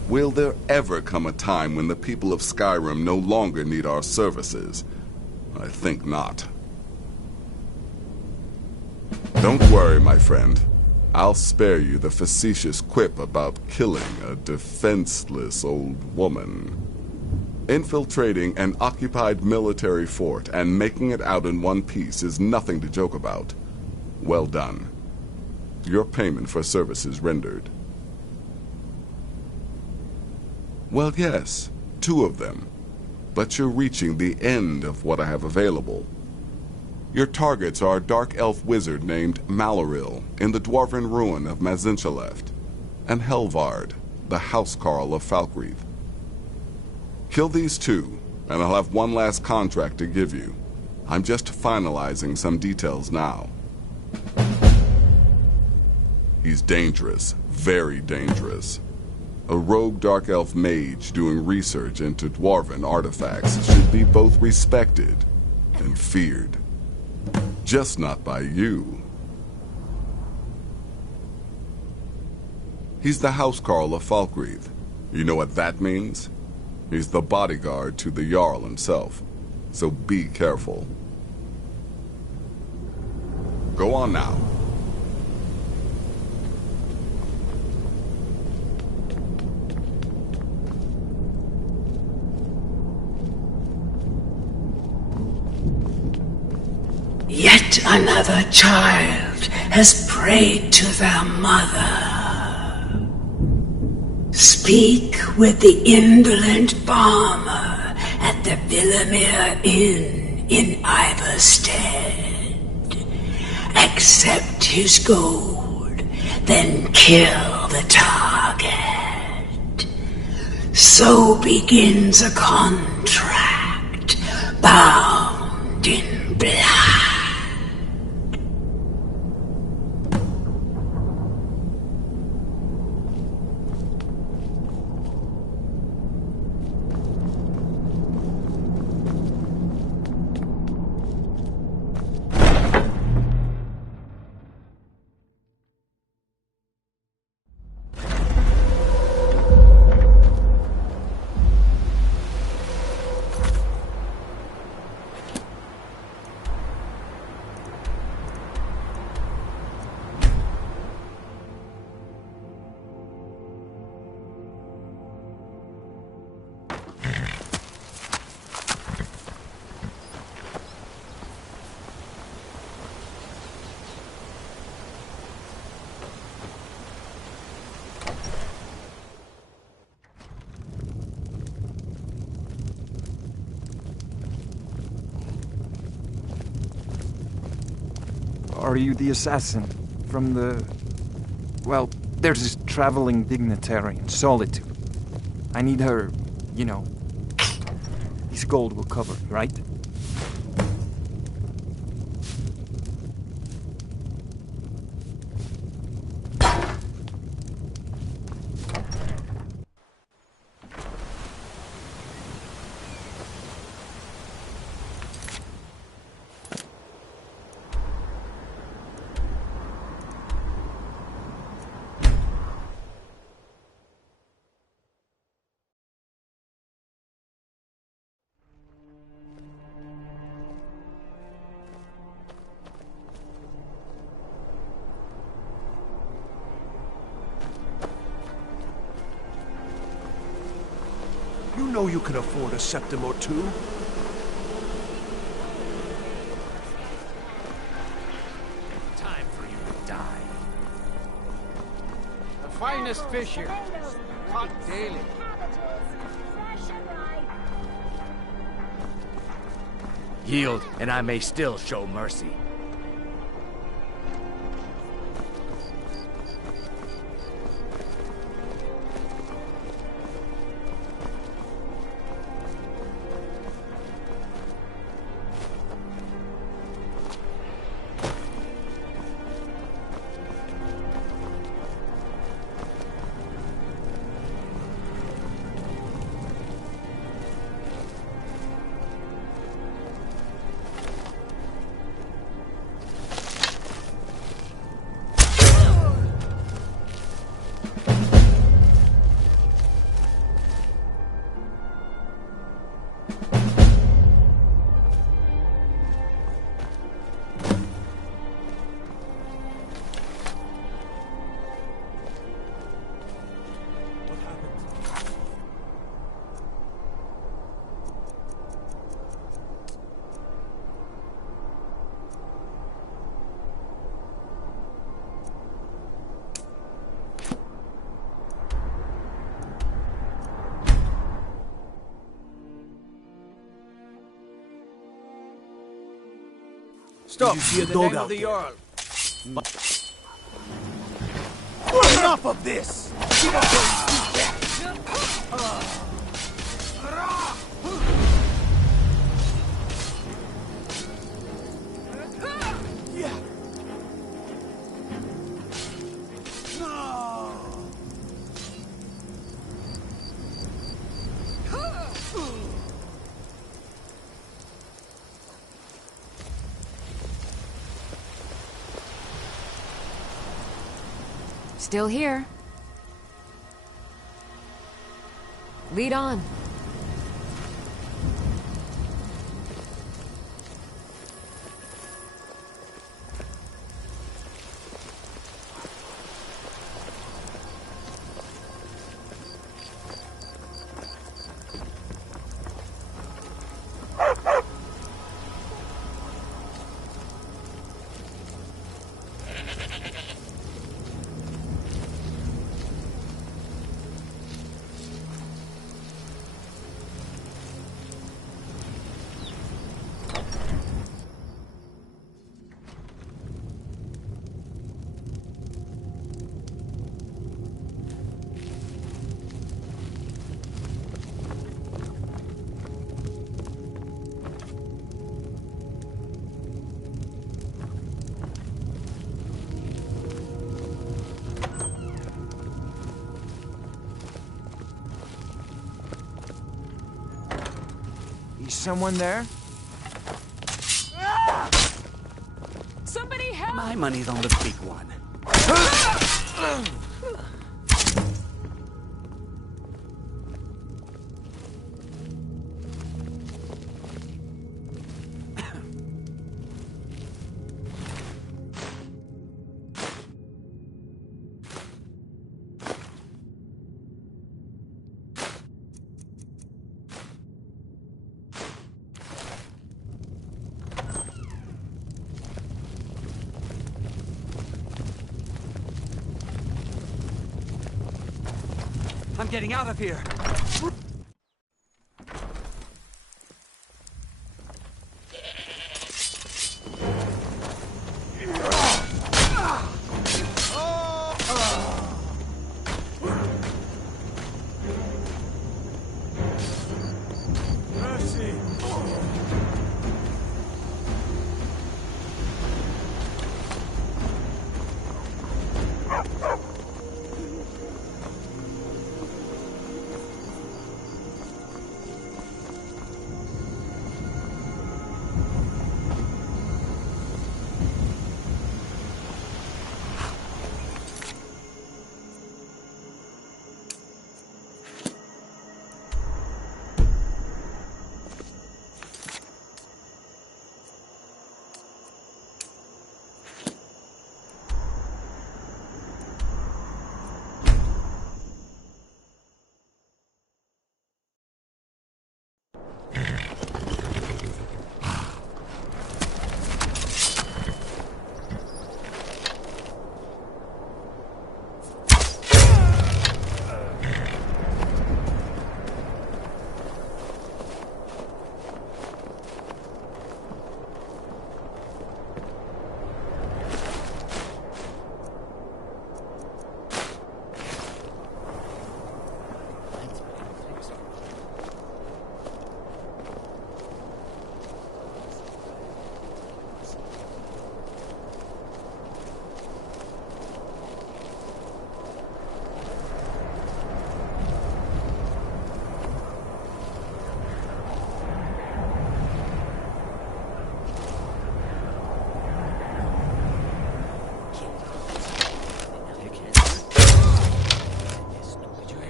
Will there ever come a time when the people of Skyrim no longer need our services? I think not. Don't worry, my friend. I'll spare you the facetious quip about killing a defenseless old woman. Infiltrating an occupied military fort and making it out in one piece is nothing to joke about. Well done. your payment for services rendered. Well, yes, 2 of them. But you're reaching the end of what I have available. Your targets are a dark elf wizard named Maloril in the dwarven ruin of Mazinchaleft, and Helvard, the housecarl of Falkreath. Kill these 2, and I'll have one last contract to give you. I'm just finalizing some details now. He's dangerous, very dangerous. A rogue dark elf mage doing research into dwarven artifacts should be both respected and feared. Just not by you. He's the housecarl of Falkreath. You know what that means? He's the bodyguard to the Jarl himself. So be careful. Go on now. Yet another child has prayed to their mother. Speak with the indolent farmer at the Villamere Inn in Iverstead. Accept his gold, then kill the target. So begins a contract bound in blood. Are you the assassin from the... Well, there's this traveling dignitary in Solitude. I need her, you know. This gold will cover it, right? You know you can afford a septim or 2. Time for you to die. The finest fish here. Caught daily. Yield, and I may still show mercy. Stop! Did you see a In the dog name out of the there? Jarl. Enough of this! Give up those Still here. Lead on. Is someone there? Somebody help! My money's on the big one. I'm getting out of here.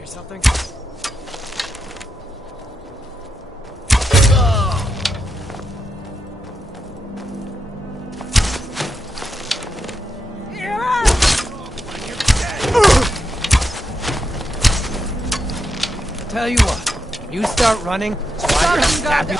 Something? Tell you what, you start running, so I can stab you.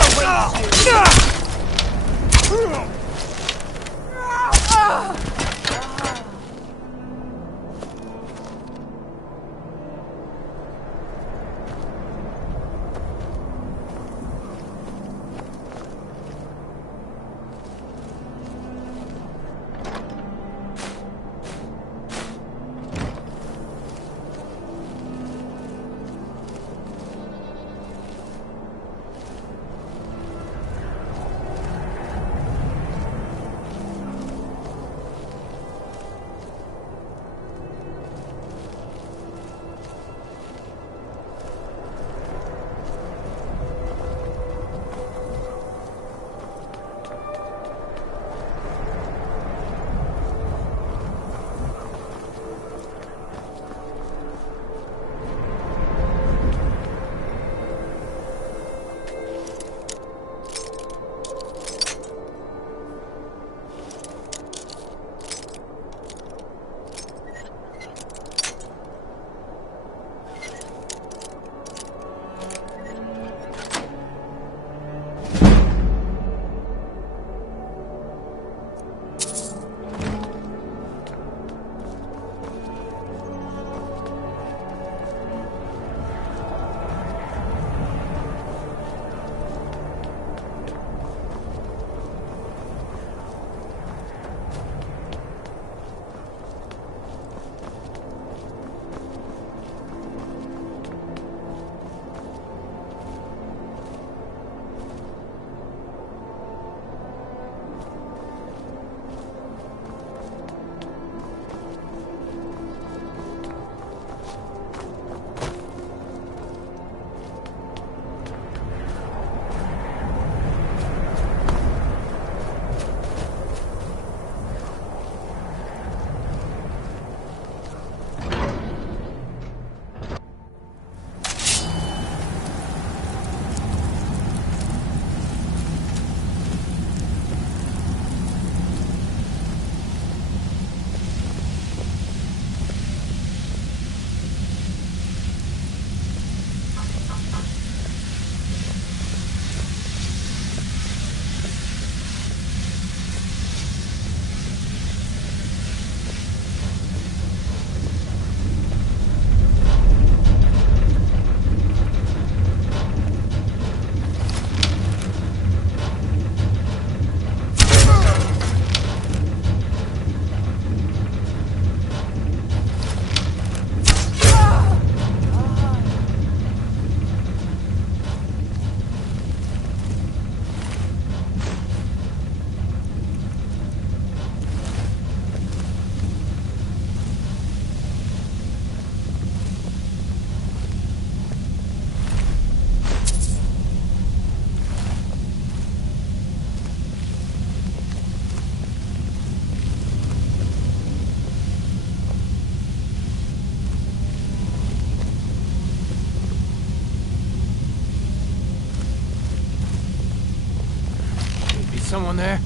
Someone there?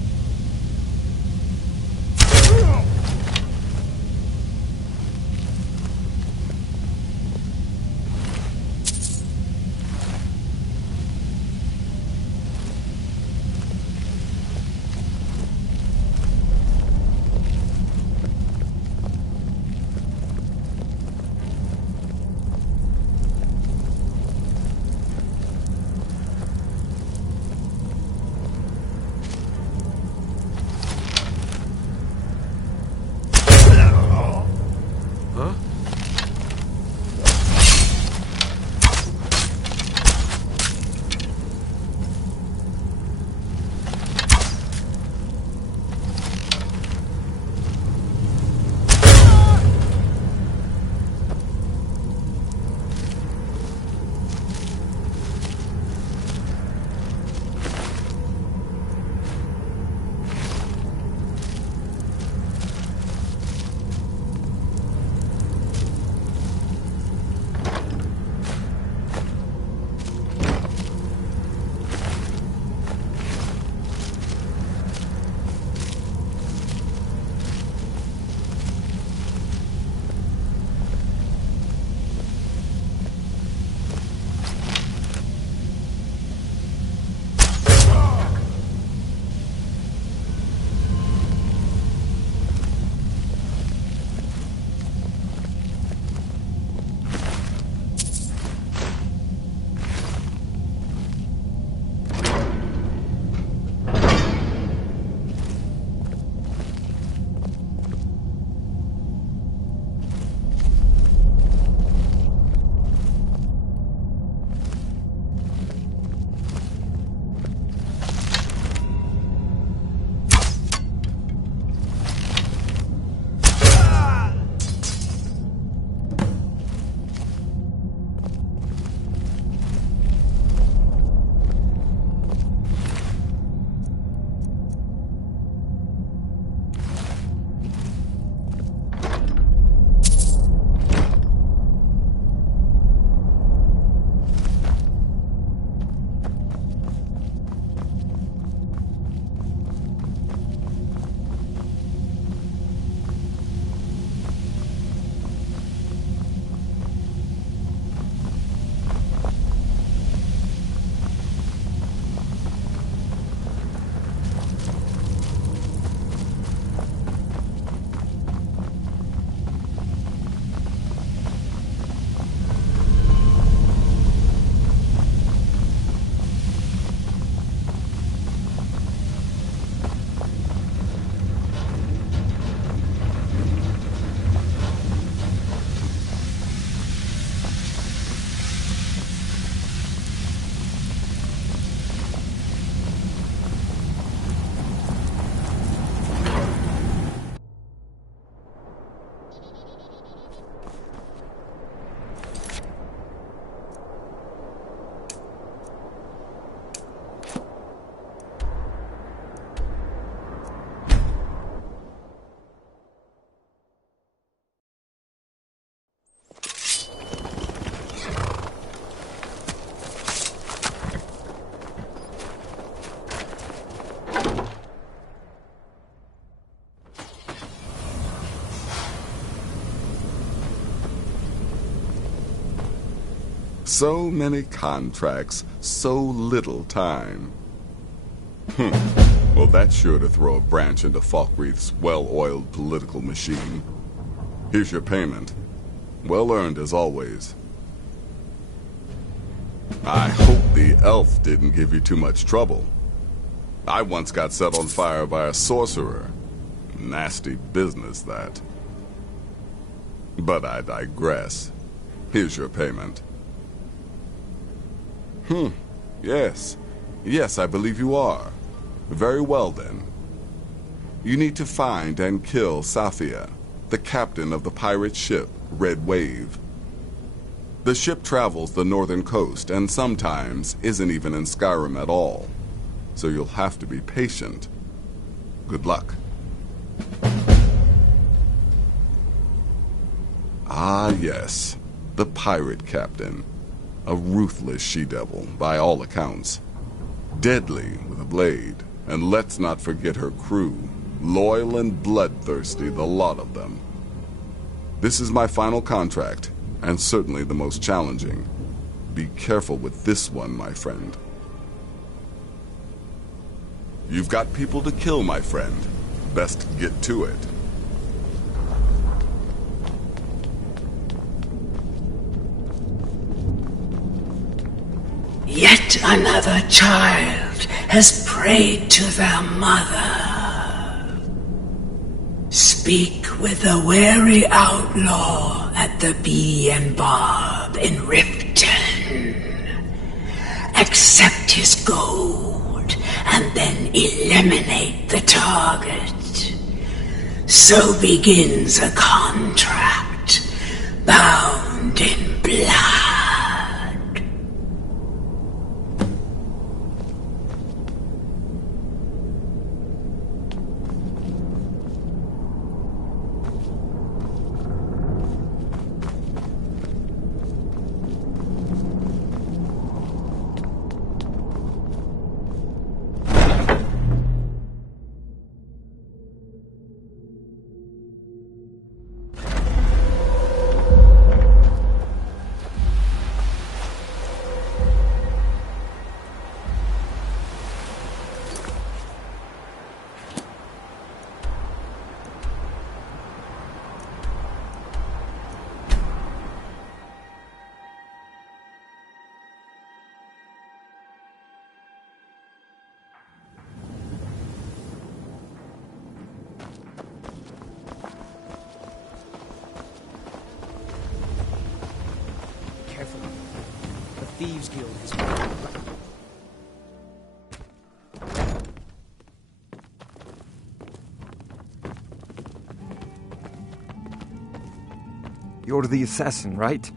So many contracts, so little time. Well, that's sure to throw a branch into Falkreath's well-oiled political machine. Here's your payment. Well earned as always. I hope the elf didn't give you too much trouble. I once got set on fire by a sorcerer. Nasty business, that. But I digress. Here's your payment. Yes. Yes, I believe you are. Very well, then. You need to find and kill Safia, the captain of the pirate ship, Red Wave. The ship travels the northern coast and sometimes isn't even in Skyrim at all. So you'll have to be patient. Good luck. Ah, yes. The pirate captain. A ruthless she-devil, by all accounts. Deadly with a blade. And let's not forget her crew. Loyal and bloodthirsty, the lot of them. This is my final contract, and certainly the most challenging. Be careful with this one, my friend. You've got people to kill, my friend. Best get to it. Yet another child has prayed to their mother. Speak with the wary outlaw at the Bee and Bob in Riften. Accept his gold and then eliminate the target. So begins a contract bound in blood. The Thieves Guild has... You're the assassin, right?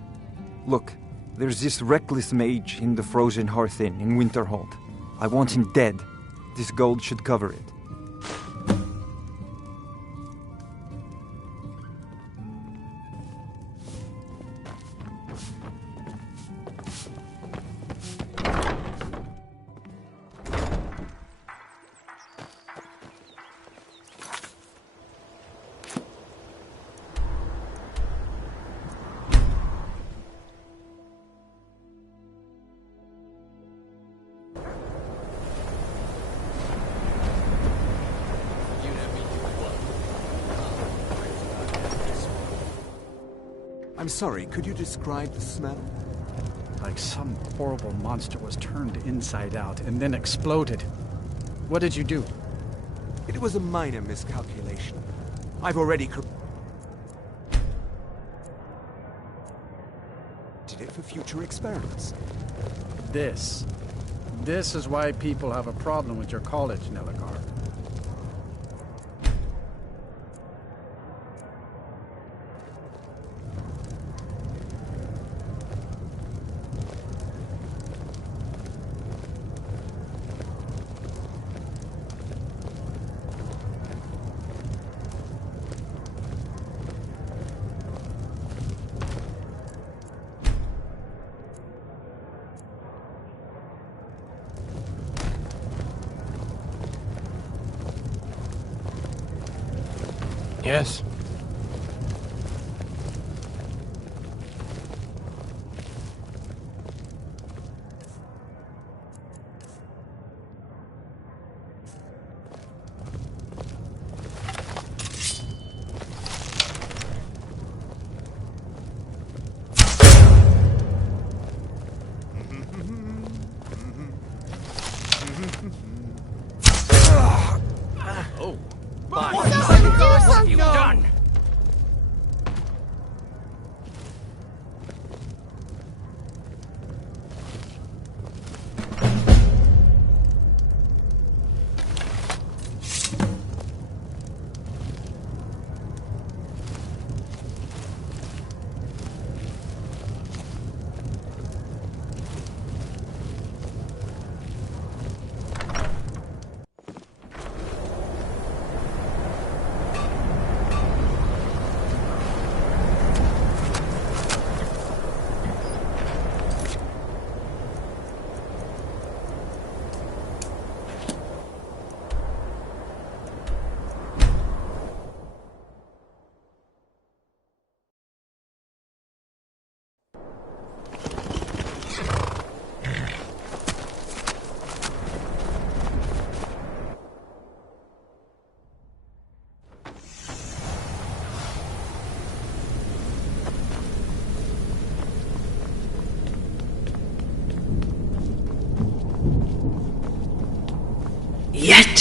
Look, there's this reckless mage in the Frozen Hearth Inn in Winterhold. I want him dead. This gold should cover it. I'm sorry, could you describe the smell? Like some horrible monster was turned inside out and then exploded. What did you do? It was a minor miscalculation. I've already did it for future experiments. This is why people have a problem with your college, Nelagar. Yes? Oh. What have you done?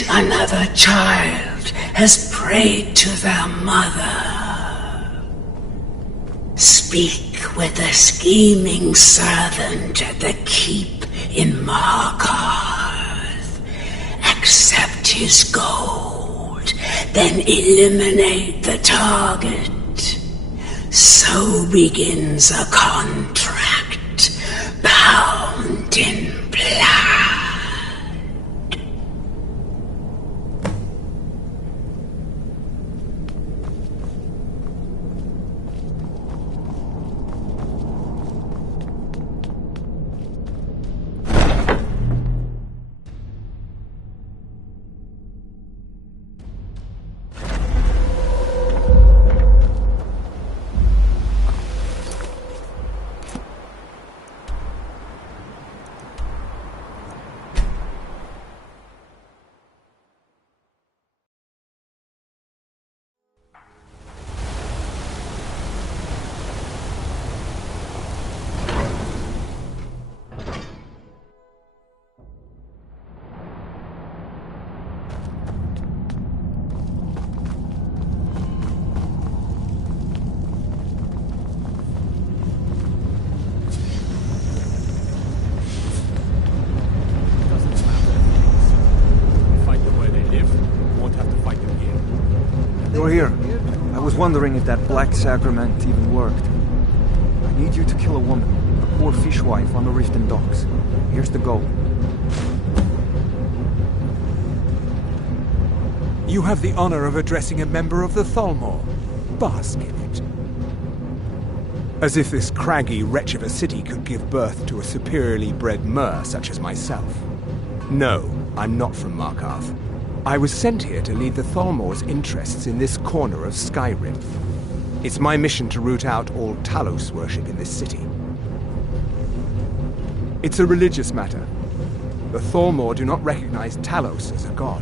another child has prayed to their mother. Speak with the scheming servant at the keep in Markarth. Accept his gold, then eliminate the target. So begins a contract bound in blood. You're here. I was wondering if that black sacrament even worked. I need you to kill a woman, a poor fishwife on the Riften docks. Here's the gold. You have the honor of addressing a member of the Thalmor. Bask in it. As if this craggy wretch of a city could give birth to a superiorly bred mer such as myself. No, I'm not from Markarth. I was sent here to lead the Thalmor's interests in this corner of Skyrim. It's my mission to root out all Talos worship in this city. It's a religious matter. The Thalmor do not recognize Talos as a god.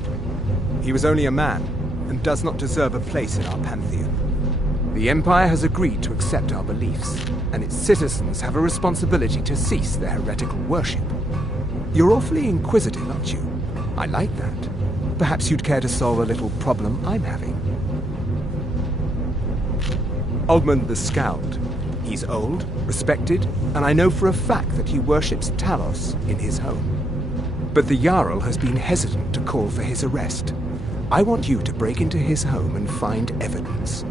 He was only a man, and does not deserve a place in our pantheon. The Empire has agreed to accept our beliefs, and its citizens have a responsibility to cease their heretical worship. You're awfully inquisitive, aren't you? I like that. Perhaps you'd care to solve a little problem I'm having. Ogmund the Scowled. He's old, respected, and I know for a fact that he worships Talos in his home. But the Jarl has been hesitant to call for his arrest. I want you to break into his home and find evidence.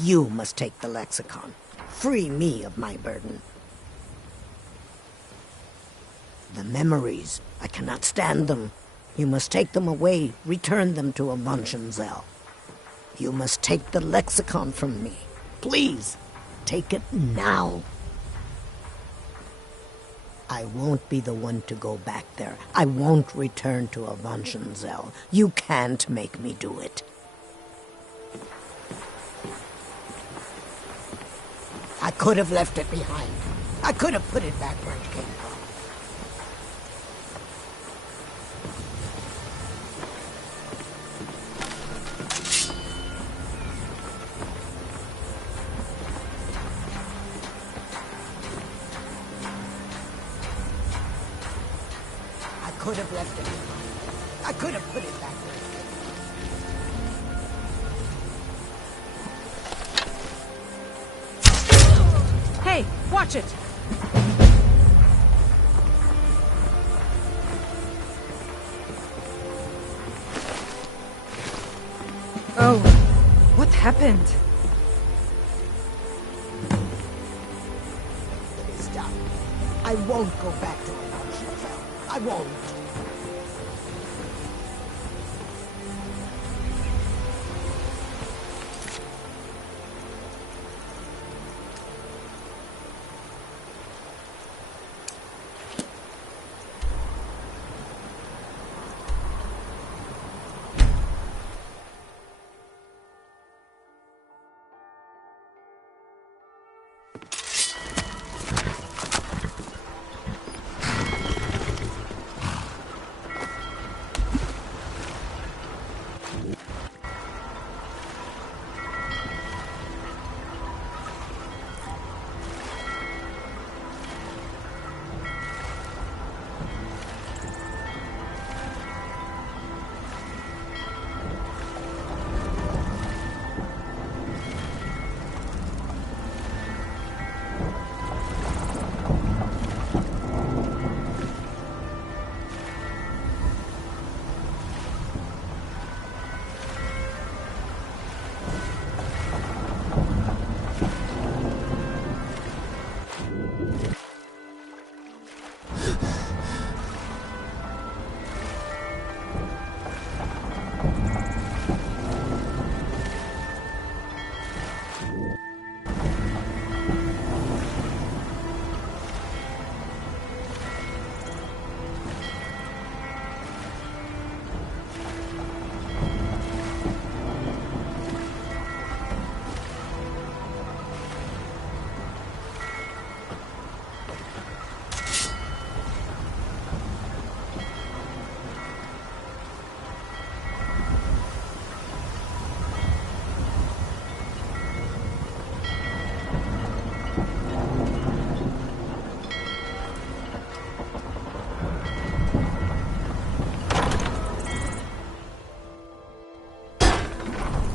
You must take the lexicon. Free me of my burden. The memories, I cannot stand them. You must take them away, return them to Avonshenzel. You must take the lexicon from me. Please, take it now. I won't be the one to go back there. I won't return to Avonshenzel. You can't make me do it. I could have left it behind. I could have put it back where it came from. I could have left it behind. I could have put it back where it came from. Hey, watch it! happened? Stop. I won't go back to the Marshall. I won't.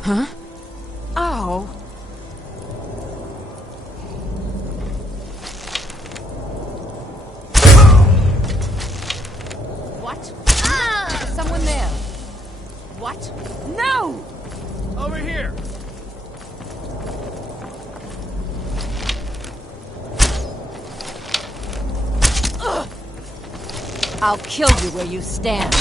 Huh? Ow! What? Ah! Someone there. What? No! Over here! Ugh! I'll kill you where you stand.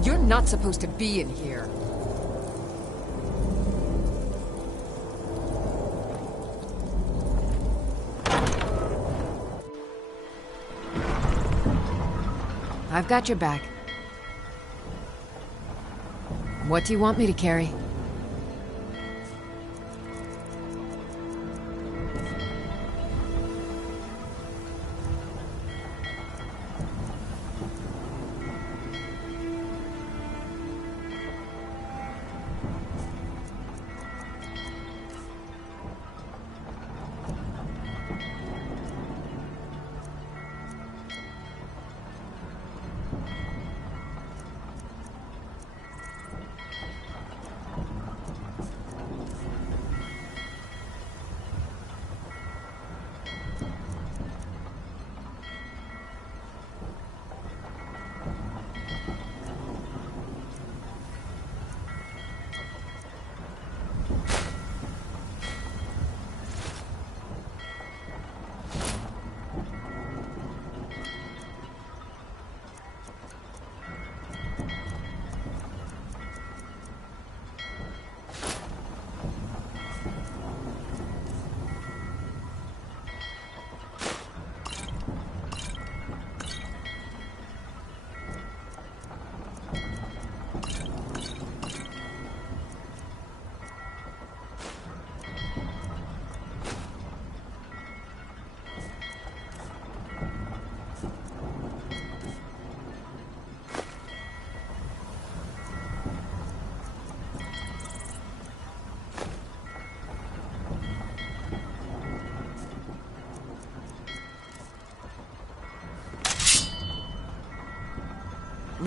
You're not supposed to be in here. I've got your back. What do you want me to carry?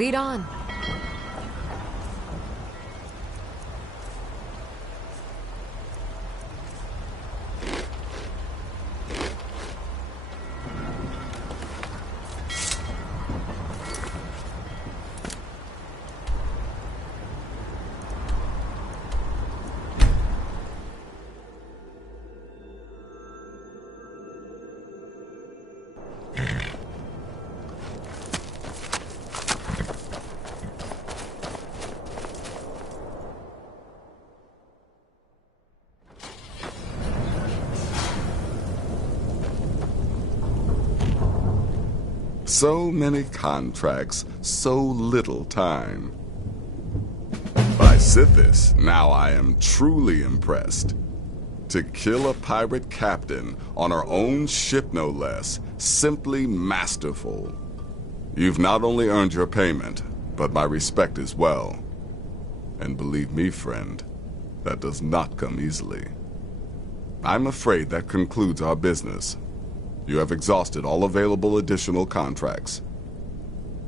Lead on. So many contracts, so little time. By Sithis, now I am truly impressed. To kill a pirate captain on our own ship no less, simply masterful. You've not only earned your payment, but my respect as well. And believe me, friend, that does not come easily. I'm afraid that concludes our business. You have exhausted all available additional contracts.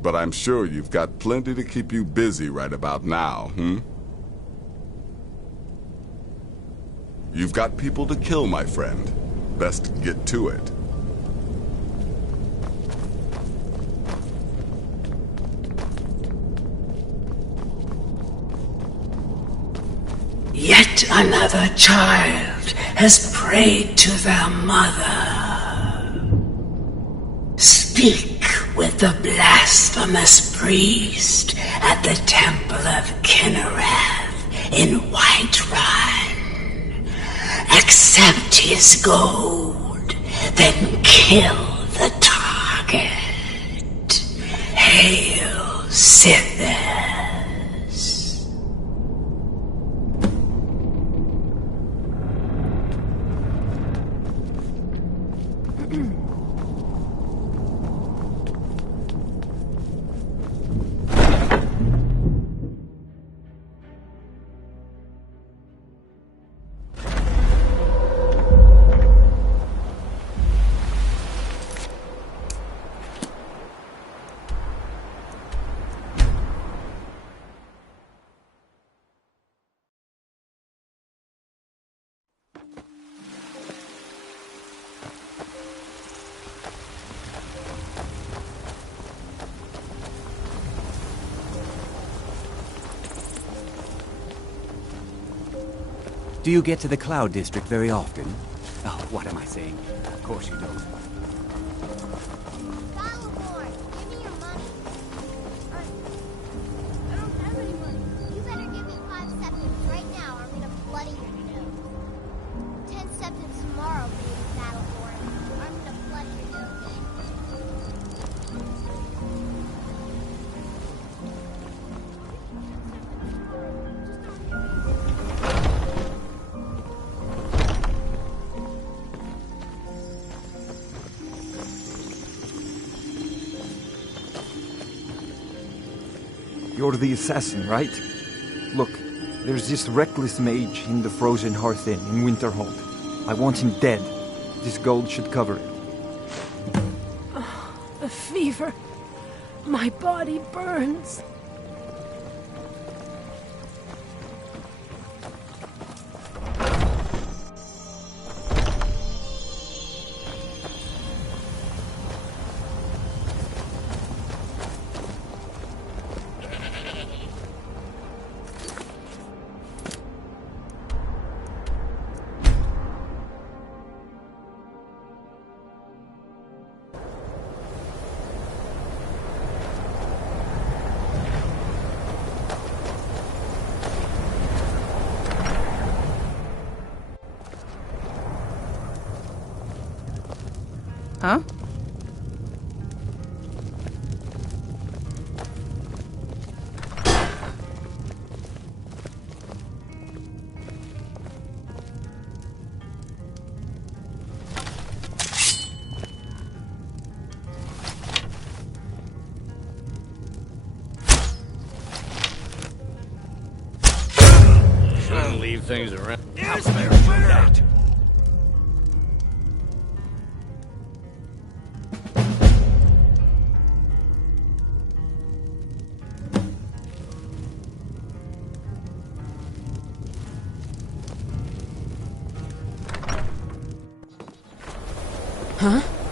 But I'm sure you've got plenty to keep you busy right about now, You've got people to kill, my friend. Best get to it. Yet another child has prayed to their mother. Speak with the blasphemous priest at the temple of Kinnereth in Whiterun. Accept his gold, then kill the target. Hail Sithis. Do you get to the Cloud District very often? Oh, what am I saying? Of course you don't. You're the assassin, right? Look, there's this reckless mage in the Frozen Hearth Inn in Winterhold. I want him dead. This gold should cover it. Oh, the fever. My body burns. Huh? Shouldn't leave things around. Yes, there, that. Huh?